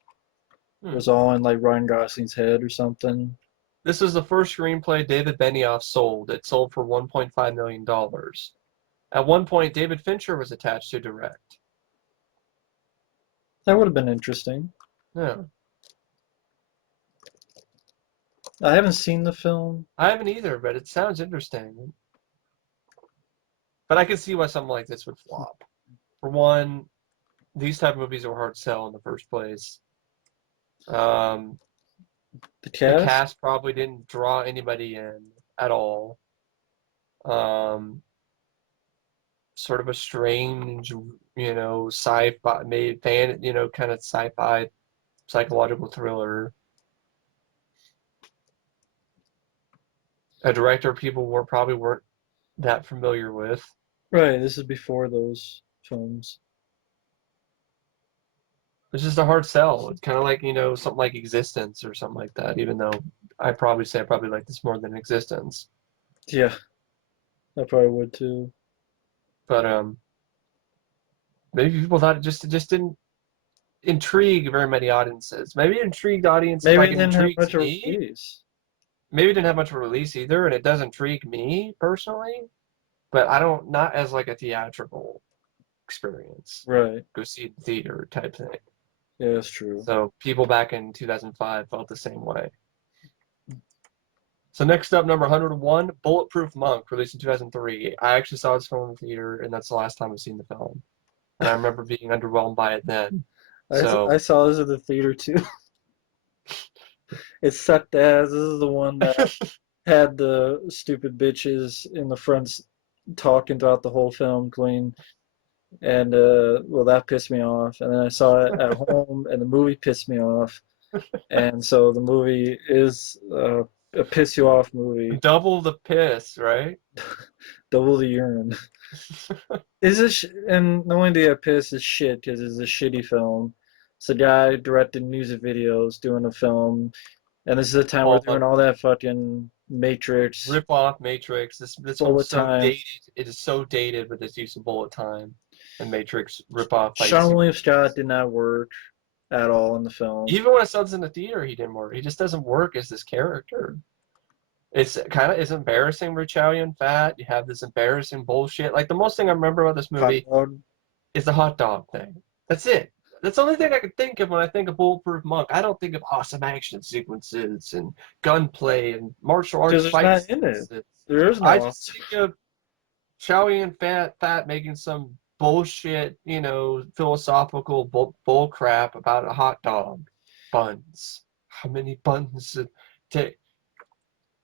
It was all in like Ryan Gosling's head or something. This is the first screenplay David Benioff sold. It sold for $1.5 million. At one point, David Fincher was attached to direct. That would have been interesting. Yeah. I haven't seen the film. I haven't either, but it sounds interesting. But I can see why something like this would flop. For one, these type of movies are hard to sell in the first place. The The cast? cast probably didn't draw anybody in at all. Sort of a strange, sci-fi made fan, kind of sci-fi psychological thriller. A director people probably weren't that familiar with. Right, this is before those films. It's just a hard sell. It's kind of like, something like Existence or something like that, even though I probably like this more than Existence. Yeah, I probably would too. But maybe people thought it just didn't intrigue very many audiences. Maybe it intrigued audiences Maybe like it it didn't have intrigues much of a me. release. Maybe it didn't have much of a release either, and it does intrigue me personally, but not as like a theatrical. experience. Right. Go see it in theater type thing. Yeah, that's true. So people back in 2005 felt the same way. So next up, number 101, Bulletproof Monk, released in 2003. I actually saw this film in the theater, and that's the last time I've seen the film. And I remember being underwhelmed by it then. I So saw this at the theater too. It sucked ass. This is the one that had the stupid bitches in the front talking throughout the whole film, clean. And well, that pissed me off. And then I saw it at home, and the movie pissed me off. And so the movie is a piss you off movie. double the piss, right? Double the urine. Is this and the only day I piss is shit because it's a shitty film. It's a guy directing music videos, doing a film, and this is the time we're doing all that fucking Matrix, Rip off Matrix. This bullet film's so time. dated. It is so dated with this use of bullet time and Matrix rip off fight Sean William sequences. Scott did not work at all in the film. Even when I saw this in the theater, he didn't work. He just doesn't work as this character. It's embarrassing, Richelieu fat. You have this embarrassing bullshit. Like the most thing I remember about this Hot movie dog. is the hot dog thing. That's it. That's the only thing I can think of when I think of Bulletproof Monk. I don't think of awesome action sequences and gunplay and martial arts Because there's fight not in it. sequences. There is no. I just think of Chowie and Fat making some bullshit, philosophical bull crap about a hot dog. Buns. How many buns it take?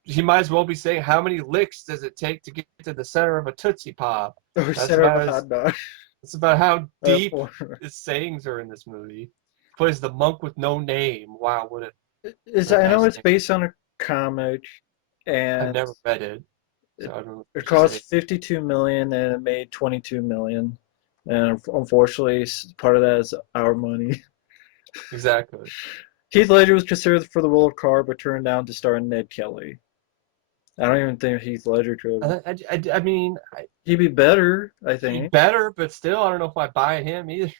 He might as well be saying, how many licks does it take to get to the center of a Tootsie Pop? Or That's center of about a hot dog. that's about how deep Or- his sayings are in this movie. Plays the monk with no name. Wow, what a I know it's nice name. based on a comic, I've and never read it, it, so I don't know it what to say. cost 52 million and it made 22 million. And unfortunately, part of that is our money. Exactly. Heath Ledger was considered for the role of Carr, but turned down to star Ned Kelly. I don't even think Heath Ledger could. I mean, He'd be better, I he'd think. better, but still, I don't know if I buy him either.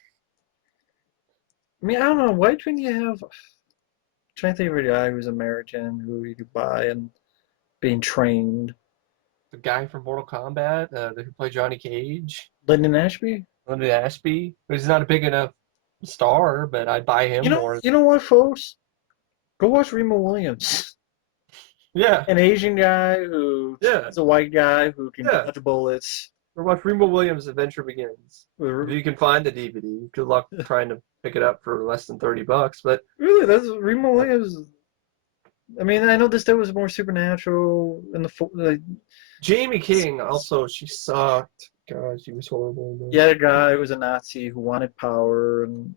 I mean, I don't know. Why couldn't you have? I'm trying to think of a guy who's American who you could buy and being trained. The guy from Mortal Kombat, who played Johnny Cage, Lyndon Ashby? Lyndon Ashby, who's not a big enough star, but I'd buy him more. You know what, folks? Go watch Remo Williams. Yeah, An Asian guy who yeah, is a white guy who can yeah. dodge bullets. Or watch Remo Williams' Adventure Begins. If you can find the DVD, good luck trying to pick it up for less than $30. But Really, that's Remo Williams. I mean, I know this stuff was more supernatural in the like, Jamie King also, she sucked. God, she was horrible. you had a guy who was a Nazi who wanted power and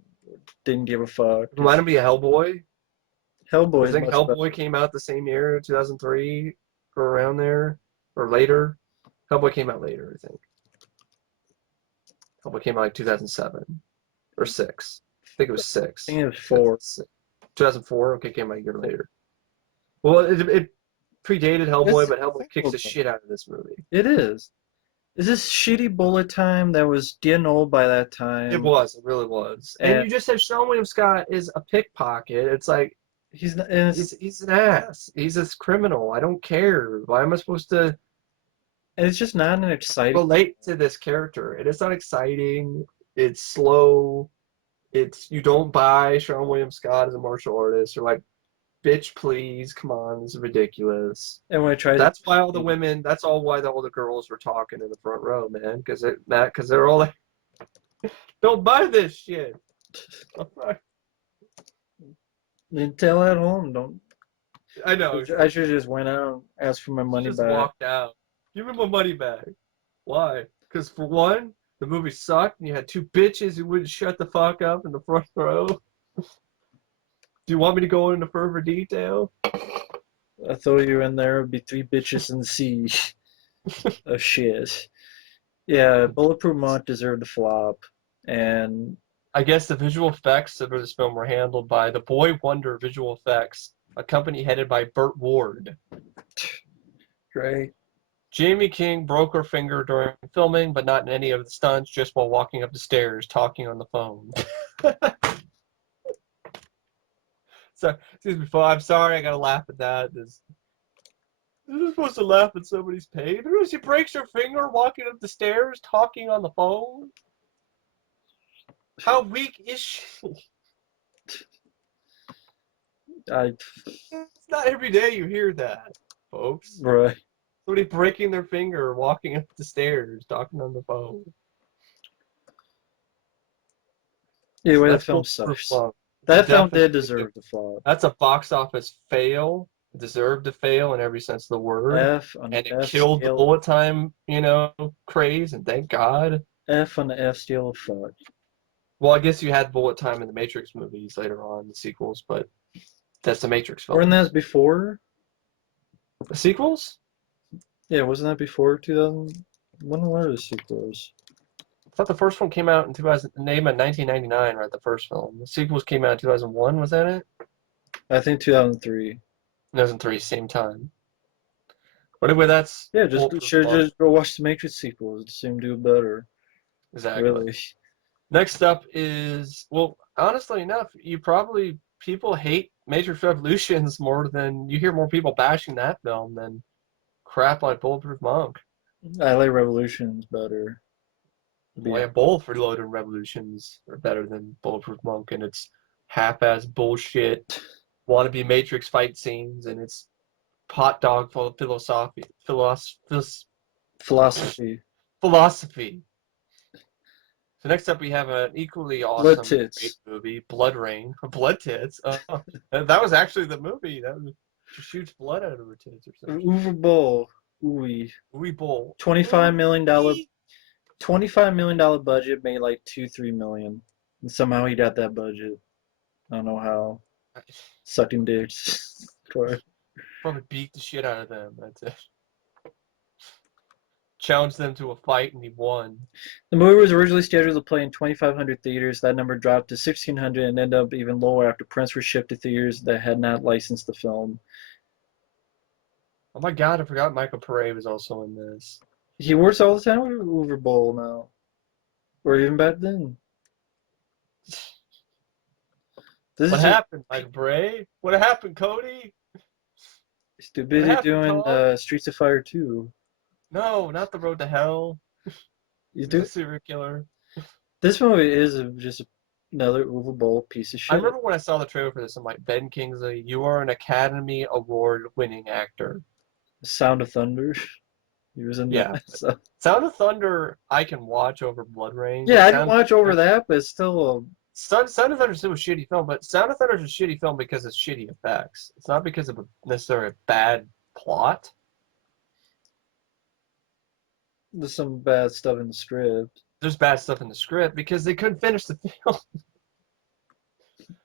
didn't give a fuck. Reminded me of Hellboy. Hellboy I is think much Hellboy came out the same year, 2003, or around there, or later. Hellboy came out later, I think. Hellboy came out like 2007 or 6. I think it was 6. I think it was 4. 2004. Okay, came out a year later. Well, it predated Hellboy, It's but Hellboy kicks the Hellboy. shit out of this movie. It is. Is this shitty bullet time that was getting old by that It time? was. It really was. And And you just said Sean William Scott is a pickpocket. It's like he's not, and he's an ass. He's a criminal. I don't care. Why am I supposed to it's just not an exciting. relate to this character? And it's not exciting. It's slow. You don't buy Sean William Scott as a martial artist. You're like, bitch, please, come on, this is ridiculous. And when I tried, That's why all the women. That's why all the girls were talking in the front row, man. Because they're all like, don't buy this shit. tell at home, don't. I know. I should have just went out and asked for my She money just back. walked out. Give me my money back. Why? Because for one, the movie sucked, and you had two bitches who wouldn't shut the fuck up in the front row. Do you want me to go into further detail? I thought you were in there would be 3 bitches in the sea of shit. Yeah, Bulletproof Monk deserved to flop, and I guess the visual effects of this film were handled by the Boy Wonder Visual Effects, a company headed by Burt Ward. great. Jamie King broke her finger during filming, but not in any of the stunts, just while walking up the stairs, talking on the phone. So, excuse me, I'm sorry, I gotta laugh at that. You're supposed to laugh at somebody's pain. She breaks her finger walking up the stairs, talking on the phone. How weak is she? I It's not every day you hear that, folks. right. Somebody breaking their finger, walking up the stairs, talking on the phone. So Anyway, that that's film Bulletproof sucks. Love. That film did Definitely, deserve the flop. that's a box office fail. It deserved to fail in every sense of the word. F on And the it F killed the scale. bullet time, craze, and thank God. F on the F scale of fuck. Well, I guess you had bullet time in the Matrix movies later on, the sequels, but that's the Matrix Weren't that films. before? The sequels? Yeah, wasn't that before 2000? When were the sequels? I thought the first one came out in 2000, name in 1999, right? The first film. The sequels came out in 2001, was that it? I think 2003. 2003, same time. But anyway, that's Yeah, just Bulletproof should Love. just go watch the Matrix sequels. It seemed to do better. Exactly. Really. Next up is, well, honestly enough, people hate Matrix Revolutions more than, you hear more people bashing that film than crap like Bulletproof Monk. LA Revolution's better. Well, Yeah. yeah, both Reloaded and Revolutions are better than Bulletproof Monk, and it's half-ass bullshit, wannabe Matrix fight scenes, and it's hot dog full of Philosophy. philosophy. So next up, we have an equally Blood awesome, great tits. movie, Bloodrayne, Blood Tits. That was actually the movie. That was, she shoots blood out of her tits or some shit. Uwe Boll. Ooey. Ooey bowl. $25 million dollar Ooey. $25 million budget made like 2-3 million. And somehow he got that budget. I don't know how. Sucking dicks. Probably beat the shit out of them. That's it. Challenged them to a fight and he won. The movie was originally scheduled to play in 2,500 theaters. That number dropped to 1,600 and ended up even lower after prints were shipped to theaters that had not licensed the film. Oh my god, I forgot Michael Pare was also in this. He works all the time with Uwe Boll now. Or even back then. This What is just happened, Michael Pare? What happened, Cody? he's too What busy happened, doing Tom? Streets of Fire 2. No, not the road to hell. He's He's a do serial killer. This movie is just another Uwe Boll piece of I shit. remember when I saw the trailer for this, I'm like, Ben Kingsley, you are an Academy Award winning actor. Sound of Thunder. He was in Yeah. that. So. Sound of Thunder, I can watch over Bloodrayne, Yeah, but I can watch over that, but it's still Sound of Thunder is still a shitty film, but Sound of Thunder is a shitty film because it's shitty effects. It's not because of necessarily a bad plot. there's some bad stuff in the script. There's bad stuff in the script because they couldn't finish the film.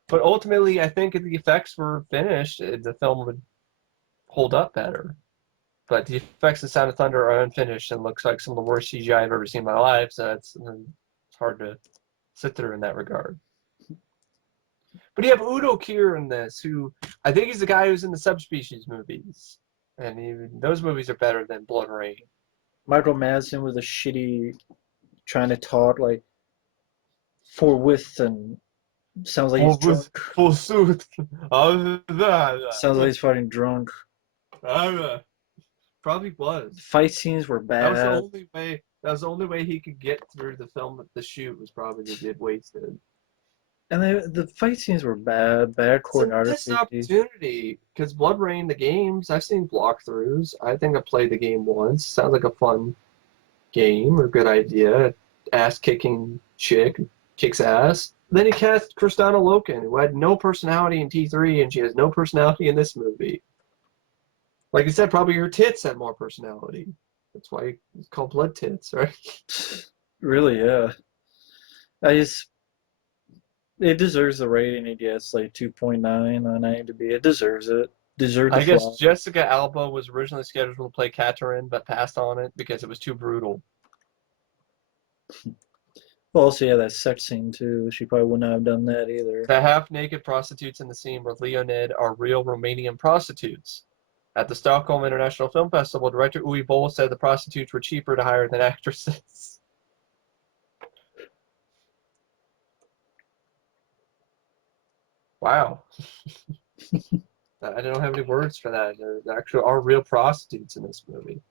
But ultimately, I think if the effects were finished, the film would hold up better. But the effects of Sound of Thunder are unfinished and looks like some of the worst CGI I've ever seen in my life, so it's hard to sit there in that regard. But you have Udo Kier in this, who I think he's the guy who's in the Subspecies movies. And even those movies are better than Bloodrayne. Michael Madsen was a shitty trying to talk like forthwith and sounds like he's drunk. Forsooth. Sounds like he's fucking drunk. Probably was. Fight scenes were That was the bad. only way. That was the only way he could get through the film. The shoot was probably to get wasted. And the fight scenes were bad. Bad It's a missed choreography. opportunity because Bloodrayne, the games, I've seen walkthroughs. I think I played the game once. Sounds like a fun game or good idea. Ass kicking chick kicks ass. Then he cast Kristana Loken, who had no personality in T3, and she has no personality in this movie. Like I said, probably her tits have more personality. That's why it's called Blood Tits, right? Really, yeah. I just it deserves the rating it gets, like 2.9 on IMDb. It deserves it. Deserved the I guess flop. Jessica Alba was originally scheduled to play Katarine, but passed on it because it was too brutal. Well, also, yeah, that sex scene too. She probably would not have done that either. The half-naked prostitutes in the scene with Leonid are real Romanian prostitutes. At the Stockholm International Film Festival, director Uwe Boll said the prostitutes were cheaper to hire than actresses. Wow. I don't have any words for that. There actually are real prostitutes in this movie.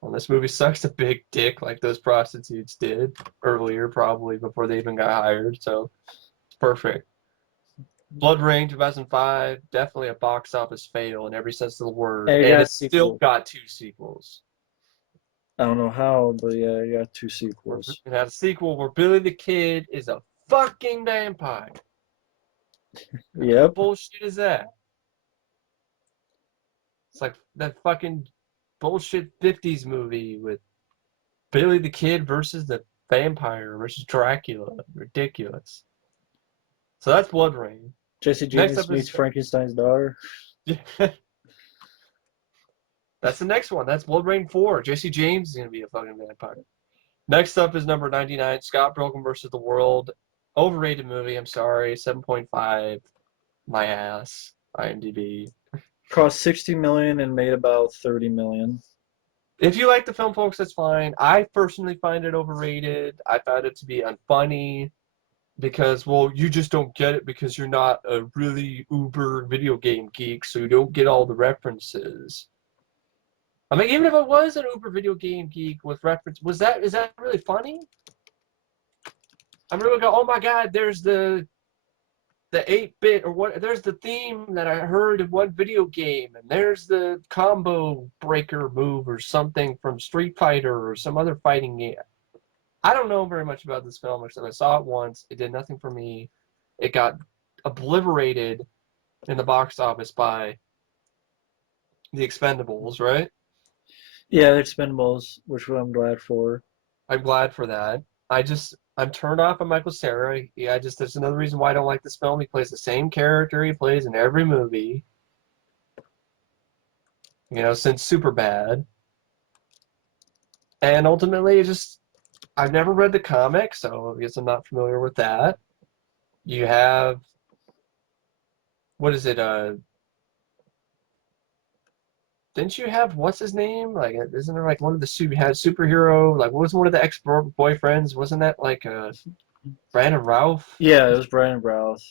Well, this movie sucks a big dick like those prostitutes did earlier, probably before they even got hired. So it's perfect. Bloodrayne 2005, definitely a box office fail in every sense of the word, And it and got it's still sequel. got two sequels. I don't know how, but yeah, it got two sequels. It had a sequel where Billy the Kid is a fucking vampire. What Yep. bullshit is that? It's like that fucking bullshit 50s movie with Billy the Kid versus the vampire versus Dracula. Ridiculous. So that's Bloodrayne. Jesse Next James up meets is Frankenstein's daughter. that's the next one. That's Bloodrayne 4. Jesse James is gonna be a fucking vampire. Next up is number 99, Scott Pilgrim versus the World. Overrated movie, I'm sorry. 7.5. My ass. IMDB. Cost 60 million and made about 30 million. If you like the film, folks, that's fine. I personally find it overrated. I found it to be unfunny because, well, you just don't get it because you're not a really uber video game geek, so you don't get all the references. I mean, even if I was an uber video game geek with reference, is that really funny? I'm really go, oh my god, there's the 8-bit or what, there's the theme that I heard in one video game, and there's the combo breaker move or something from Street Fighter or some other fighting game. I don't know very much about this film except I saw it once. It did nothing for me. It got obliterated in the box office by The Expendables, right? Yeah, they're Expendables, which I'm glad for. I'm glad for that. I'm turned off on Michael Cera. Yeah, that's another reason why I don't like this film. He plays the same character he plays in every movie, since Superbad. And ultimately, I've never read the comic, so I guess I'm not familiar with that. You have, what is it, didn't you have, what's his name? Like, isn't there like one of the had superhero, like, what was one of the ex-boyfriends? Wasn't that like, Brandon Routh? Yeah, it was Brian Routh.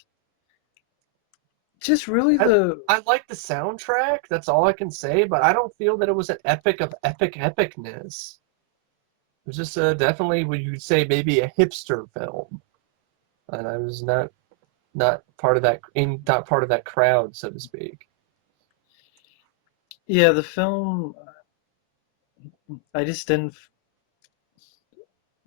Just really I, the I like the soundtrack, that's all I can say, but I don't feel that it was an epic of epicness. It was just definitely what you'd say maybe a hipster film. And I was not part of not part of that crowd, so to speak. yeah the film. I just didn't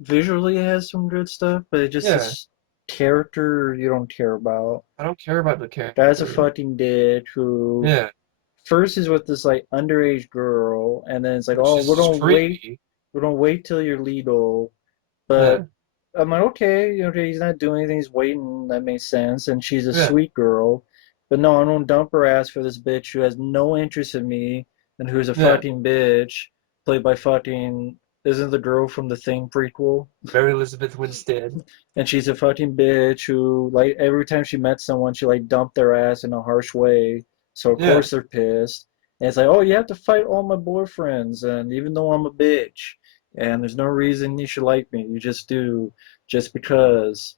visually it has some good stuff, but it just Yeah, this character you don't care about. I don't care about the Guy's a character. fucking dick who Yeah, first is with this like underage girl, and then it's like, which oh, is just creepy. we're gonna wait till you're legal. Yeah, But I'm like, okay, okay, he's not doing anything, he's waiting. That makes sense. And she's a yeah, sweet girl, but no, I'm gonna dump her ass for this bitch who has no interest in me and who's a yeah. fucking bitch, played by fucking isn't the girl from the Thing prequel? Mary Elizabeth Winstead. And she's a fucking bitch who like every time she met someone she like dumped their ass in a harsh way, so of Yeah, course they're pissed. And it's like, oh, you have to fight all my boyfriends, and even though I'm a bitch and there's no reason you should like me, you just do, just because.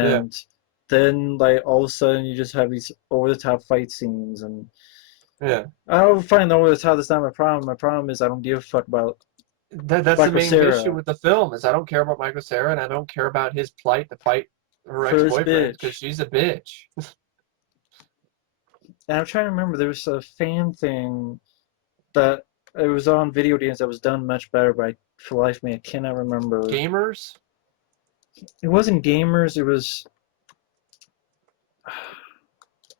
yeah, And then like all of a sudden you just have these over the top fight scenes, and yeah. I don't find over the top. That's not my problem. My problem is I don't give a fuck about That's the Michael main issue Cera with the film is I don't care about Michael Cera and I don't care about his plight to fight her for this ex-boyfriend because bitch. she's a bitch. And I'm trying to remember, there was a fan thing that it was on video games that was done much better, but for life of me, I cannot remember. Gamers? It wasn't gamers, it was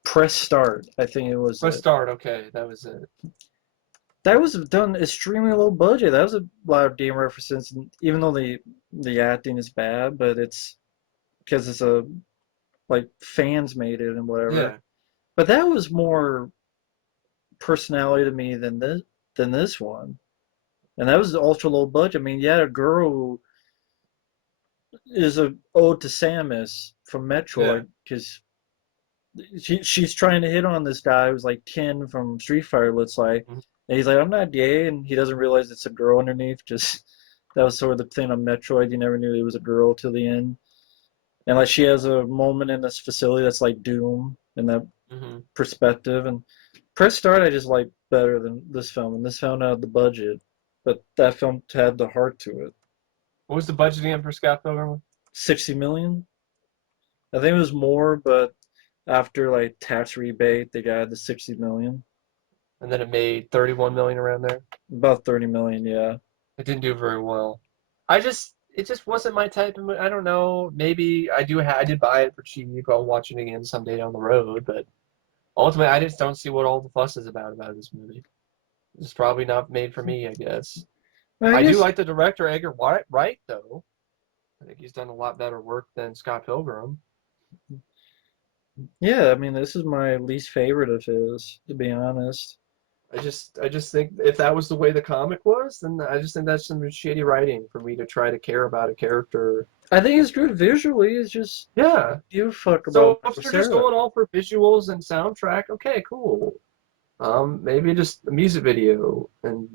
press start. I think it was Let's it. start. Okay, that was it. That was done extremely low budget. That was a lot of game references, even though the acting is bad, but it's because it's a like fans made it and whatever. Yeah, But that was more personality to me than this one, and that was ultra low budget. I mean, you had a girl who is a ode to Samus from yeah, Metroid because she's trying to hit on this guy who's like Ken from Street Fighter, looks like, mhm, and he's like, I'm not gay, and he doesn't realize it's a girl underneath. Just that was sort of the thing on Metroid. You never knew it was a girl till the end, and like she has a moment in this facility that's like Doom in that mhm. perspective. And Press Start I just like better than this film, and this film had the budget. but that film had the heart to it. What was the budget again for Scott Pilgrim? 60 million? I think it was more, but after like tax rebate, they got the 60 million. And then it made 31 million around there. About 30 million, yeah. It didn't do very well. It just wasn't my type of movie. I don't know. Maybe I did buy it for cheap. I'll watch it again someday down the road. But ultimately, I just don't see what all the fuss is about this movie. It's probably not made for me, I guess. I I do guess, like the director Edgar Wright, though. I think he's done a lot better work than Scott Pilgrim. yeah, I mean, this is my least favorite of his, to be honest. I just think if that was the way the comic was, then I just think that's some shitty writing for me to try to care about a character. I think it's good visually, it's just, Yeah. you fuck about So if Michael you're just Cera. going all for visuals and soundtrack, okay, cool. Maybe just a music video and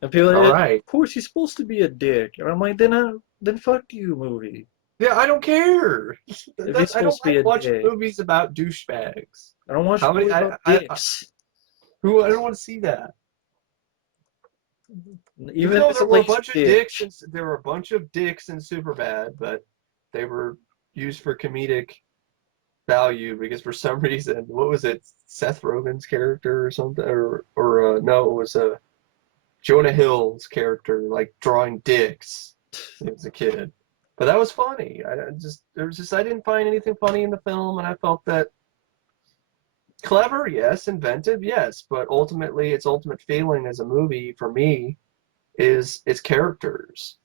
And people are all like, right. of course he's supposed to be a dick. And I'm like, then fuck you, movie. Yeah, I don't care. If he's I don't supposed to be like a watching dick. movies about douchebags. I don't watch How many? movies about I dicks. who I don't want to see that. Even Even if though it's a lazy dick. there were a bunch of dicks in Superbad, but they were used for comedic value because for some reason, what was it? Seth Rogen's character or something, or no, it was Jonah Hill's character like drawing dicks when he was a kid. But that was funny. I didn't find anything funny in the film, and I felt that clever, yes, inventive, yes, but ultimately its ultimate failing as a movie for me is its characters.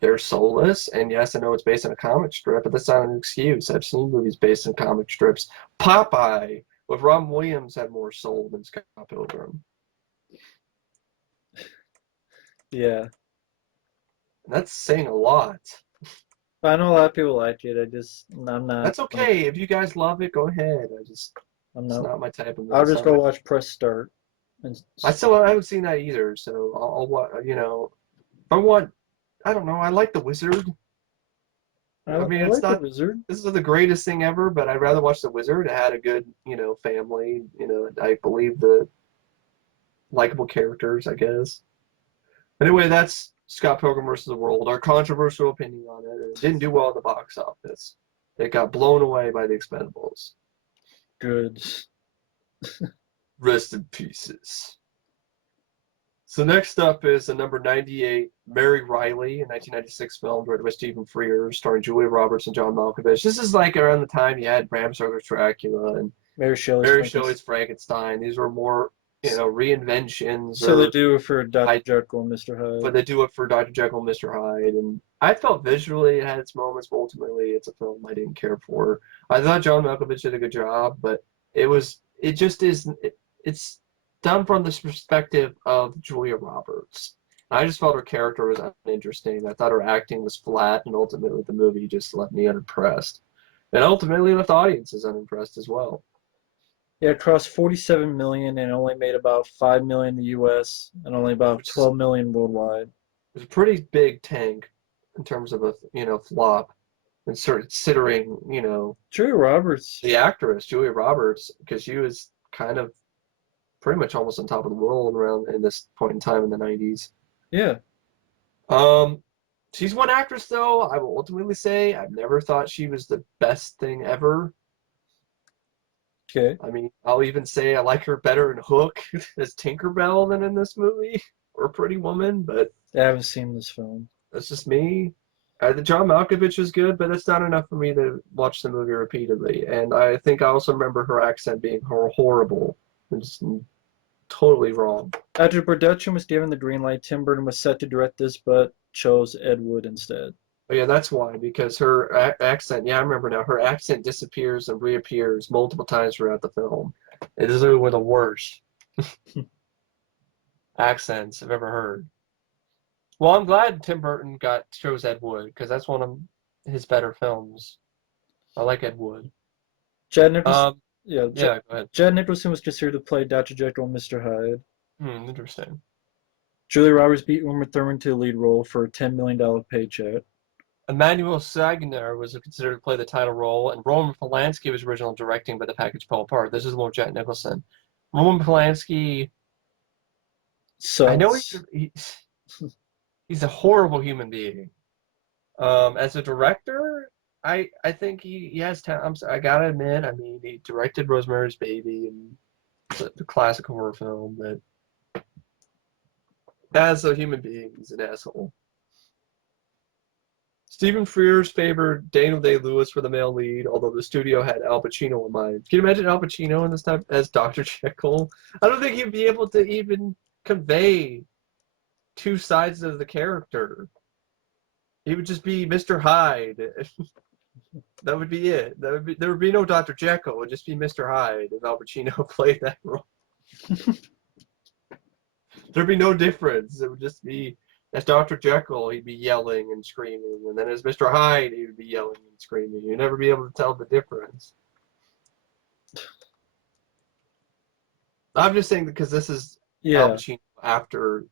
They're soulless, and yes, I know it's based on a comic strip, but that's not an excuse. I've seen movies based on comic strips. Popeye with Robin Williams had more soul than Scott Pilgrim. Yeah. And that's saying a lot. I know a lot of people like it. I'm not, That's okay. If you guys love it, go ahead. I'm It's not. not my type of movie. I'll It's just not go my. watch Press Start. And I haven't seen that either. So you know, if I want, I don't know. I like The Wizard. I mean, I it's like The not. Wizard. This is the greatest thing ever, but I'd rather watch The Wizard. It had a good, family. I believe the likable characters, I guess. Anyway, that's Scott Pilgrim versus the World. Our controversial opinion on it. It didn't do well in the box office. It got blown away by The Expendables. Good. Rest in pieces. So next up is the number 98, Mary Reilly, a 1996 film directed by Stephen Frears, starring Julia Roberts and John Malkovich. This is like around the time you had Bram Stoker's Dracula and Mary Shelley's Mary Frankenstein. Shelley's Frankenstein. These were more, reinventions So they or do it for Dr. I, Jekyll and Mr. but Hyde. they do it for Dr. Jekyll and Mr. Hyde. And I felt visually it had its moments, but ultimately it's a film I didn't care for. I thought John Malkovich did a good job, but it just is, it's done from this perspective of Julia Roberts. I just felt her character was uninteresting. I thought her acting was flat, and ultimately the movie just left me unimpressed. And ultimately left audiences unimpressed as well. Yeah, it cost 47 million and only made about 5 million in the US and only about Which is 12 million worldwide. it was a pretty big tank in terms of a flop. And considering Julia Roberts. the actress Julia Roberts, because she was kind of pretty much almost on top of the world around in this point in time in the 90s. Yeah. Um, she's one actress though. I will ultimately say I've never thought she was the best thing ever. Okay. I mean, I'll even say I like her better in Hook as Tinkerbell than in this movie or Pretty Woman, but I haven't seen this film. that's just me. The John Malkovich is good, but that's not enough for me to watch the movie repeatedly. And I think I also remember her accent being horrible. It's totally wrong. After production was given the green light, Tim Burton was set to direct this, but chose Ed Wood instead. But yeah, that's why, because her accent, yeah, I remember now, her accent disappears and reappears multiple times throughout the film. It is one of the worst accents I've ever heard. Well, I'm glad Tim Burton chose Ed Wood, because that's one of his better films. I like Ed Wood. Chad Nicholson, Um, yeah, yeah, go ahead. Chad Nicholson was considered to play Dr. Jekyll and Mr. Hyde. Interesting. Julia Roberts beat Uma Thurman to the lead role for a $10 million paycheck. Emmanuel Sagner was considered to play the title role, and Roman Polanski was originally directing, but the package fell apart. This is more Jack Nicholson. Roman Polanski, I know Sucks. He's a horrible human being. As a director, I think he has talent. I gotta admit, I mean, he directed Rosemary's Baby, and it's a classic horror film. But as a human being, he's an asshole. Stephen Frears favored Daniel Day-Lewis for the male lead, although the studio had Al Pacino in mind. Can you imagine Al Pacino in this type as Dr. Jekyll? I don't think he'd be able to even convey two sides of the character. He would just be Mr. Hyde. That would be it. There would be no Dr. Jekyll. It would just be Mr. Hyde if Al Pacino played that role. There'd be no difference. It would just be as Dr. Jekyll, he'd be yelling and screaming, and then as Mr. Hyde, he would be yelling and screaming. You'd never be able to tell the difference. I'm just saying because this is Al Pacino after,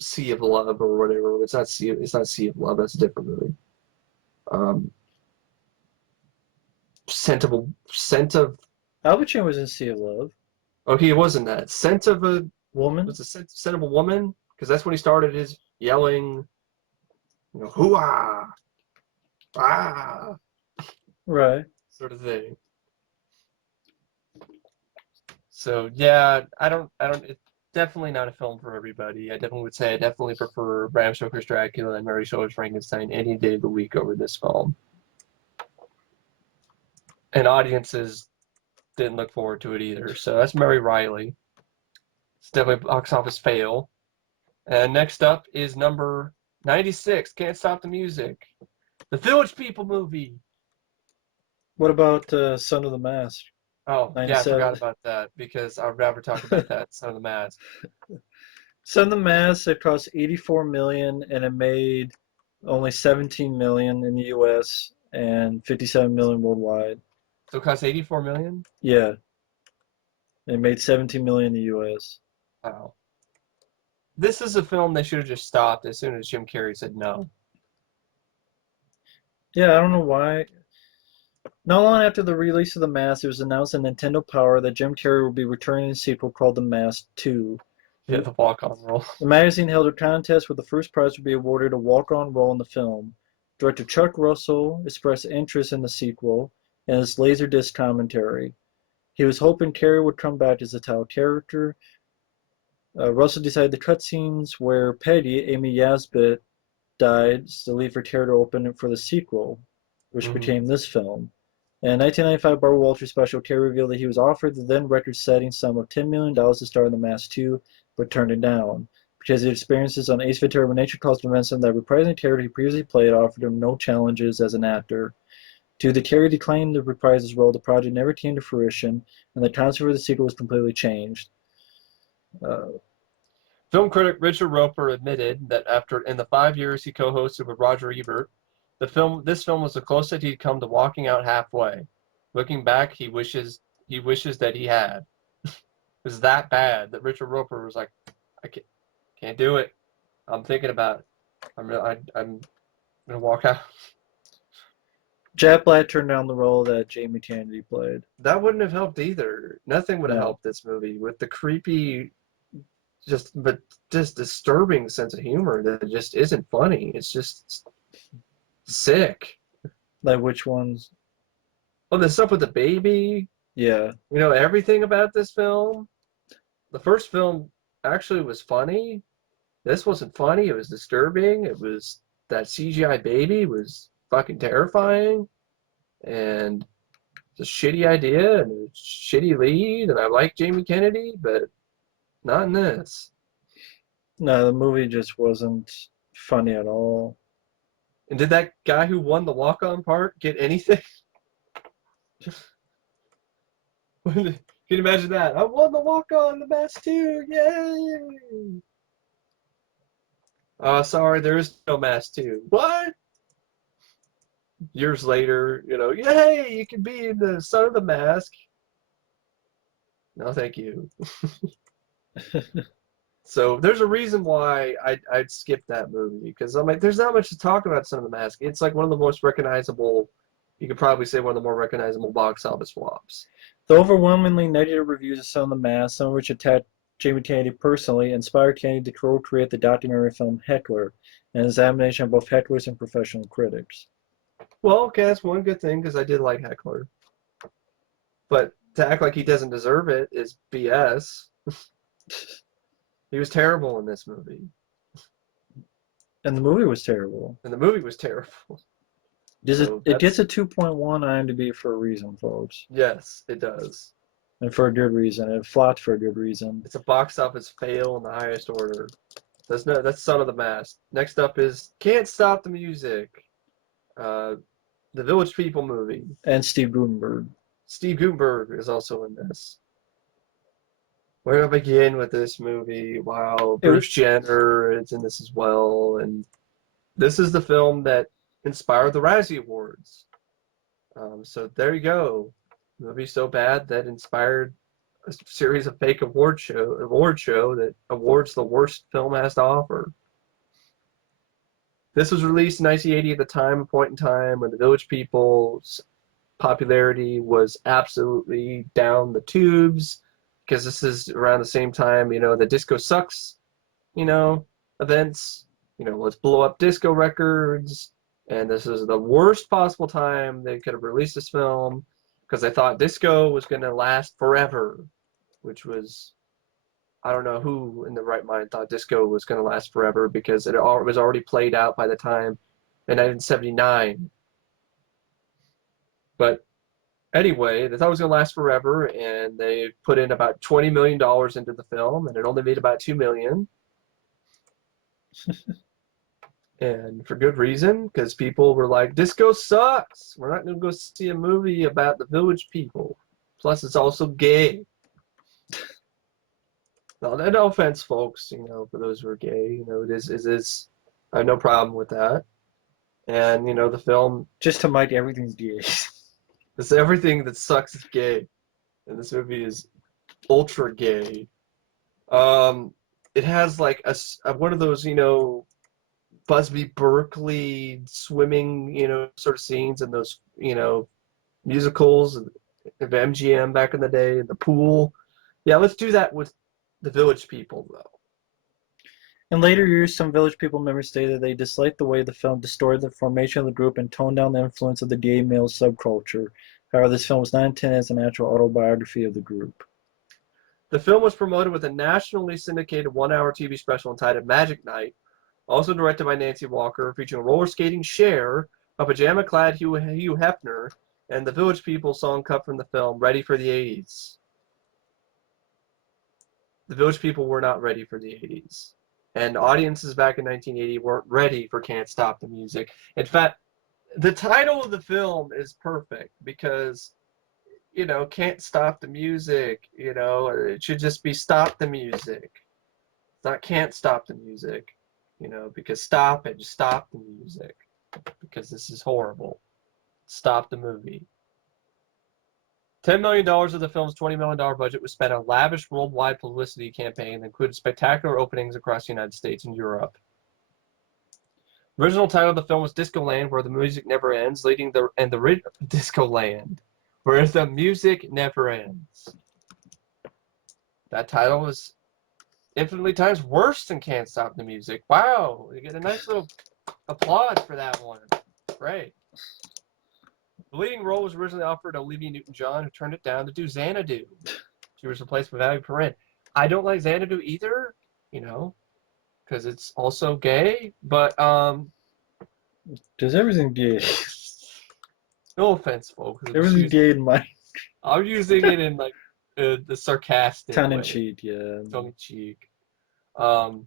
Sea of Love or whatever. It's not Sea of Love. That's a different movie. Scent of. Al Pacino was in Sea of Love. Oh, he was in that. Scent of a Woman. Was it Scent of a Woman? Because that's when he started his yelling. Hoo-ah, ah, right, sort of thing. So yeah, I don't. It's definitely not a film for everybody. I definitely would say I definitely prefer Bram Stoker's Dracula and Mary Shelley's Frankenstein any day of the week over this film. And audiences didn't look forward to it either. So that's Mary Reilly. It's definitely a box office fail. And next up is number 96, Can't Stop the Music. The Village People movie. What about Son of the Mask? Oh, 97. yeah, I forgot about that because I'd rather talk about that, Son of the Mask. Son of the Mask, it cost $84 million and it made only $17 million in the US and $57 million worldwide. So it cost $84 million? Yeah. It made $17 million in the US. Wow. This is a film they should have just stopped as soon as Jim Carrey said no. Yeah, I don't know why. Not long after the release of The Mask, it was announced on Nintendo Power that Jim Carrey would be returning in a sequel called The Mask 2. Yeah, the walk-on role. The magazine held a contest where the first prize would be awarded a walk-on role in the film. Director Chuck Russell expressed interest in the sequel and his Laserdisc commentary. He was hoping Carrey would come back as the title character. Russell decided the cutscenes where Petty, Amy Yasbit, died to leave for Carrey to open for the sequel, which became this film. In a 1995 Barbara Walters special, Carrey revealed that he was offered the then record-setting sum of $10 million to star in The Mask 2, but turned it down because his experiences on Ace Ventura when Nature Calls convinced him that reprising the character he previously played offered him no challenges as an actor. Due to Carrey declining to reprise his role, the project never came to fruition, and the concept for the sequel was completely changed. Film critic Richard Roeper admitted that in the 5 years he co-hosted with Roger Ebert, this film was the closest he'd come to walking out halfway. Looking back, he wishes that he had. It was that bad that Richard Roeper was like, I can't do it. I'm thinking about it. I'm gonna walk out. Jack Black turned down the role that Jamie Kennedy played. That wouldn't have helped either. Nothing would have helped this movie with the creepy, just disturbing sense of humor that just isn't funny. It's just sick. Like which ones? Oh, the stuff with the baby. Yeah. Everything about this film. The first film actually was funny. This wasn't funny. It was disturbing. It was that CGI baby was fucking terrifying. And it's a shitty idea and a shitty lead. And I like Jamie Kennedy, but not in this. No, the movie just wasn't funny at all. And did that guy who won the walk-on part get anything? Can you imagine that? I won the walk-on, The Mask 2, yay! Sorry, there is no Mask 2. What? Years later, yay, you can be in the Son of the Mask. No, thank you. So there's a reason why I'd skip that movie, because I'm like, there's not much to talk about Son of the Mask. It's like one of the most recognizable, you could probably say one of the more recognizable box office flops. The overwhelmingly negative reviews of Son of the Mask, some of which attacked Jamie Kennedy personally inspired Kennedy to co-create the documentary film Heckler, an examination of both hecklers and professional critics. Well, okay, that's one good thing because I did like Heckler. But to act like he doesn't deserve it is BS. He was terrible in this movie. And the movie was terrible. And the movie was terrible. So It gets a 2.1 IMDb for a reason, folks. Yes, it does. And for a good reason. It flopped for a good reason. It's a box office fail in the highest order. That's Son of the Mask. Next up is Can't Stop the Music. The Village People movie. And Steve Gutenberg. Steve Gutenberg is also in this. Where to begin with this movie? Wow, Bruce Jenner is in this as well, and this is the film that inspired the Razzie Awards. So there you go. The movie's so bad that inspired a series of fake award show that awards the worst film has to offer. This was released in 1980 at the time, a point in time when the Village People's popularity was absolutely down the tubes, because this is around the same time, the Disco Sucks, events, let's blow up disco records, and this is the worst possible time they could have released this film, because they thought disco was going to last forever, which was, I don't know who in the right mind thought disco was going to last forever, because it was already played out by the time in 1979. But anyway, they thought it was going to last forever, and they put in about $20 million into the film, and it only made about $2 million. And for good reason, because people were like, disco sucks. We're not going to go see a movie about the Village People. Plus, it's also gay. No offense, folks, for those who are gay. It is. I have no problem with that. And, the film. Just to Mike, everything's gay. It's everything that sucks is gay. And this movie is ultra gay. It has like a one of those, Busby Berkeley swimming, sort of scenes in those, musicals of MGM back in the day, in the pool. Yeah, let's do that with the Village People, though. In later years, some Village People members stated they disliked the way the film distorted the formation of the group and toned down the influence of the gay male subculture. However, this film was not intended as an actual autobiography of the group. The film was promoted with a nationally syndicated one-hour TV special entitled Magic Night, also directed by Nancy Walker, featuring roller skating Cher, a pajama-clad Hugh Hefner, and the Village People song cut from the film, Ready for the 80s. The Village People were not ready for the 80s. And audiences back in 1980 weren't ready for Can't Stop the Music. In fact, the title of the film is perfect because, Can't Stop the Music, it should just be Stop the Music. It's not Can't Stop the Music, because stop it, just stop the music. Because this is horrible. Stop the movie. $10 million of the film's $20 million budget was spent on a lavish worldwide publicity campaign that included spectacular openings across the United States and Europe. The original title of the film was Discoland, where the music never ends, Discoland, where the music never ends. That title was infinitely times worse than Can't Stop the Music. Wow, you get a nice little applause for that one. Great. The leading role was originally offered to Olivia Newton-John, who turned it down to do Xanadu. She was replaced with Valerie Perrin. I don't like Xanadu either, because it's also gay, but, Does everything gay? no offense, folks. Everything's gay in my... I'm using it in, the sarcastic tongue-in-cheek, yeah. Tongue-in-cheek. I'd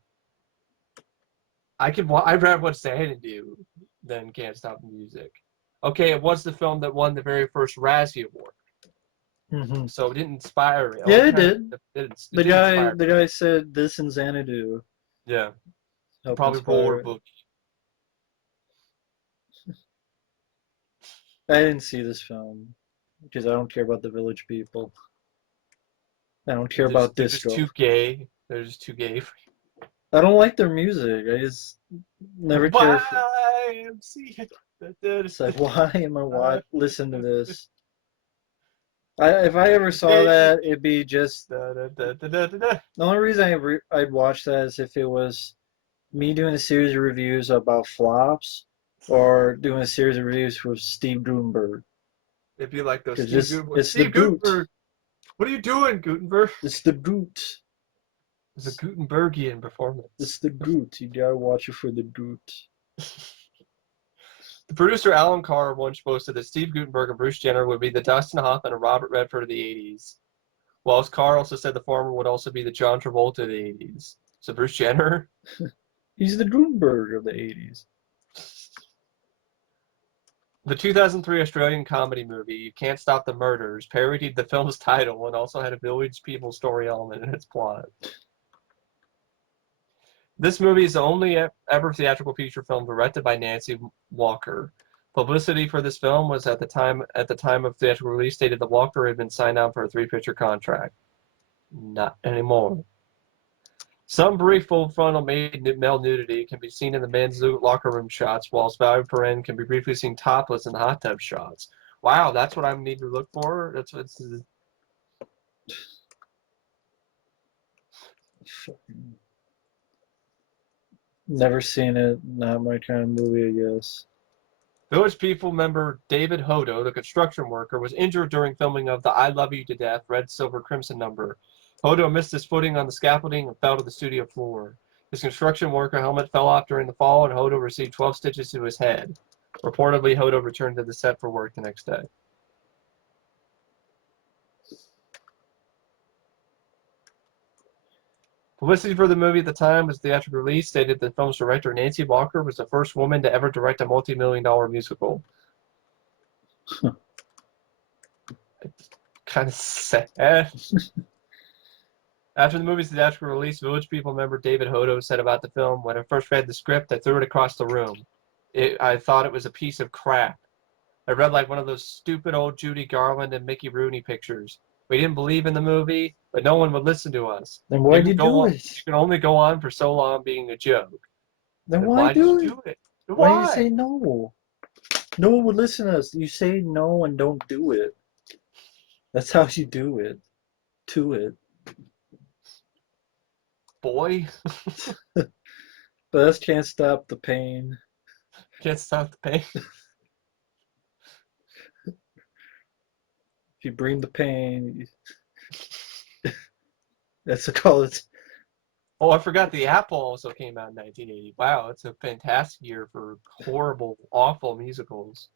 rather watch Xanadu than Can't Stop the Music. Okay, it was the film that won the very first Razzie Award. Mm-hmm. So it didn't inspire me. Yeah, it did. The guy guy said this in Xanadu. Yeah. Helped Probably inspire Roller it. Boogie. I didn't see this film because I don't care about the Village People. I don't care about They're disco. just too gay. They're just too gay for you. I don't like their music. I just never care for... It's like, why am I listening to this? If I ever saw that, it'd be just Da, da, da, da, da, da, da. the only reason I'd watch that is if it was me doing a series of reviews about flops or doing a series of reviews with Steve Gutenberg. It'd be like those Because Steve Gutenberg. it's the Steve Goot. Gutenberg, what are you doing, Gutenberg? It's the Goot. It's a Gutenbergian It's performance. the Goot. You gotta watch it for the Goot. The producer Alan Carr once boasted that Steve Gutenberg and Bruce Jenner would be the Dustin Hoffman and Robert Redford of the 80s. Whilst Carr also said the former would also be the John Travolta of the 80s. So Bruce Jenner? He's the Gutenberg of the 80s. The 2003 Australian comedy movie You Can't Stop the Murders parodied the film's title and also had a village people story element in its plot. This movie is the only ever theatrical feature film directed by Nancy Walker. Publicity for this film was at the time of theatrical release stated that Walker had been signed on for a 3-picture contract. Not anymore. Some brief full frontal male nudity can be seen in the men's locker room shots, whilst Valerie Perrin can be briefly seen topless in the hot tub shots. Wow, that's what I need to look for? That's what's Never seen it. Not my kind of movie, I guess. Village People member David Hodo, the construction worker, was injured during filming of the I Love You to Death Red, Silver, Crimson number. Hodo missed his footing on the scaffolding and fell to the studio floor. His construction worker helmet fell off during the fall, and Hodo received 12 stitches to his head. Reportedly, Hodo returned to the set for work the next day. Publicity for the movie at the time was theatrical release stated the film's director, Nancy Walker, was the first woman to ever direct a multi-million-dollar musical. Kind of sad. After the movie's theatrical release, Village People member David Hodo said about the film, "When I first read the script, I threw it across the room. I thought it was a piece of crap. I read like one of those stupid old Judy Garland and Mickey Rooney pictures. We didn't believe in the movie, but no one would listen to us. Then why'd you do it? You can only go on for so long being a joke. Then Then why why did do you it? do it? Why you say no? No one would listen to us. You say no and don't do it. That's how you do it. To it. Boy, But us can't stop the pain. can't stop the pain." If you bring the pain, that's a call. It's Oh, I forgot the Apple also came out in 1980. Wow, it's a fantastic year for horrible, awful musicals.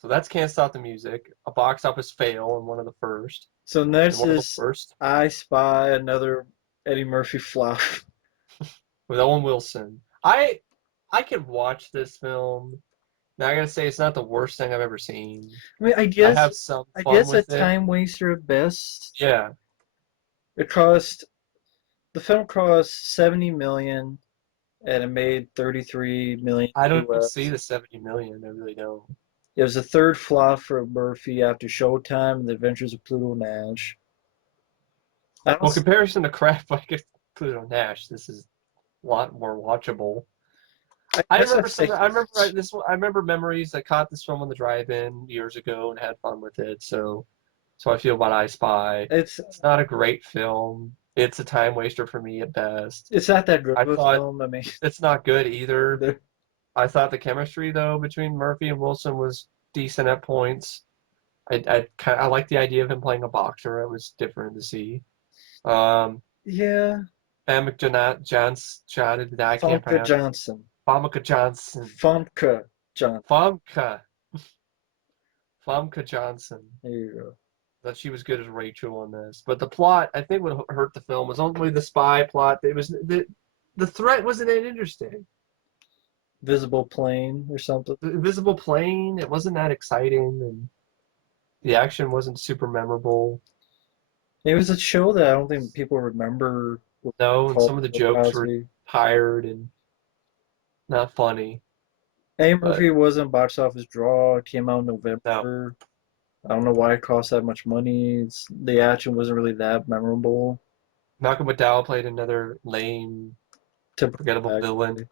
So that's Can't Stop the Music, a box office fail and one of the first. so And next one of the is worst I Spy, another Eddie Murphy flop. with Owen Wilson. I could watch this film. Now I gotta say it's not the worst thing I've ever seen. I mean, I have some I fun guess a with it. time waster at best. Yeah, It cost the film cost 70 million and it made 33 million I don't see US. the 70 million. I really don't. It was the third flop for Murphy after Showtime and The Adventures of Pluto Nash. I don't Well, comparison to crap like Pluto Nash, this is a lot more watchable. I guess I'd say I remember I remember memories. I caught this film on the drive-in years ago and had fun with it. So I feel about I Spy. it's It's not a great film. It's a time waster for me at best. it's not that good I of a thought film. I mean, it's not good either. there- I thought the chemistry though between Murphy and Wilson was decent at points. I like the idea of him playing a boxer. It was different to see. yeah, Pam Johnson, I can't Famke pronounce. Johnson. Famke Johnson. Famke Johnson. Famke. Famke Johnson. There you go. That she was good as Rachel in this. But the plot, I think, what hurt the film was only the spy plot. It was the threat wasn't that interesting. Visible Plane or something. The invisible plane, it wasn't that exciting, and the action wasn't super memorable. It was a show that I don't think people remember. No, and some of the jokes were Cosby. tired and not funny. Eddie But Murphy wasn't box office draw. It came out in no, November. I don't know why it cost that much money. The action wasn't really that memorable. Malcolm McDowell played another lame, Typical forgettable bad villain. guy.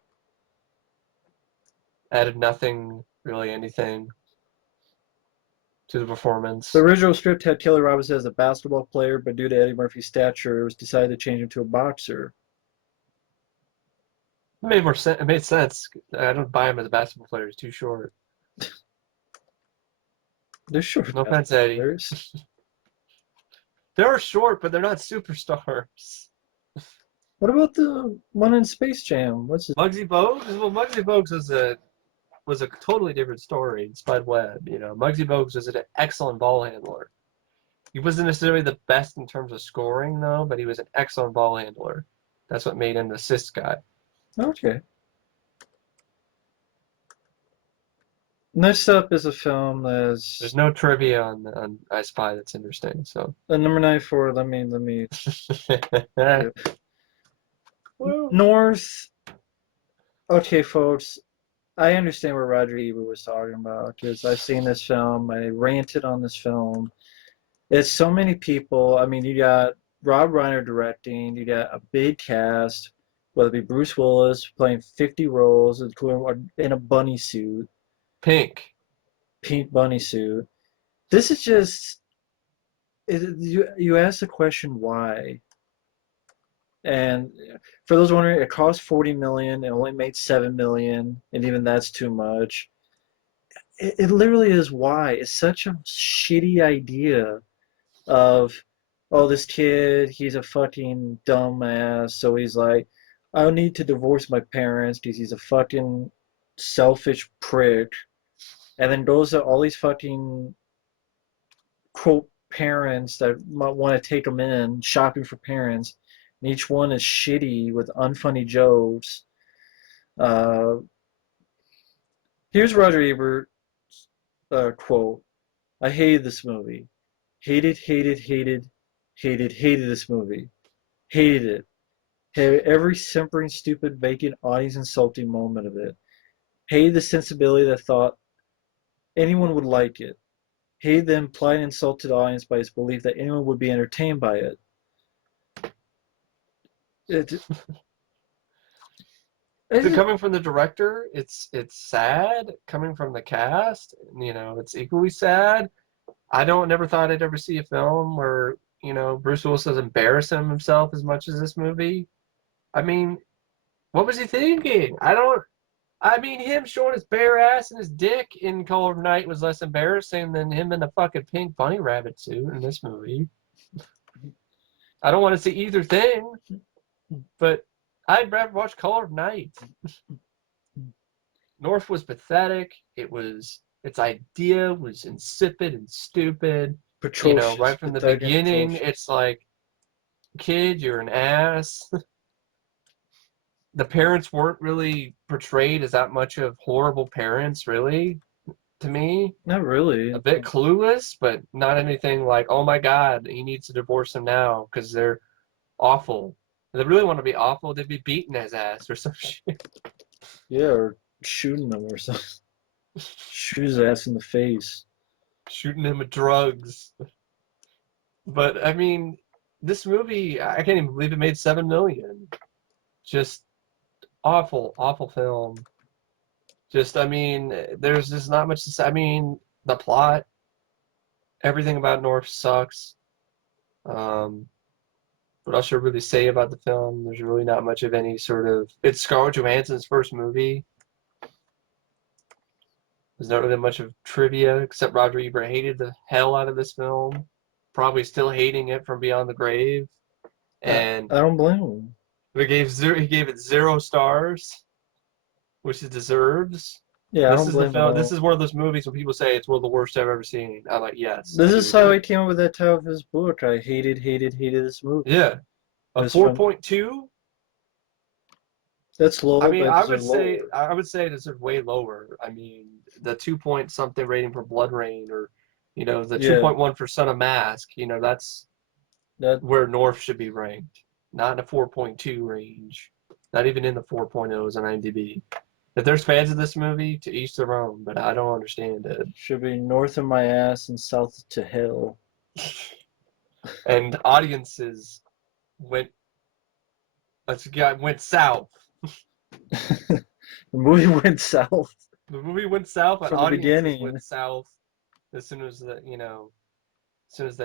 Added nothing, really anything. to the performance. The original script had Taylor Robinson as a basketball player, but due to Eddie Murphy's stature, it was decided to change him to a boxer. It made more sense. It made sense. I don't buy him as a basketball player. He's too short. They're short No offense, basketball Eddie. players. They're short, but they're not superstars. What about the one in Space Jam? What's his Muggsy Bogues? Well, Muggsy Bogues was a totally different story. Spud Webb, Muggsy Bogues was an excellent ball handler. He wasn't necessarily the best in terms of scoring, though, but he was an excellent ball handler. That's what made him the assist guy. Okay. Next up is a film that's There's no trivia on I Spy that's interesting, so. number 94. Let me. Well, North. Okay, folks. I understand what Roger Ebert was talking about because I've seen this film. I ranted on this film. It's so many people. I mean, you got Rob Reiner directing. You got a big cast, whether it be Bruce Willis playing 50 roles, including in a bunny suit, pink. pink bunny suit. This is just you ask the question why, and for those wondering, it cost 40 million. It only made 7 million, and even that's too much. It literally is why. It's such a shitty idea of, oh, this kid, he's a fucking dumbass, so he's like, I need to divorce my parents because he's a fucking selfish prick, and then goes to all these fucking quote parents that might want to take him in shopping for parents, and each one is shitty with unfunny jokes. Uh, Here's Roger Ebert quote: "I hated this movie. Hated, hated, hated, hated, hated this movie. Hated it. Hated every simpering, stupid, vacant, audience insulting moment of it. Hated the sensibility that thought anyone would like it. Hated the implied insult to the audience by its belief that anyone would be entertained by it. It, it Coming from the director, it's sad. Coming from the cast, it's equally sad. I never thought I'd ever see a film where, Bruce Willis is embarrassing himself as much as this movie. I mean, what was he thinking? Him showing his bare ass and his dick in Color of Night was less embarrassing than him in a fucking pink bunny rabbit suit in this movie. I don't want to see either thing, but I'd rather watch Color of Night. North was pathetic. Its idea was insipid and stupid. Atrocious, Right from the pathetic and beginning, atrocious. it's like, kid, you're an ass. The parents weren't really portrayed as that much of horrible parents, really, to me. Not really. A bit clueless, but not anything like, oh my God, he needs to divorce him now because they're awful. If they really want to be awful, they'd be beating his ass or some shit. Yeah, or shooting them or something. Shoot his ass in the face. Shooting him with drugs. But, I mean, this movie, I can't even believe it made 7 million. Just awful, awful film. There's just not much to say. The plot, everything about North sucks. What else should I really say about the film? There's really not much of any sort of. It's Scarlett Johansson's first movie. There's not really much of trivia, except Roger Ebert hated the hell out of this film. Probably still hating it from Beyond the Grave. And I don't blame him. he gave it 0 stars, which it deserves. Yeah, I This don't is the blame him at film. all. This is one of those movies when people say it's one of the worst I've ever seen. I'm like, yes. This is how he came up with that title of his book. I hated, hated, hated this movie. Yeah, a This film- 4.2. That's low, but I it's would say lower. I would say it is way lower. The 2 point something rating for Bloodrayne, or the Yeah, 2.1 for Son of Mask. That's that where North should be ranked, not in a 4.2 range, not even in the 4.0s on IMDb. If there's fans of this movie, to each their own, but I don't understand it. should be north of my ass and south to hell. And audiences went went south. The movie went south The movie went south, and from the audiences beginning. went south as soon as the,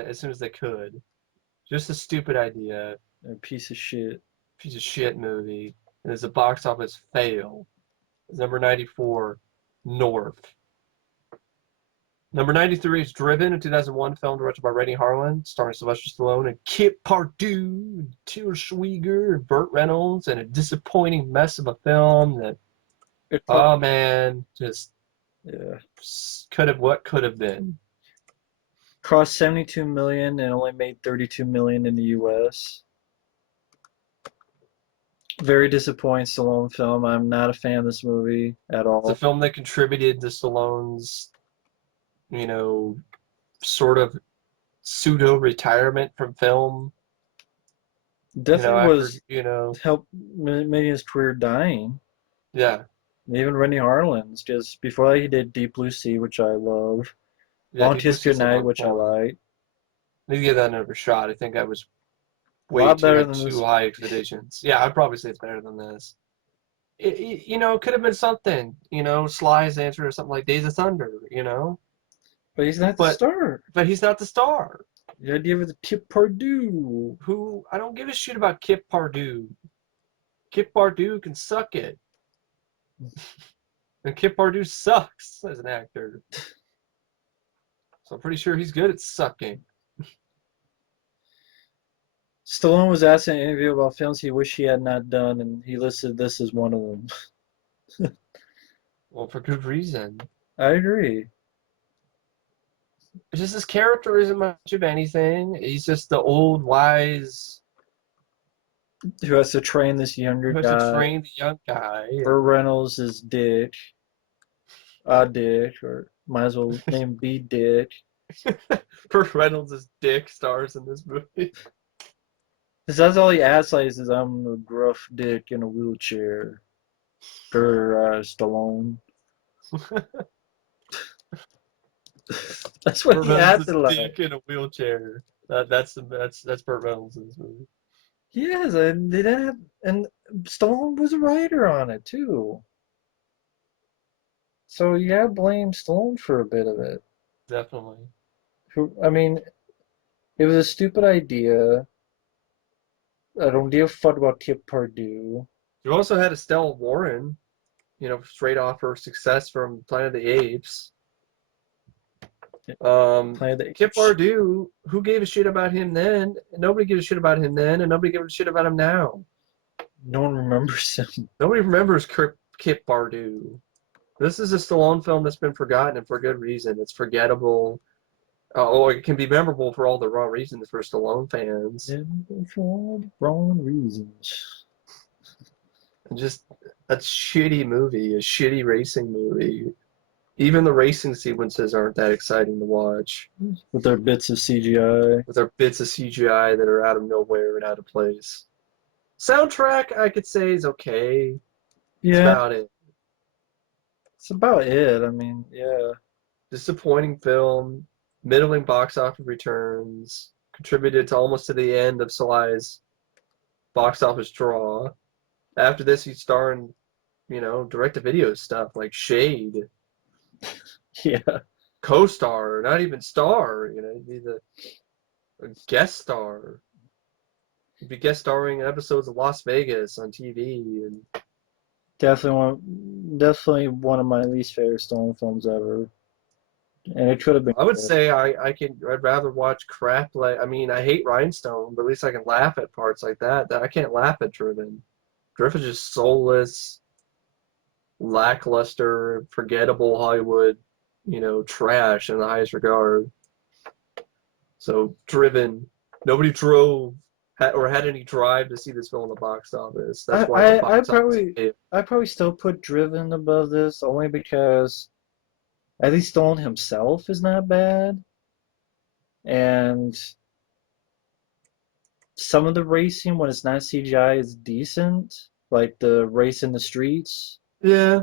as soon as they could. Just a stupid idea, A piece of shit. piece of shit movie. And it's a box office fail. It's number 94, North. Number 93 is Driven, a 2001 film directed by Rennie Harlan, starring Sylvester Stallone and Kip Pardue, Till Schweiger, and Burt Reynolds, and a disappointing mess of a film that, It oh man, just yeah. could have been. Cost 72 million and only made 32 million in the US. Very disappointing Stallone film. I'm not a fan of this movie at It's a all. film that contributed to Stallone's, you know, sort of pseudo retirement from film. Definitely After, was help making his career dying. yeah, Even Rennie Harlan's just before that he did Deep Blue Sea, which I love. yeah, Long Deep Blue Kiss Sea's a Goodnight, lot of which I fun. like. Need to give that another shot. I think I was A lot better had than too this. high expectations. Yeah, I'd probably say it's better than this. It could have been something. Sly's answer or something like Days of Thunder. But he's not the But star. he's not the star. The idea of the Kip Pardue. Who I don't give a shit about Kip Pardue. Kip Pardue can suck it, and Kip Pardue sucks as an actor. So I'm pretty sure he's good at sucking. Stallone was asked in an interview about films he wished he had not done, and he listed this as one of them. Well, for good reason. I agree. It's just his character isn't much of anything. He's just the old wise Who has to train this younger who has to guy? train the young guy. Burt Reynolds is Dick. Dick, or might as well name B Dick. Burt Reynolds' dick stars in this movie. Because that's all he asks, like, is I'm a gruff dick in a wheelchair. Stallone. That's what Burt he acted Reynolds' like. dick in a wheelchair. That's Burt Reynolds in this movie. Yes, and they didn't have, and Stallone was a writer on it too. So you gotta blame Stallone for a bit of it. Definitely. I mean, it was a stupid idea. I don't give a fuck about Kip Pardue. You also had Estelle Warren, straight off her success from Planet of the Apes. Planet the Kip Apes. Pardue, who gave a shit about him then? Nobody gives a shit about him then, and nobody gives a shit about him now. No one remembers him. Nobody remembers Kip Pardue. This is a Stallone film that's been forgotten, and for good reason. It's forgettable. It can be memorable for all the wrong reasons for Stallone fans. For all the wrong reasons. And just a shitty movie, a shitty racing movie. Even the racing sequences aren't that exciting to watch. With their bits of CGI. With their bits of CGI that are out of nowhere and out of place. Soundtrack, I could say, is okay. That's Yeah, about it. it's about it. I mean, yeah. Disappointing film, middling box office returns, contributed to almost to the end of Sly's box office draw. After this, he'd star in, direct-to-video stuff like Shade, Yeah. co-star, not even star. He'd be the a guest star. He'd be guest starring in episodes of Las Vegas on TV, and Definitely one of my least favorite Stallone films ever. And it could have been I would good. say I'd rather watch crap like I hate Rhinestone, but at least I can laugh at parts like that. That I can't laugh at Driven. Driven's just soulless, lackluster, forgettable Hollywood, trash in the highest regard. So Driven, nobody drove or had any drive to see this film in the box office. That's why it's a I box office probably hit. I probably still put Driven above this only because at least Stallone himself is not bad, and some of the racing when it's not CGI is decent, like the race in the streets. Yeah,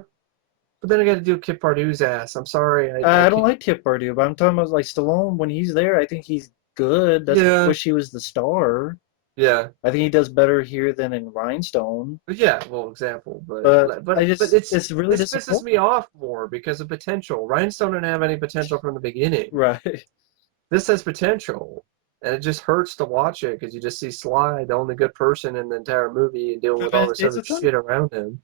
but then I got to deal with Kip Pardue's ass. I'm sorry, I I don't can't. like Kip Pardue, but I'm talking about like Stallone when he's there. I think he's good. That's why I Yeah, wish he was the star. Yeah. I think he does better here than in Rhinestone. Yeah, well, example, but But like, but I but just, it's it's really this pisses me disappointing. off more because of potential. Rhinestone didn't have any potential from the beginning. Right. This has potential, and it just hurts to watch it because you just see Sly, the only good person in the entire movie, and dealing Could have with been all his this Days other of shit Thunder. around him.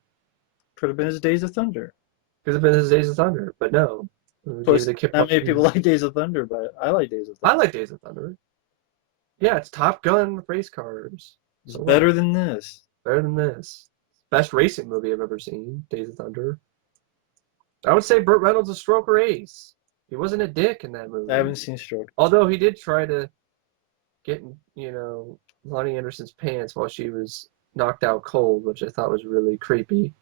Could have been his Days of Thunder. Could have been his Days of Thunder, but no, we Of gave it course, to Kip not many people Larkin. like Days of Thunder, but I like Days of I Thunder. like Days of Thunder. Yeah, it's Top Gun with race cars. It's So better what? than this. Better than this. Best racing movie I've ever seen. Days of Thunder. I would say Burt Reynolds is stroker ace. He wasn't a dick in that I movie. haven't seen Stroke. Although he did try to get in, Lonnie Anderson's pants while she was knocked out cold, which I thought was really creepy.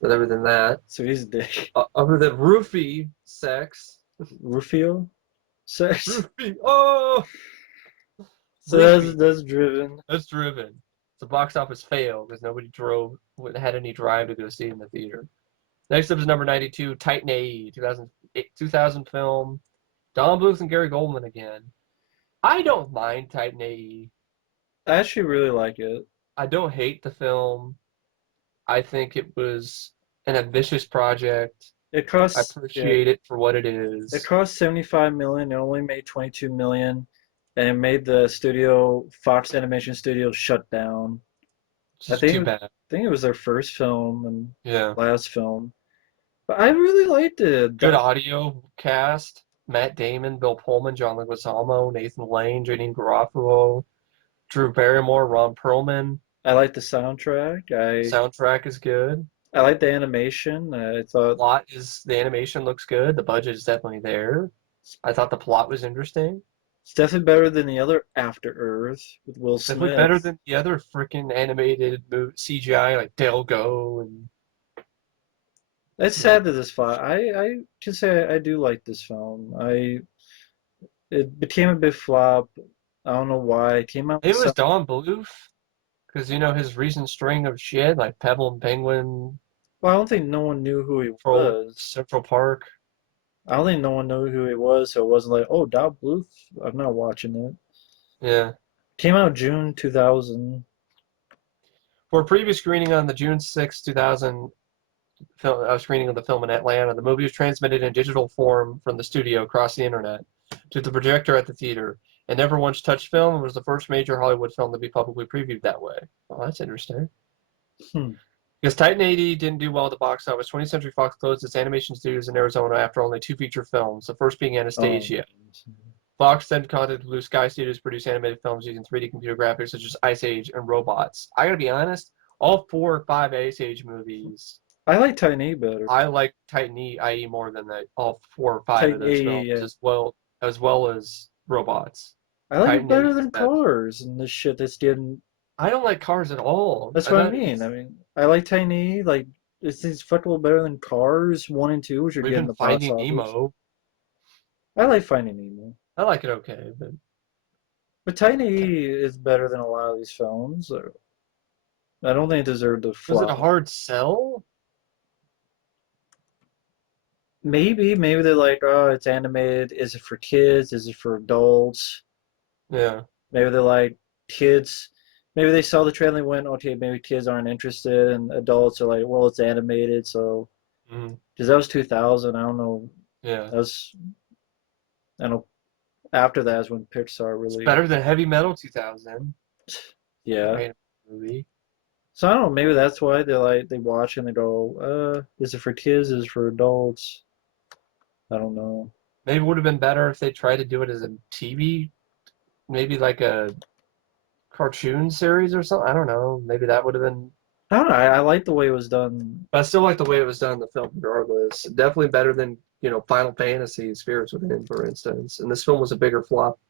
But other than that, So he's a dick. other than roofie sex, Rufio? Sex? roofie, oh, So roofie, that's Driven. that's driven. It's a box office fail because nobody had any drive to go see it in the theater. Next up is number 92, Titan A, 2000 film. Don Bluth and Gary Goldman again. I don't mind Titan AE. I actually really like it. I don't hate the film. I think it was an ambitious project. It I costs, yeah, appreciate it for what it it is. cost 75 million. It only made 22 million, and it made the studio, Fox Animation Studio, shut down. It's I just think too it, bad. I think it was their first film and Yeah. last film. But I really liked it. Good audio cast. Matt Damon, Bill Pullman, John Leguizamo, Nathan Lane, Janine Garofalo, Drew Barrymore, Ron Perlman. I liked the soundtrack. Soundtrack is good. I liked the animation. I thought The animation looks good. The budget is definitely there. I thought the plot was interesting. it's definitely better than the other After Earth with Will It's definitely better Smith. than the other freaking animated CGI like Del Go and It's you know sad that this fought. I can say I do like this film. It became a big flop. I don't know why. It came out with it some. was Don Bluth because his recent string of shit like Pebble and Penguin, Well, I don't think no one knew who he Troll, was. Central Park. I don't think no one knew who he was, so it wasn't like, oh, Doc Bluth. I'm not watching it. Yeah. Came out June 2000. For a previous screening on the June 6, 2000 screening of the film in Atlanta, the movie was transmitted in digital form from the studio across the internet to the projector at the theater. It never once touched film and was the first major Hollywood film to be publicly previewed that way. Oh, that's interesting. Hmm. Because Titan 80 didn't do well at the box office, 20th Century Fox closed its animation studios in Arizona after only two feature films, the first being Oh. Anastasia. Fox then contacted Blue Sky Studios to produce animated films using 3D computer graphics such as Ice Age and Robots. I gotta be honest, all 4 or 5 Ice Age movies, I like Titan A better. I like Titan IE more than all 4 or 5 of Titan A, those films, yeah. as well as Robots. I like it Titan better 80 is than better. Cars and this shit that's getting. I don't like Cars at all. That's I what I thought mean. I mean, I like Titan A. Like, it's fuckable better than Cars 1 and 2, which are getting even the box Finding office. Nemo, I like Finding Nemo. I like it okay, but But Titan A is better than a lot of these films. I don't think it deserved the was it a flop. hard sell? Maybe they're like, oh, it's animated. Is it for kids? Is it for adults? Yeah. Maybe they're like kids. Maybe they saw the trailer and went, okay, maybe kids aren't interested, and adults are like, well, it's animated, so Mm, because that was 2000. I don't know. yeah. That was I don't know. After that is when Pixar It's really, better than Heavy Metal 2000. yeah. Right, movie. So I don't know. Maybe that's why they like they watch and they go, is it for kids? Is it for adults? I don't know. Maybe it would have been better if they tried to do it as a TV, maybe like a cartoon series or something. I don't know. Maybe that would have been. I don't know. I like the way it was done. But I still like the way it was done in the film, regardless. Definitely better than Final Fantasy Spirits Within, for instance. And this film was a bigger flop.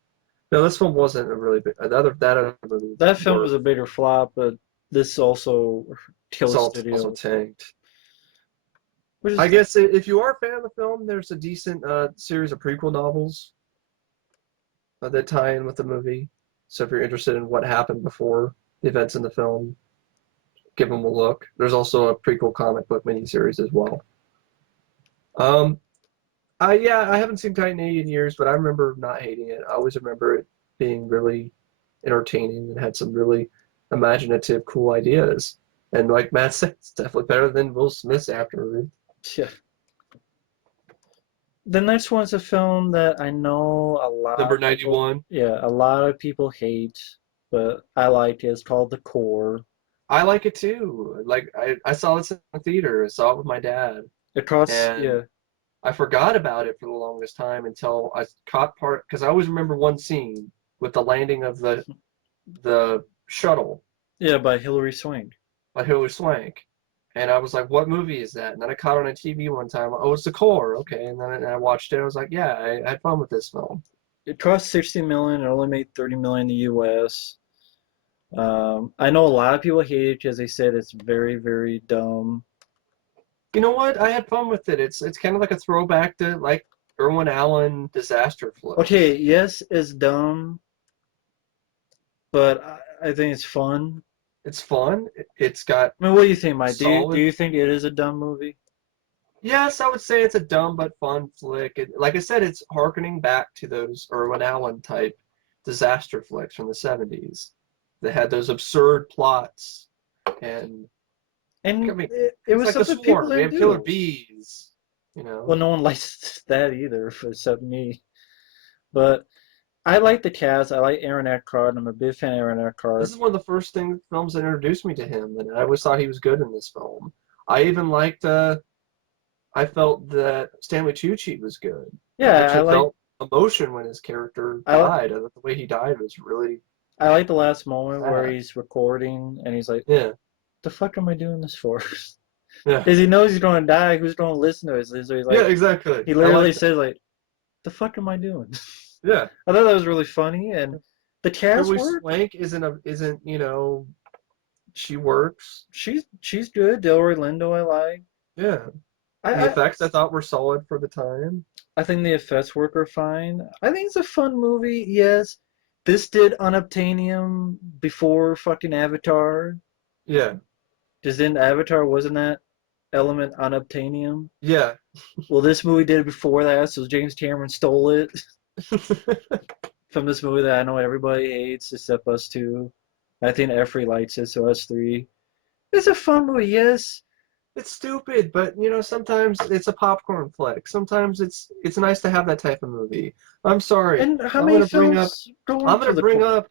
No, this film wasn't a really big. That other movie That film were was a bigger flop, but this also it's killed also studio, tanked. which I is guess if you are a fan of the film, there's a decent series of prequel novels that tie in with the movie. So if you're interested in what happened before the events in the film, give them a look. There's also a prequel comic book miniseries as well. Um, I haven't seen Titan AE in years, but I remember not hating it. I always remember it being really entertaining and had some really imaginative, cool ideas. And like Matt said, it's definitely better than Will Smith's Aftermath. Yeah. The next one's a film that I know a lot Number of people, 91. yeah, a lot of people hate, but I like it. It's called The Core. I like it too. Like I saw this in the theater. I saw it with my dad, Across, and yeah, I forgot about it for the longest time until I caught part because I always remember one scene with the landing of the shuttle yeah, by Hilary Swank. by Hilary Swank, and I was like, "What movie is that?" And then I caught it on a TV one time. Oh, it's The Core. Okay, and then I watched it. I was like, "Yeah, I had fun with this film." It cost 60 million. It only made 30 million in the U.S. I know a lot of people hate it because they said it's very, very dumb. You know what? I had fun with it. It's kind of like a throwback to like Irwin Allen disaster flicks. Okay, yes, it's dumb, but I think it's fun. It's fun. It's got I mean, what do you think, Mike? Do solid. you think it is a dumb movie? Yes, I would say it's a dumb but fun flick. Like I said, it's harkening back to those Irwin Allen type disaster flicks from the 70s. They had those absurd plots, and I And mean, it it's was like the something people swarm. They didn't have killer do. bees. Well, no one likes that either, except me. But I like the cast. I like Aaron Eckhart. I'm a big fan of Aaron This Eckhart. is one of the first films that introduced me to him, and I always thought he was good in this film. I even liked. I felt that Stanley Tucci was good. I Yeah, actually felt emotion when his character I died. I thought the way he died was really I like the last moment where sad. he's recording and he's like, Yeah, "The fuck am I doing this for?" yeah, Because he knows he's going to die. Who's going to listen to it? So he's yeah. like, Exactly. he I literally like that. says like, "The fuck am I doing?" Yeah, I thought that was really funny, and the cast Hilary worked. Swank isn't she works. She's good. Delroy Lindo, I like. Yeah, I, the I effects I thought were solid for the time. I think the effects work are fine. I think it's a fun movie. Yes, this did unobtainium before fucking Avatar. Yeah, Just in Avatar wasn't that element unobtainium? yeah. Well, this movie did it before that, so James Cameron stole it from this movie that I know everybody hates except us two. I think Effrey likes it, so us three. It's a fun movie, yes. It's stupid, but sometimes it's a popcorn flick. Sometimes it's nice to have that type of movie. I'm sorry. And how I'm many gonna bring up films go I'm into gonna the bring core? up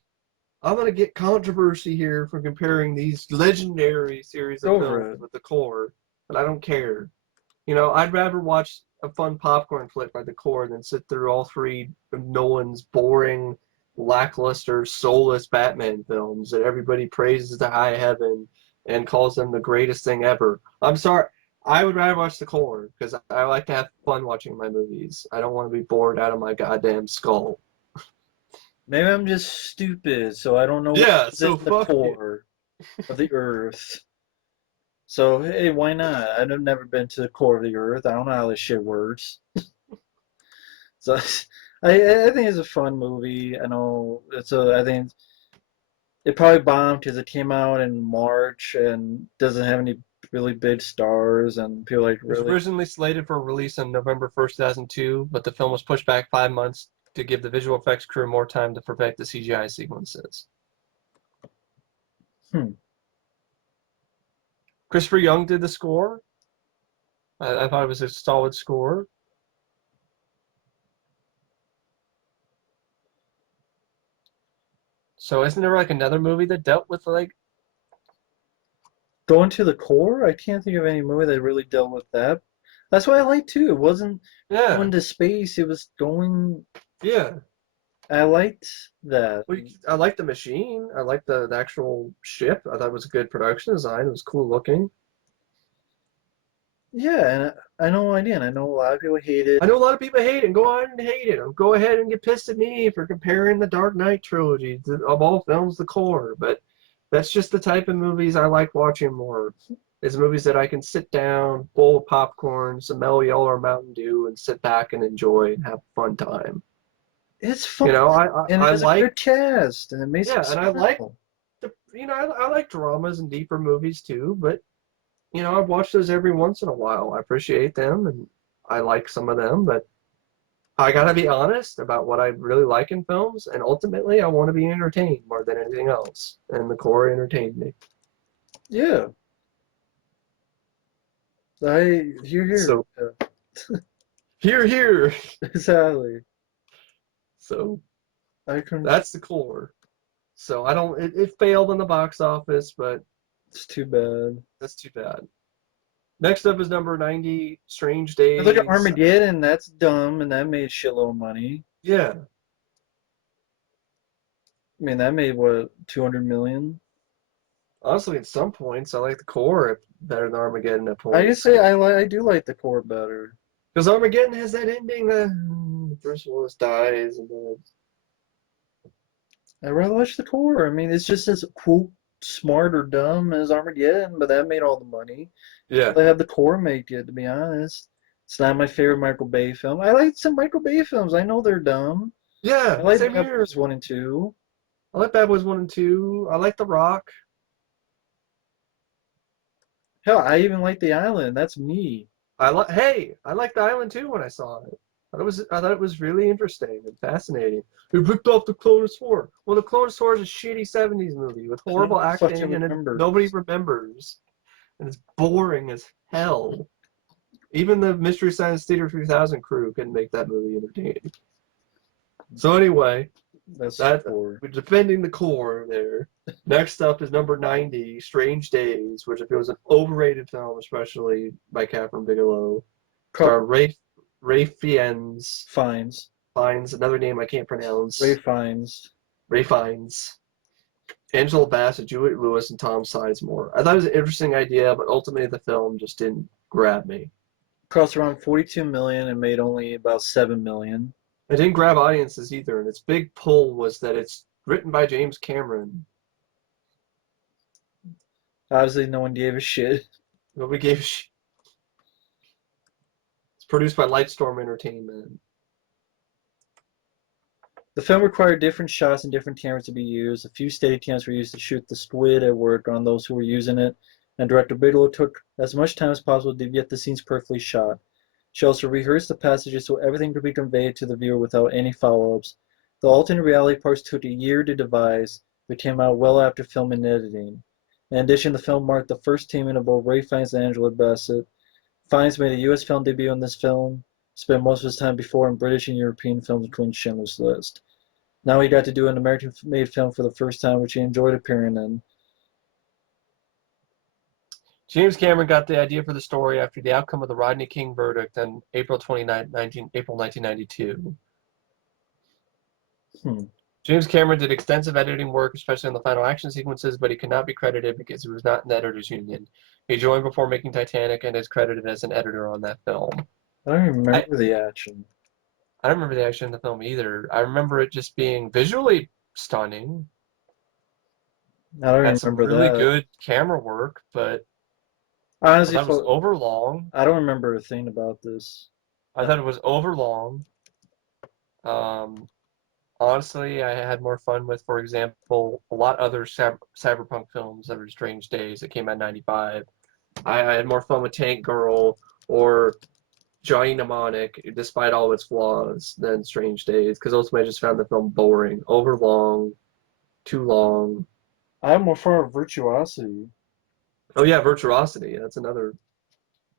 I'm gonna get controversy here for comparing these legendary series of Go films over it. with The Core, but I don't care. I'd rather watch a fun popcorn flick like The Core than sit through all three of Nolan's boring, lackluster, soulless Batman films that everybody praises to high heaven and calls them the greatest thing ever. I'm sorry. I would rather watch The Core because I like to have fun watching my movies. I don't want to be bored out of my goddamn skull. Maybe I'm just stupid, so I don't know what Yeah, is so in the fuck you. core of the Earth. So hey, why not? I've never been to the core of the Earth. I don't know how this shit works. So I think it's a fun movie. I know it's a. I think it probably bombed because it came out in March and doesn't have any really big stars, and people like It was really. originally slated for release on November 1st, 2002, but the film was pushed back 5 months to give the visual effects crew more time to perfect the CGI sequences. Hmm. Christopher Young did the score. I thought it was a solid score. So isn't there like another movie that dealt with like Going to the core, I can't think of any movie that really dealt with that. That's what I like too. It wasn't yeah going to space. It was going. yeah. I liked that. Well, I like the machine. I like the actual ship. I thought it was a good production design. It was cool looking. Yeah, and I know I did. I know a lot of people hate it. I know a lot of people hate it. Go on and hate it. Or go ahead and get pissed at me for comparing the Dark Knight trilogy of all films, The Core. But that's just the type of movies I like watching more. Is movies that I can sit down, bowl of popcorn, some Mellow Yellow or Mountain Dew, and sit back and enjoy and have a fun time. It's You fun, know, and it I has a like good cast, and it makes it yeah, and I like special. I like dramas and deeper movies too. But I watch those every once in a while. I appreciate them, and I like some of them, but I gotta be honest about what I really like in films, and ultimately I want to be entertained more than anything else, and the core entertained me. Yeah, I hear here. So here, here. Exactly. So I can. that's the core. So I don't. It failed in the box office, but It's too bad. that's too bad. Next up is number 90, Strange And look at Days. Armageddon. That's dumb, and that made shitload of money. Yeah, I mean, that made what 200 million. honestly, at some points I like the core better than Armageddon at I can points. say I do like the core better. Because Armageddon has that ending that Bruce Willis dies, and then I rather watch the core. I mean, it's just as quote smart or dumb as Armageddon, but that made all the money. yeah, They have the core make it, to be honest. It's not my favorite Michael Bay film. I like some Michael Bay films. I know they're dumb. I yeah, like same Bad here. Boys 1 and 2. I like Bad Boys 1 and 2. I like The Rock. Hell, I even like The Island. That's me. I liked The Island too when I saw it. I thought it was really interesting and fascinating. Who ripped off the Clonosaur? Well, the Clonosaur is a shitty 70s movie with No horrible one fucking acting and nobody remembers. remembers. And it's boring as hell. Even the Mystery Science Theater 3000 crew couldn't make that movie entertaining. So anyway, That's that core. we're defending the core there. Next up is number 90, Strange Days, which I feel is an overrated film, especially by Catherine Bigelow. Pro Star Ray Fiennes, Fines. Fiennes, another name I can't Ray pronounce. Fines. Ray Fiennes, Angela Bassett, Juliette Lewis, and Tom Sizemore. I thought it was an interesting idea, but ultimately the film just didn't grab me. Cost around 42 million and made only about 7 million. It didn't grab audiences either, and its big pull was that it's written by James Cameron. Obviously, no one gave a shit. Nobody gave a shit. It's produced by Lightstorm Entertainment. The film required different shots and different cameras to be used. A few steady cams were used to shoot the squid at work on those who were using it, and director Bigelow took as much time as possible to get the scenes perfectly shot. She also rehearsed the passages so everything could be conveyed to the viewer without any follow-ups. The alternate reality parts took a year to devise, but came out well after filming and editing. In addition, the film marked the first teaming of both Ray Fiennes and Angela Bassett. Fiennes made a U.S. film debut in this film, spent most of his time before in British and European films including Schindler's List. Now he got to do an American-made film for the first time, which he enjoyed appearing in. James Cameron got the idea for the story after the outcome of the Rodney King verdict on April 1992. Hmm. James Cameron did extensive editing work, especially on the final action sequences, but he could not be credited because he was not in the editors union. He joined before making Titanic and is credited as an editor on that film. I don't even I, remember the action. I don't remember the action in the film either. I remember it just being visually stunning. I don't Had even some remember really that. good camera work, but I Honestly, thought it was overlong. I don't remember a thing about this. I thought it was overlong. Um, Honestly, I had more fun with, for example, a lot other cyberpunk films that were Strange Days that came out in 95. I had more fun with Tank Girl or Johnny Mnemonic, despite all its flaws, than Strange Days, because ultimately I just found the film boring, overlong, too long. I have more fun with Virtuosity. Oh yeah, Virtuosity. That's another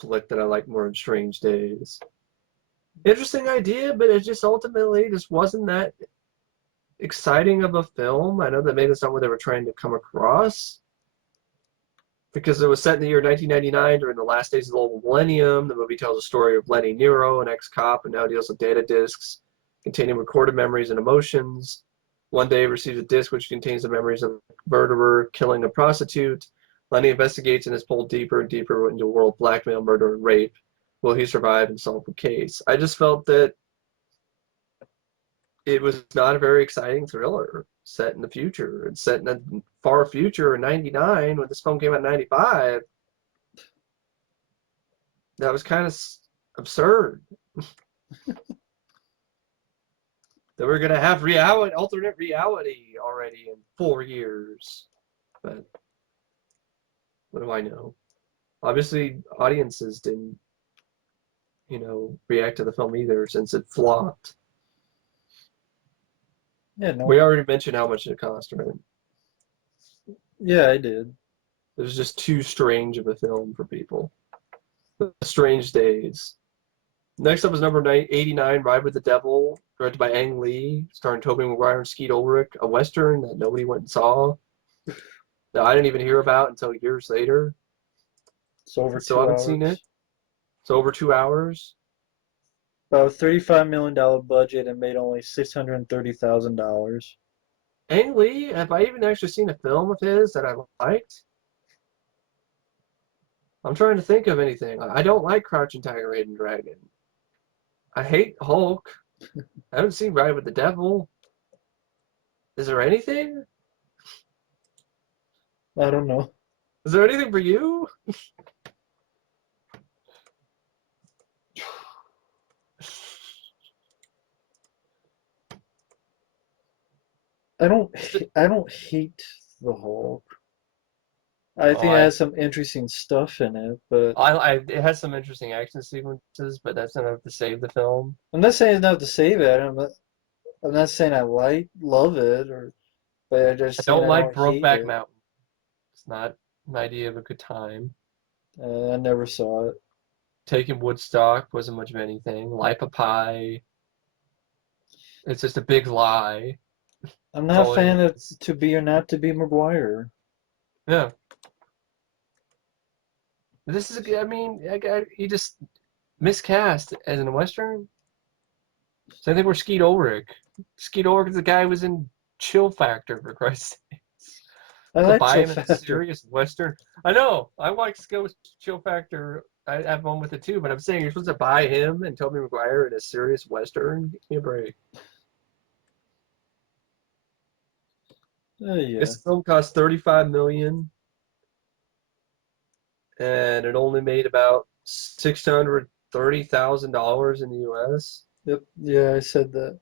flick that I like more than Strange Days. Interesting idea, but it just ultimately just wasn't that exciting of a film. I know that maybe that's not what they were trying to come across, because it was set in the year 1999 during the last days of the old millennium. The movie tells the story of Lenny Nero, an ex-cop, and now deals with data discs containing recorded memories and emotions. One day he receives a disc which contains the memories of a murderer killing a prostitute. Lenny investigates and is pulled deeper and deeper into a world of blackmail, murder, and rape. Will he survive and solve the case? I just felt that it was not a very exciting thriller set in the future. It's set in a far future in 99 when this film came out in 95. That was kind of absurd. That we're gonna have reality, alternate reality already in 4 years. But what do I know? Obviously, audiences didn't react to the film either since it flopped. Yeah, no. We already mentioned how much it cost, right? Yeah, I did. It was just too strange of a film for people. Strange Days. Next up is number 89, Ride with the Devil, directed by Ang Lee, starring Tobey Maguire and Skeet Ulrich, a western that nobody went and saw, that I didn't even hear about until years later. It's over Still two haven't seen it. hours. It's over 2 hours. About a $35 million budget and made only $630,000. Ang Lee, have I even actually seen a film of his that I liked? I'm trying to think of anything. I don't like Crouching Tiger, Hidden Dragon. I hate Hulk. I haven't seen Ride with the Devil. Is there anything? I don't know. Is there anything for you? I don't hate the Hulk. I Oh, think it has some interesting stuff in it, but it has some interesting action sequences, but that's not enough to save the film. I'm not saying it's not to save it. I'm not saying I love it, but I'm I just saying don't I like don't hate Brokeback it. Mountain. It's not an idea of a good time. I never saw it. Taking Woodstock wasn't much of anything. Life of Pi. It's just a big lie. I'm That's not a all it fan of is. To Be or Not to Be Maguire. Yeah. This is, I mean, he just miscast as in a Western. Same thing with Skeet Ulrich. Skeet Ulrich is the guy who was in Chill Factor, for Christ's sake. I To like buy Chill him in a Factor. serious Western. I know. I like Chill Factor. I have fun with it too, but I'm saying you're supposed to buy him and Tobey Maguire in a serious Western. Give me a break. Yeah. This film cost 35 million and it only made about $630,000 in the US. Yep. Yeah, I said that.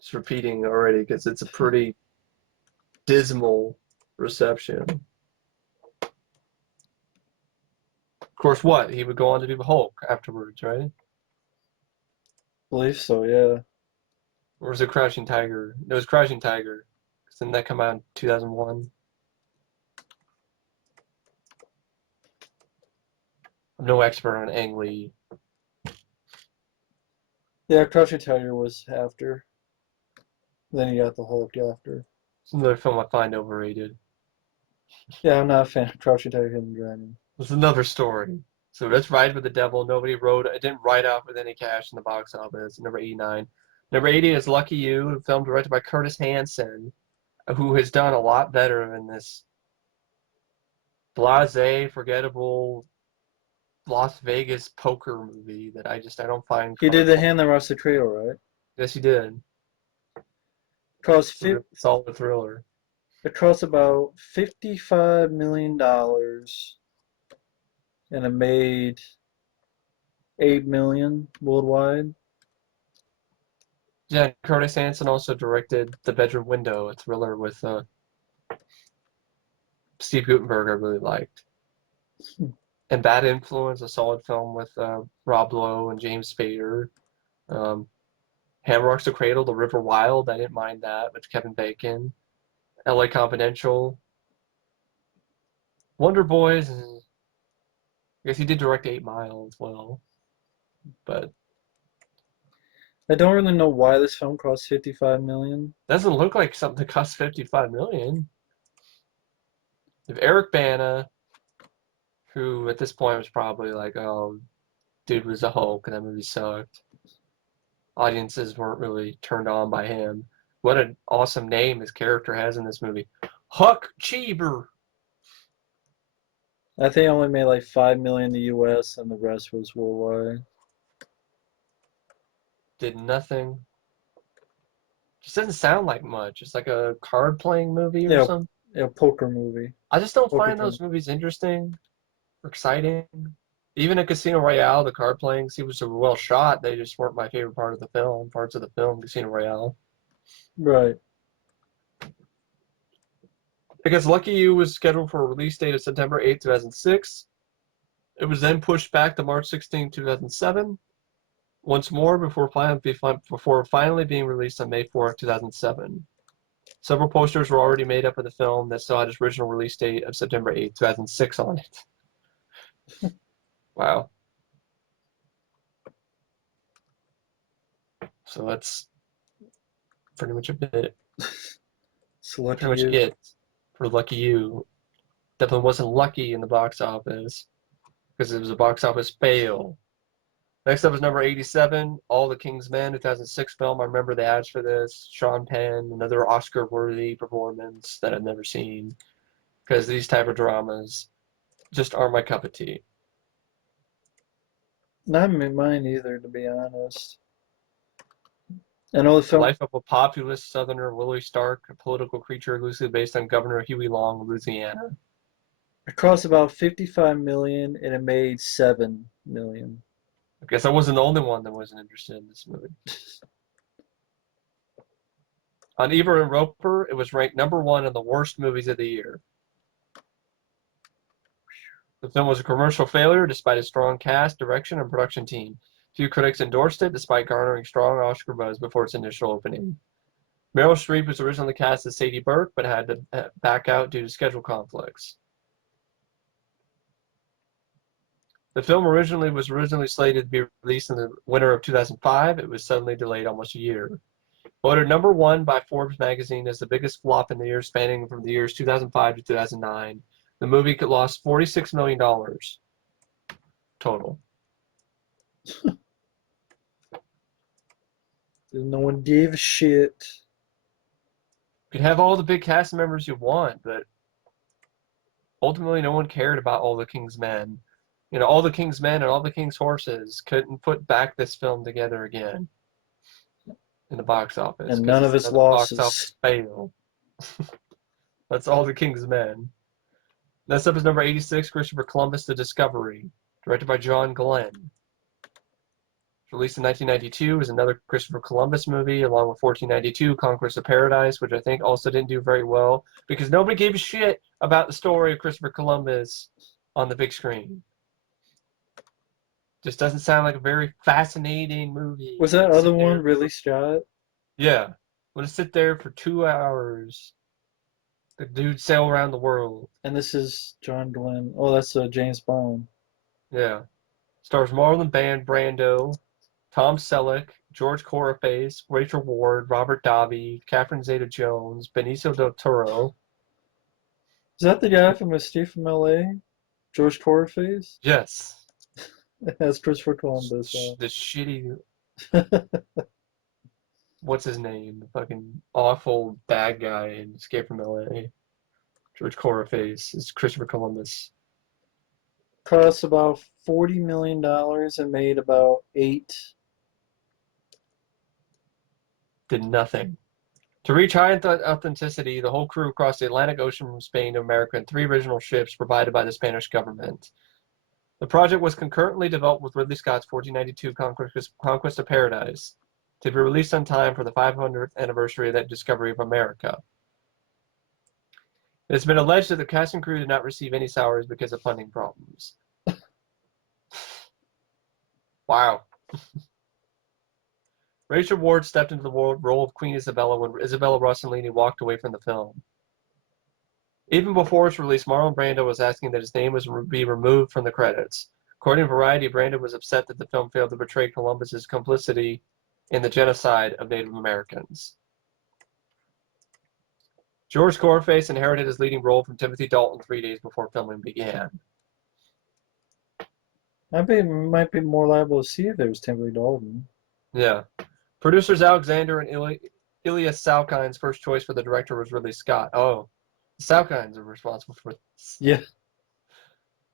Just repeating already because it's a pretty dismal reception. Of course, what? He would go on to do the Hulk afterwards, right? Believe so, yeah. Or was it Crouching Tiger? It was Crouching Tiger. Didn't that come out in 2001? I'm no expert on Ang Lee. Yeah, Crouching Tiger was after. Then you got the Hulk after. It's another film I find overrated. Yeah, I'm not a fan of Crouching Tiger, Hidden Dragon. It's another story. So let's Ride with the Devil. Nobody wrote it. Didn't write out with any cash in the box office. Number 89. Number 80 is Lucky You, a film directed by Curtis Hanson, who has done a lot better than this blasé, forgettable Las Vegas poker movie that I don't find He did The cardboard. Hand That Rocks the Cradle, right? Yes, he did. Cost It's a solid thriller. it cost about $55 million and it made 8 million worldwide. Yeah, Curtis Hanson also directed The Bedroom Window, a thriller with Steve Guttenberg I really liked. And Bad Influence, a solid film with Rob Lowe and James Spader. Um, Ham Rocks the Cradle, The River Wild, I didn't mind that, with Kevin Bacon. LA Confidential. Wonder Boys, I guess he did direct 8 Mile as well. But I don't really know why this film cost 55 million. doesn't look like something that costs 55 million. If Eric Bana, who at this point was probably like, oh, dude was a Hulk and that movie sucked. Audiences weren't really turned on by him. What an awesome name his character has in this movie. Huck Cheever. I think it only made like 5 million in the US and the rest was worldwide. Did nothing. Just doesn't sound like much. It's like a card playing movie or Yeah, something. a poker movie. I just don't Poker find film. those movies interesting or exciting. Even in Casino Royale, the card playing sequences were well shot. They just weren't my favorite part of the film. Parts of the film, Casino Royale. Right. I guess Lucky You was scheduled for a release date of September 8th, 2006. It was then pushed back to March 16, 2007, once more before finally being released on May 4, 2007. Several posters were already made up of the film that still had its original release date of September 8, 2006 on it. Wow. So that's pretty much it. So lucky Pretty much you. it for Lucky You. Definitely wasn't lucky in the box office because it was a box office fail. Next up is number 87, All the King's Men, 2006 film. I remember the ads for this. Sean Penn, another Oscar-worthy performance that I've never seen because these type of dramas just aren't my cup of tea. Not mine either, to be honest. I know the The film life of a populist Southerner, Willie Stark, a political creature loosely based on Governor Huey Long of Louisiana. it cost about 55 million and it made 7 million. I guess I wasn't the only one that wasn't interested in this movie. On Ebert and Roper, it was ranked number 1 in the worst movies of the year. The film was a commercial failure despite its strong cast, direction, and production team. Few critics endorsed it despite garnering strong Oscar buzz before its initial opening. Meryl Streep was originally cast as Sadie Burke but had to back out due to schedule conflicts. The film was originally slated to be released in the winter of 2005. It was suddenly delayed almost a year. Voted number 1 by Forbes magazine as the biggest flop in the year spanning from the years 2005 to 2009. The movie lost $46 million total. No one gave a shit. You can have all the big cast members you want, but ultimately no one cared about All the King's Men. You know, All the King's Men and All the King's Horses couldn't put back this film together again in the box office And because none it's of its another box losses. office fail. That's All the King's Men. Next up is number 86, Christopher Columbus: The Discovery, directed by John Glenn. Released in 1992, is another Christopher Columbus movie, along with 1492, Conquest of Paradise, which I think also didn't do very well because nobody gave a shit about the story of Christopher Columbus on the big screen. Just doesn't sound like a very fascinating movie. Was that other one Ridley Scott? Yeah. I'm going to sit there for 2 hours. The dude sail around the world. And this is John Glenn. Oh, that's James Bond. Yeah. Stars Marlon Brando, Tom Selleck, George Coraface, Rachel Ward, Robert Davi, Catherine Zeta-Jones, Benicio del Toro. Is that the guy from Escape from L.A.? George Coraface? Yes. That's Christopher Columbus. The shitty, what's his name? The fucking awful bad guy in Escape from L.A. George Coraface is Christopher Columbus. Cost about $40 million and made about 8. Did nothing. To reach high authenticity, the whole crew crossed the Atlantic Ocean from Spain to America in 3 original ships provided by the Spanish government. The project was concurrently developed with Ridley Scott's 1492 Conquest of Paradise to be released on time for the 500th anniversary of that discovery of America. It has been alleged that the cast and crew did not receive any salaries because of funding problems. Wow. Rachel Ward stepped into the role of Queen Isabella when Isabella Rossellini walked away from the film. Even before its release, Marlon Brando was asking that his name be removed from the credits. According to Variety, Brando was upset that the film failed to portray Columbus's complicity in the genocide of Native Americans. George Coraface inherited his leading role from Timothy Dalton 3 days before filming began. I bet it might be more liable to see if there was Timothy Dalton. Yeah. Producers Alexander and Ilya Salkin's first choice for the director was Ridley Scott. Oh, the Salkines are responsible for this. Yeah.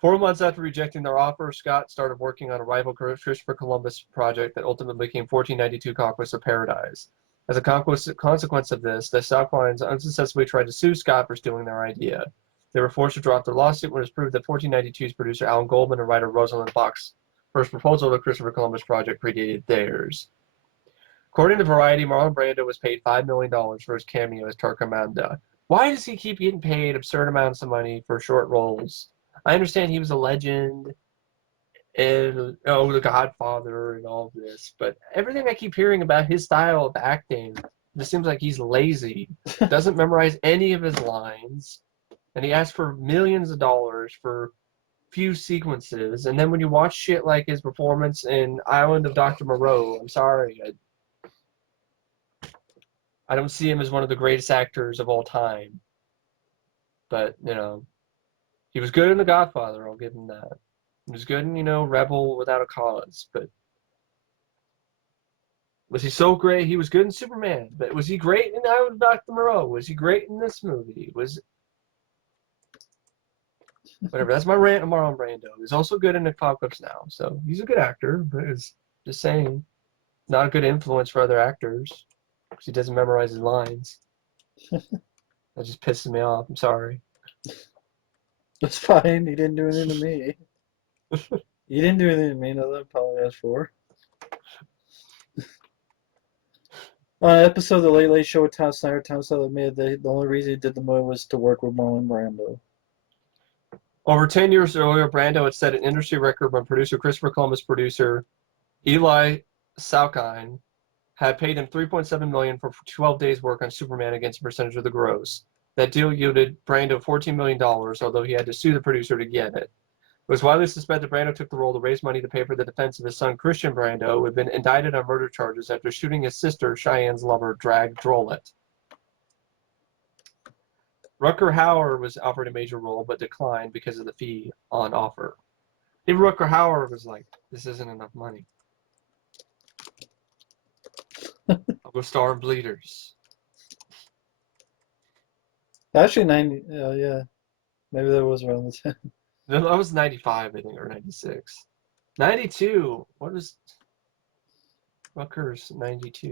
4 months after rejecting their offer, Scott started working on a rival Christopher Columbus project that ultimately became 1492 Conquest of Paradise. As a consequence of this, the Salkines unsuccessfully tried to sue Scott for stealing their idea. They were forced to drop their lawsuit when it was proved that 1492's producer Alan Goldman and writer Rosalind Bach's first proposal to the Christopher Columbus project predated theirs. According to Variety, Marlon Brando was paid $5 million for his cameo as Tarkamanda. Why does he keep getting paid absurd amounts of money for short roles? I understand he was a legend and oh, The Godfather and all of this. But everything I keep hearing about his style of acting just seems like he's lazy, doesn't memorize any of his lines, and he asks for millions of dollars for few sequences. And then when you watch shit like his performance in Island of Dr. Moreau, I'm sorry, I don't see him as one of the greatest actors of all time. But, you know, he was good in The Godfather, I'll give him that. He was good in, Rebel Without a Cause, but was he so great? He was good in Superman, but was he great in Island of Dr. Moreau? Was he great in this movie? Whatever. That's my rant on Marlon Brando. He's also good in Apocalypse Now, so he's a good actor, but it's just saying, not a good influence for other actors because he doesn't memorize his lines. That just pisses me off. I'm sorry. That's fine. He didn't do anything to me. He didn't do anything to me. Nothing to apologize for. On an episode of The Late Late Show with Tom Snyder, Tom Snyder admitted that the only reason he did the movie was to work with Marlon Brando. Over 10 years earlier, Brando had set an industry record when producer Christopher Columbus producer Eli Salkind had paid him $3.7 million for 12 days' work on Superman against a percentage of the gross. That deal yielded Brando $14 million, although he had to sue the producer to get it. It was widely suspected Brando took the role to raise money to pay for the defense of his son Christian Brando, who had been indicted on murder charges after shooting his sister Cheyenne's lover, Drag Drolet. Rutger Hauer was offered a major role, but declined because of the fee on offer. Even Rutger Hauer was like, this isn't enough money. I'll go star in Bleeders. Actually, 90. Yeah. Maybe that was around the time. No, that was 95, I think, or 96. 92. What was Rutgers 92?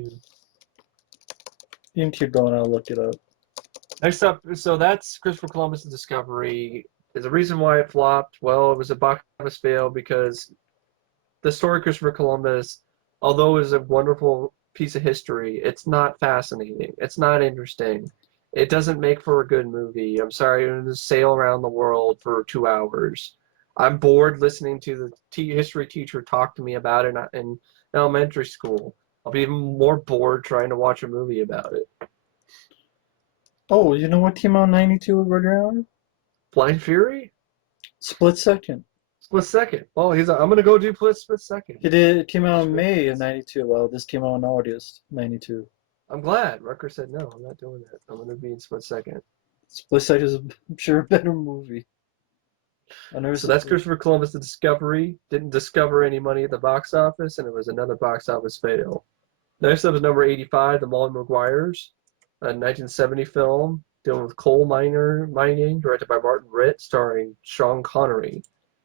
You can keep going. I'll look it up. Next up, so that's Christopher Columbus' Discovery. Is the reason why it flopped? Well, it was a box office fail because the story of Christopher Columbus, although it is a wonderful piece of history, it's not fascinating. It's not interesting. It doesn't make for a good movie. I'm sorry, I'm going to sail around the world for 2 hours. I'm bored listening to the history teacher talk to me about it in elementary school. I'll be even more bored trying to watch a movie about it. Oh, you know what came out in 92 with Roger Allen? Blind Fury? Split Second. Split Second. Well, I'm going to go do Split Second. It came out in May of 92. Well, this came out in August 92. I'm glad. Rucker said, no, I'm not doing that. I'm going to be in Split Second. Split Second is, I'm sure, a better movie. So that's Christopher Columbus, The Discovery. Didn't discover any money at the box office, and it was another box office fail. Next up is number 85, The Molly Maguires, a 1970 film dealing with coal mining, directed by Martin Ritt, starring Sean Connery.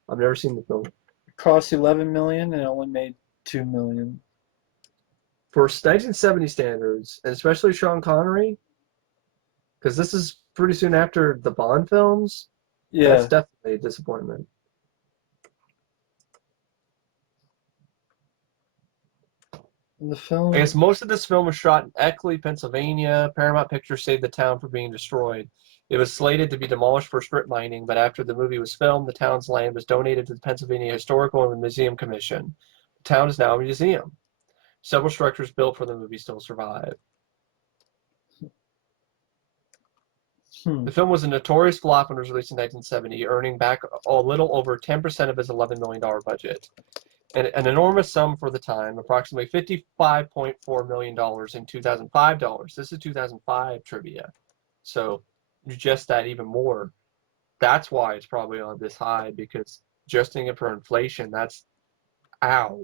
I've never seen the film. It cost 11 million and it only made 2 million. For 1970 standards, and especially Sean Connery, because this is pretty soon after the Bond films, Yeah. that's definitely a disappointment. In the film, I guess most of this film was shot in Eckley, Pennsylvania. Paramount Pictures saved the town from being destroyed. It was slated to be demolished for strip mining, but after the movie was filmed, the town's land was donated to the Pennsylvania Historical and Museum Commission. The town is now a museum. Several structures built for the movie still survive. The film was a notorious flop when it was released in 1970, earning back a little over 10% of its $11 million budget. An enormous sum for the time, approximately $55.4 million in 2005 dollars. This is 2005 trivia. So you adjust that even more. That's why it's probably on this high, because adjusting it for inflation, that's ow.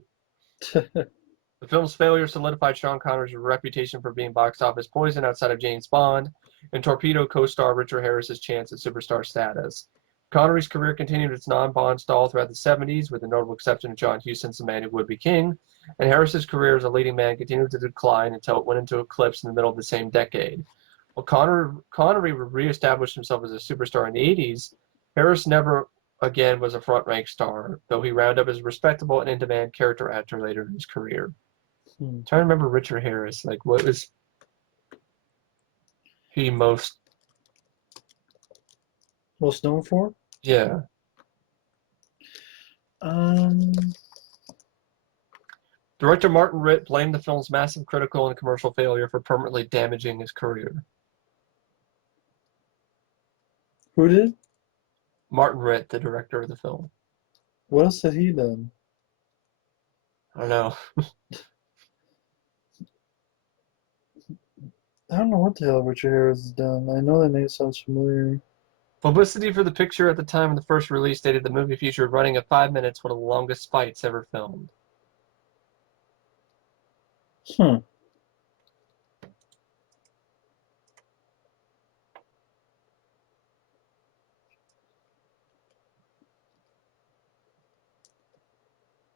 The film's failure solidified Sean Connery's reputation for being box office poison outside of James Bond, and torpedoed co-star Richard Harris's chance at superstar status. Connery's career continued its non-Bond stall throughout the 70s, with the notable exception of John Huston's The Man Who Would Be King, and Harris's career as a leading man continued to decline until it went into eclipse in the middle of the same decade. While Connery re-established himself as a superstar in the 80s, Harris never again was a front-rank star, though he rounded up as a respectable and in-demand character actor later in his career. I'm trying to remember Richard Harris. Like, what was he most known for? Yeah. Um, Director Martin Ritt blamed the film's massive critical and commercial failure for permanently damaging his career. who did? Martin Ritt, the director of the film. What else had he done? I don't know. I don't know what the hell Richard Harris has done. I know that name sounds familiar. Publicity for the picture at the time of the first release stated the movie featured running at 5 minutes, one of the longest fights ever filmed. Hmm.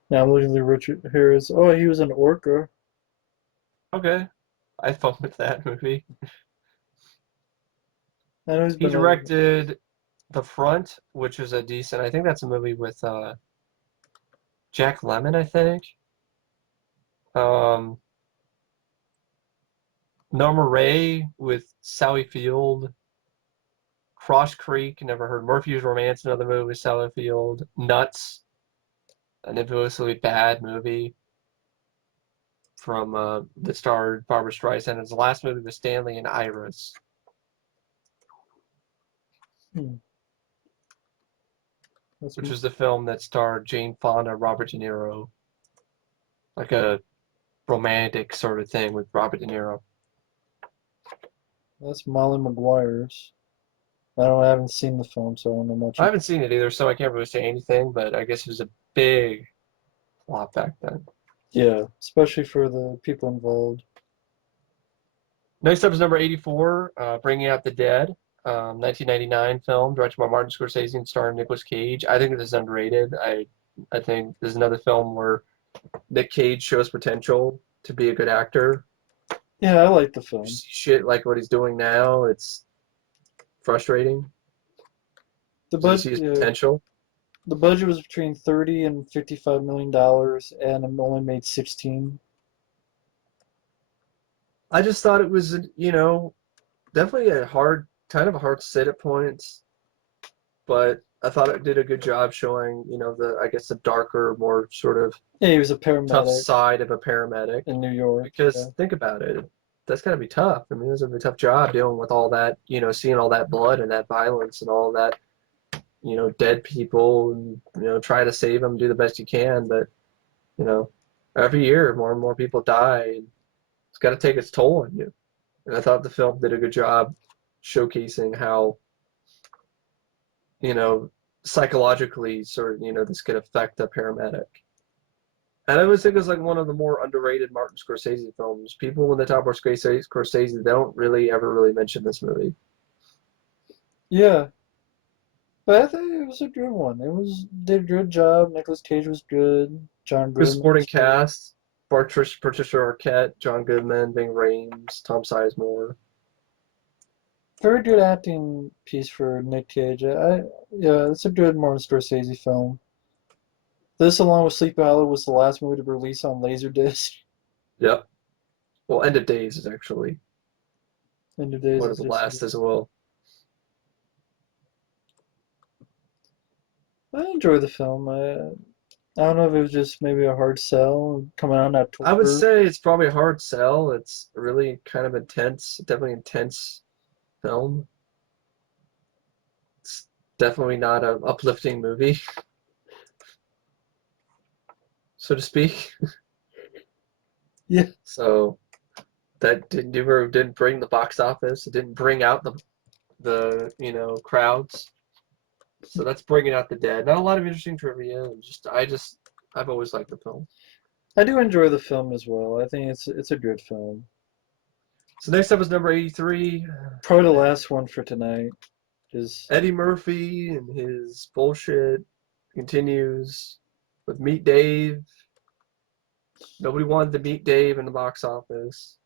Now I'm looking at Richard Harris. Oh, he was an Orca. Okay, I fun with that movie. I know he's He been other. directed The Front, which is a decent. I think that's a movie with Jack Lemmon, I think. Um, Norma Ray with Sally Field. Cross Creek, never heard. Murphy's Romance, another movie with Sally Field. Nuts, an infamously bad movie from that starred Barbara Streisand. It's the last movie with Stanley and Iris, Hmm. That's which was the film that starred Jane Fonda, Robert De Niro, like a romantic sort of thing with Robert De Niro. that's Molly Maguires. I haven't seen the film, so I don't know much. I haven't seen it either, so I can't really say anything, but I guess it was a big flop back then. Yeah, especially for the people involved. Next up is number 84, Bringing Out the Dead, 1999 film, directed by Martin Scorsese and starring Nicolas Cage. I think this is underrated. I think this is another film where Nick Cage shows potential to be a good actor. Yeah, I like the film. Shit like what he's doing now, it's frustrating. The Does he budget, see his yeah, potential? the budget was between 30 and $55 million, and it only made 16. I just thought it was, definitely kind of a hard sit at points, but I thought it did a good job showing, I guess the darker, more sort of Yeah, he was a tough paramedic side of a paramedic. in New York. Yeah, Because think about it, that's gotta be tough. I mean, it's a tough job dealing with all that, seeing all that blood and that violence and all that, dead people, and try to save them, do the best you can, but you know, every year more and more people die, and it's got to take its toll on you. And I thought the film did a good job showcasing how, you know, psychologically sort of, this could affect a paramedic. And I always think it's like one of the more underrated Martin Scorsese films. People, when they talk about Scorsese, they don't really ever really mention this movie. yeah, but I think it was a good one. It was did a good job. Nicolas Cage was good. John Good Goodman supporting was good. cast: Patricia Arquette, John Goodman, Ving Rhames, Tom Sizemore. Very good acting piece for Nick Cage. Yeah, it's a good Martin Scorsese film. This, along with Sleepy Hollow, was the last movie to be released on Laserdisc. Yep. Well, End of Days is actually End of Days one of is the just. last as well. I enjoyed the film. I don't know if it was just maybe a hard sell coming out in I would October. say it's probably a hard sell. It's really kind of intense, definitely intense film. It's definitely not an uplifting movie, so to speak. Yeah, So that didn't bring the box office. It didn't bring out the crowds. So that's Bringing Out the Dead. Not a lot of interesting trivia. And I've always liked the film. I do enjoy the film as well. I think it's a good film. So next up is number 83. Probably the last one for tonight is Eddie Murphy and his bullshit continues with Meet Dave. Nobody wanted to meet Dave in the box office.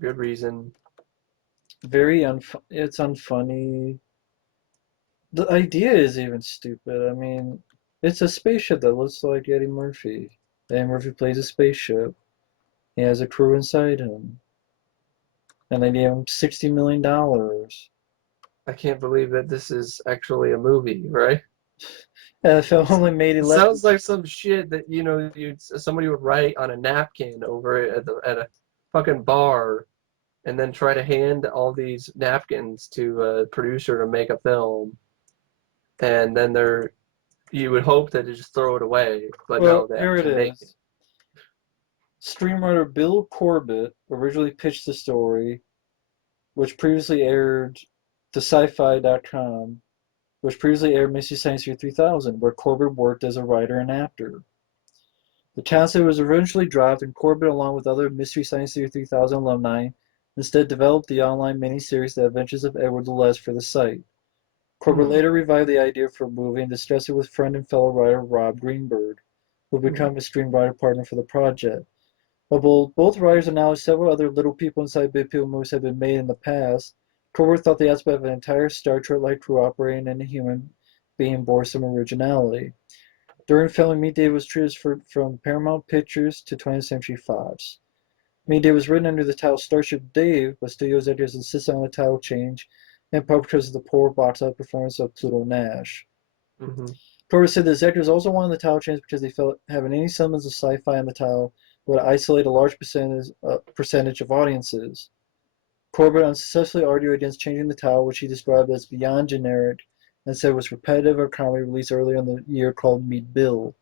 Good reason. it's unfunny. The idea is even stupid. I mean, it's a spaceship that looks like Eddie Murphy. Eddie Murphy plays a spaceship. He has a crew inside him. And they gave him $60 million. I can't believe that this is actually a movie, right? The film only made It 11. sounds like some shit that somebody would write on a napkin over at a fucking bar, and then try to hand all these napkins to a producer to make a film, and then you would hope that they just throw it away, but no, Well, they here it actually make it. is. Screenwriter Bill Corbett originally pitched the story, which previously aired to sci-fi.com, which previously aired Mystery Science Theater 3000, where Corbett worked as a writer and actor. The concept was eventually dropped, and Corbett, along with other Mystery Science Theater 3000 alumni, instead developed the online miniseries The Adventures of Edward the Less for the site. Corbett Hmm. later revived the idea for a movie and discussed it with friend and fellow writer Rob Greenberg, who would Hmm. become a screenwriter partner for the project. While both writers acknowledged several other Little People Inside Big People movies had been made in the past, Corbett thought the aspect of an entire Star Trek-like crew operating in a human being bore some originality. During filming, Meet Dave was transferred from Paramount Pictures to 20th Century Fox. Meet Dave was written under the title Starship Dave, but studio executives insisted on the title change, in part because of the poor box office performance of Pluto Nash. Hmm. Corbett said the executives also wanted the title change because they felt having any semblance of sci-fi in the title would isolate a large percentage of audiences. Corbett unsuccessfully argued against changing the title, which he described as beyond generic, and said was repetitive of a comedy released earlier in the year called Meet Bill.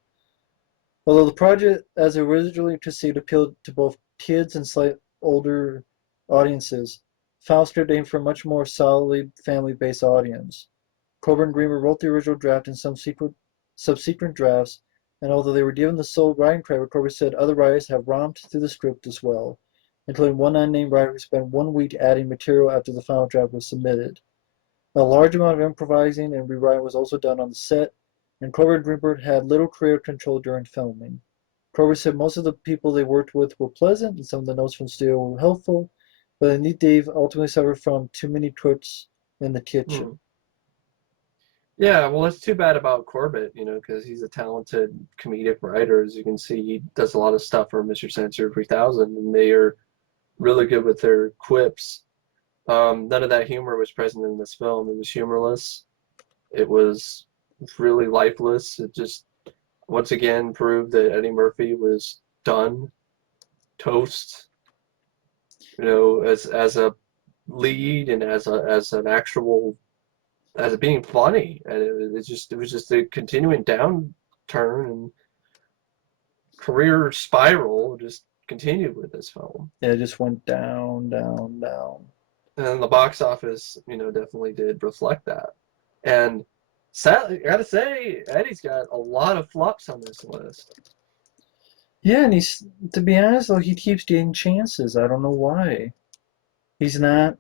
Although the project, as originally conceived, appealed to both kids and slightly older audiences, Faustus aimed for a much more solidly family-based audience. Coburn and Greenberg wrote the original draft and some subsequent drafts, and although they were given the sole writing credit, Coburn said other writers have romped through the script as well, including one unnamed writer who spent 1 week adding material after the final draft was submitted. A large amount of improvising and rewriting was also done on the set, and Coburn and Greenberg had little creative control during filming. Coburn said most of the people they worked with were pleasant, and some of the notes from the studio were helpful, but Neat Dave ultimately suffered from too many cooks in the kitchen. Hmm. Yeah, well, it's too bad about Corbett, because he's a talented comedic writer. As you can see, he does a lot of stuff for Mr. Censor 3000, and they are really good with their quips. None of that humor was present in this film. It was humorless. It was really lifeless. It just once again proved that Eddie Murphy was done, toast, as a lead and as an actual as being funny, and it was just a continuing downturn and career spiral just continued with this film. Yeah, it just went down, down, down. And the box office, definitely did reflect that. And sadly, I gotta say, Eddie's got a lot of flops on this list. Yeah, and to be honest though, he keeps getting chances. I don't know why. He's not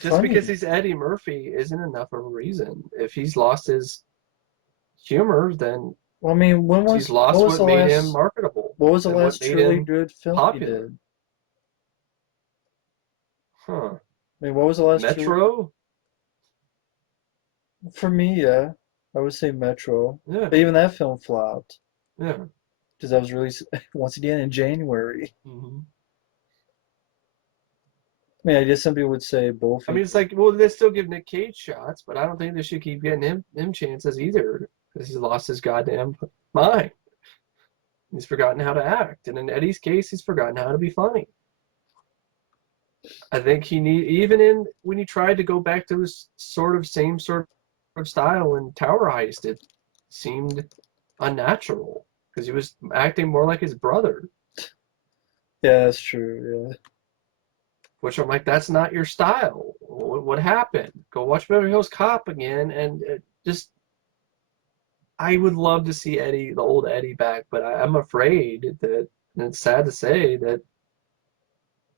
Just because funny. he's Eddie Murphy isn't enough of a reason. If he's lost his humor, then Well, I mean, he's lost what made him marketable what was the and what last made truly him good film he popular. did? Huh. I mean, what was the last truly Metro? for me? Yeah, I would say Metro, Yeah, but even that film flopped yeah. because that was released once again in January. Hmm. I mean, I guess some people would say both I mean, it's equal. like, well, they still give Nick Cage shots, but I don't think they should keep getting him chances either, because he's lost his goddamn mind. He's forgotten how to act, and in Eddie's case, he's forgotten how to be funny. I think even in when he tried to go back to his same sort of style in Tower Heist, it seemed unnatural because he was acting more like his brother. Yeah, that's true. Yeah. Which I'm like, that's not your style. What happened? Go watch Beverly Hills Cop again, and just I would love to see Eddie, the old Eddie, back, but I'm afraid that, and it's sad to say that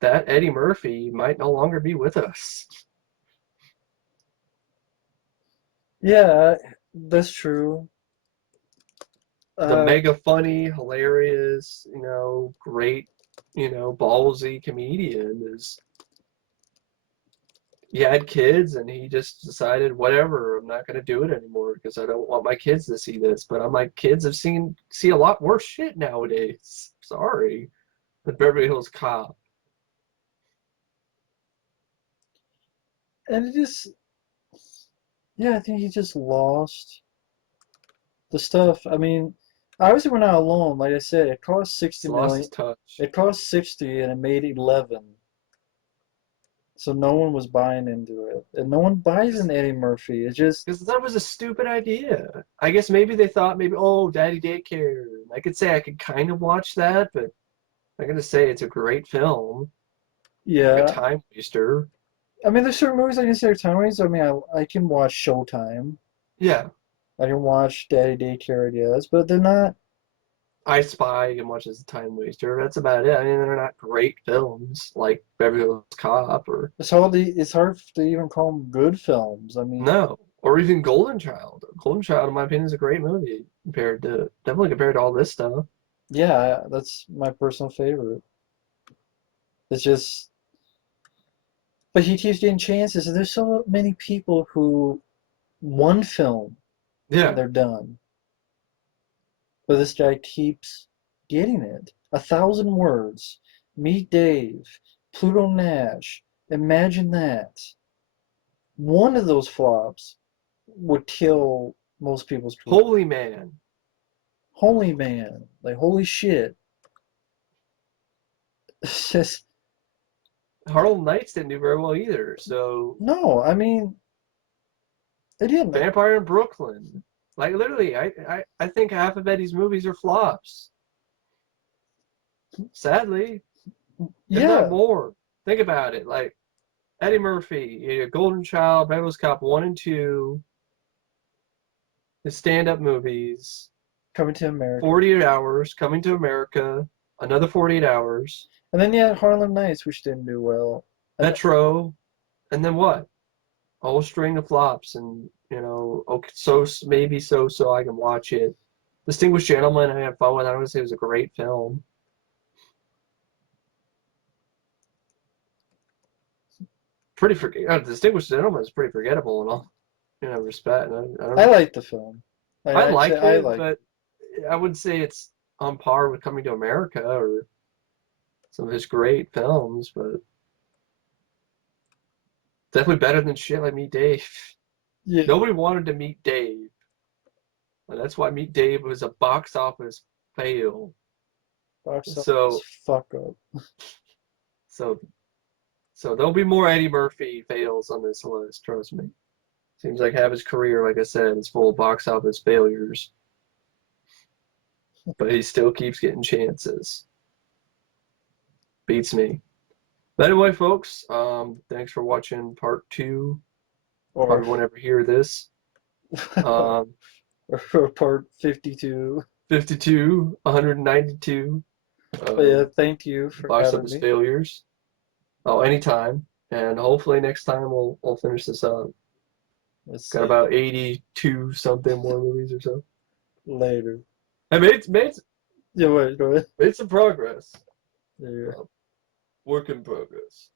Eddie Murphy might no longer be with us. Yeah, that's true. The Uh, mega funny, hilarious, great, ballsy comedian is he had kids and he just decided whatever, I'm not going to do it anymore because I don't want my kids to see this. But I'm like, kids see a lot worse shit nowadays. Sorry, the Beverly Hills Cop. and it just, yeah, I think he just lost. the stuff. I mean, obviously we're not alone. Like I said, it cost It's 60 lost million. its touch. It cost 60 and it made 11. So no one was buying into it, and no one buys in Eddie Murphy. It's just Because that was a stupid idea. I guess maybe they thought maybe, oh, Daddy Daycare. I could say I could kind of watch that, but I'm gonna say it's a great film, like a yeah. time waster. I mean, there's certain movies I consider time wastes. I mean, I can watch Showtime. Yeah, I can watch Daddy Daycare, I guess, but they're not. I Spy and much as a time waster. That's about it. I mean, they're not great films like Beverly Hills Cop or It's hard to even call them good films. I mean, no, or even Golden Child. Golden Child, in my opinion, is a great movie compared to all this stuff. yeah, that's my personal favorite. It's just, but he keeps getting chances, and there's so many people who one film and Yeah, they're done. But this guy keeps getting it. 1,000 Words, Meet Dave, Pluto Nash. Imagine that. One of those flops would kill most people's career. Holy Man. Holy man, like holy shit. It's just Harlem Nights didn't do very well either. So no. I mean, it didn't. Vampire in Brooklyn. Like literally, I think half of Eddie's movies are flops. Sadly, if not Yeah, more. Think about it. Like Eddie Murphy, Golden Child, Beverly Hills Cop 1 and 2, his stand-up movies, Coming to America, 48 Hours, Coming to America, another 48 Hours, and then you had Harlem Nights, which didn't do well. And Metro, and then what? A whole string of flops, and okay, so maybe so I can watch it. Distinguished Gentleman, I had fun with. I would say it was a great film. Pretty forget. Distinguished Gentleman is pretty forgettable in all respect. I I don't. like the film. Like, I actually, like I it, like. but I wouldn't say it's on par with Coming to America or some of his great films, but definitely better than shit like Meet Dave. Yeah, Nobody wanted to meet Dave, and that's why Meet Dave was a box office fail. box office So, fuck up. so, so there'll be more Eddie Murphy fails on this list. Trust me. Seems like half his career, like I said, is full of box office failures, but he still keeps getting chances. Beats me. But anyway, folks, thanks for watching part two. Or Probably won't ever hear this. Um, or part 52. 52, 192 But yeah, of thank you for box having office me. failures. Oh, anytime. And hopefully next time we'll finish this up. Let's Got see. about 82 something more movies or so. Later. I Yeah, wait, go ahead. made some progress. There. Work in progress.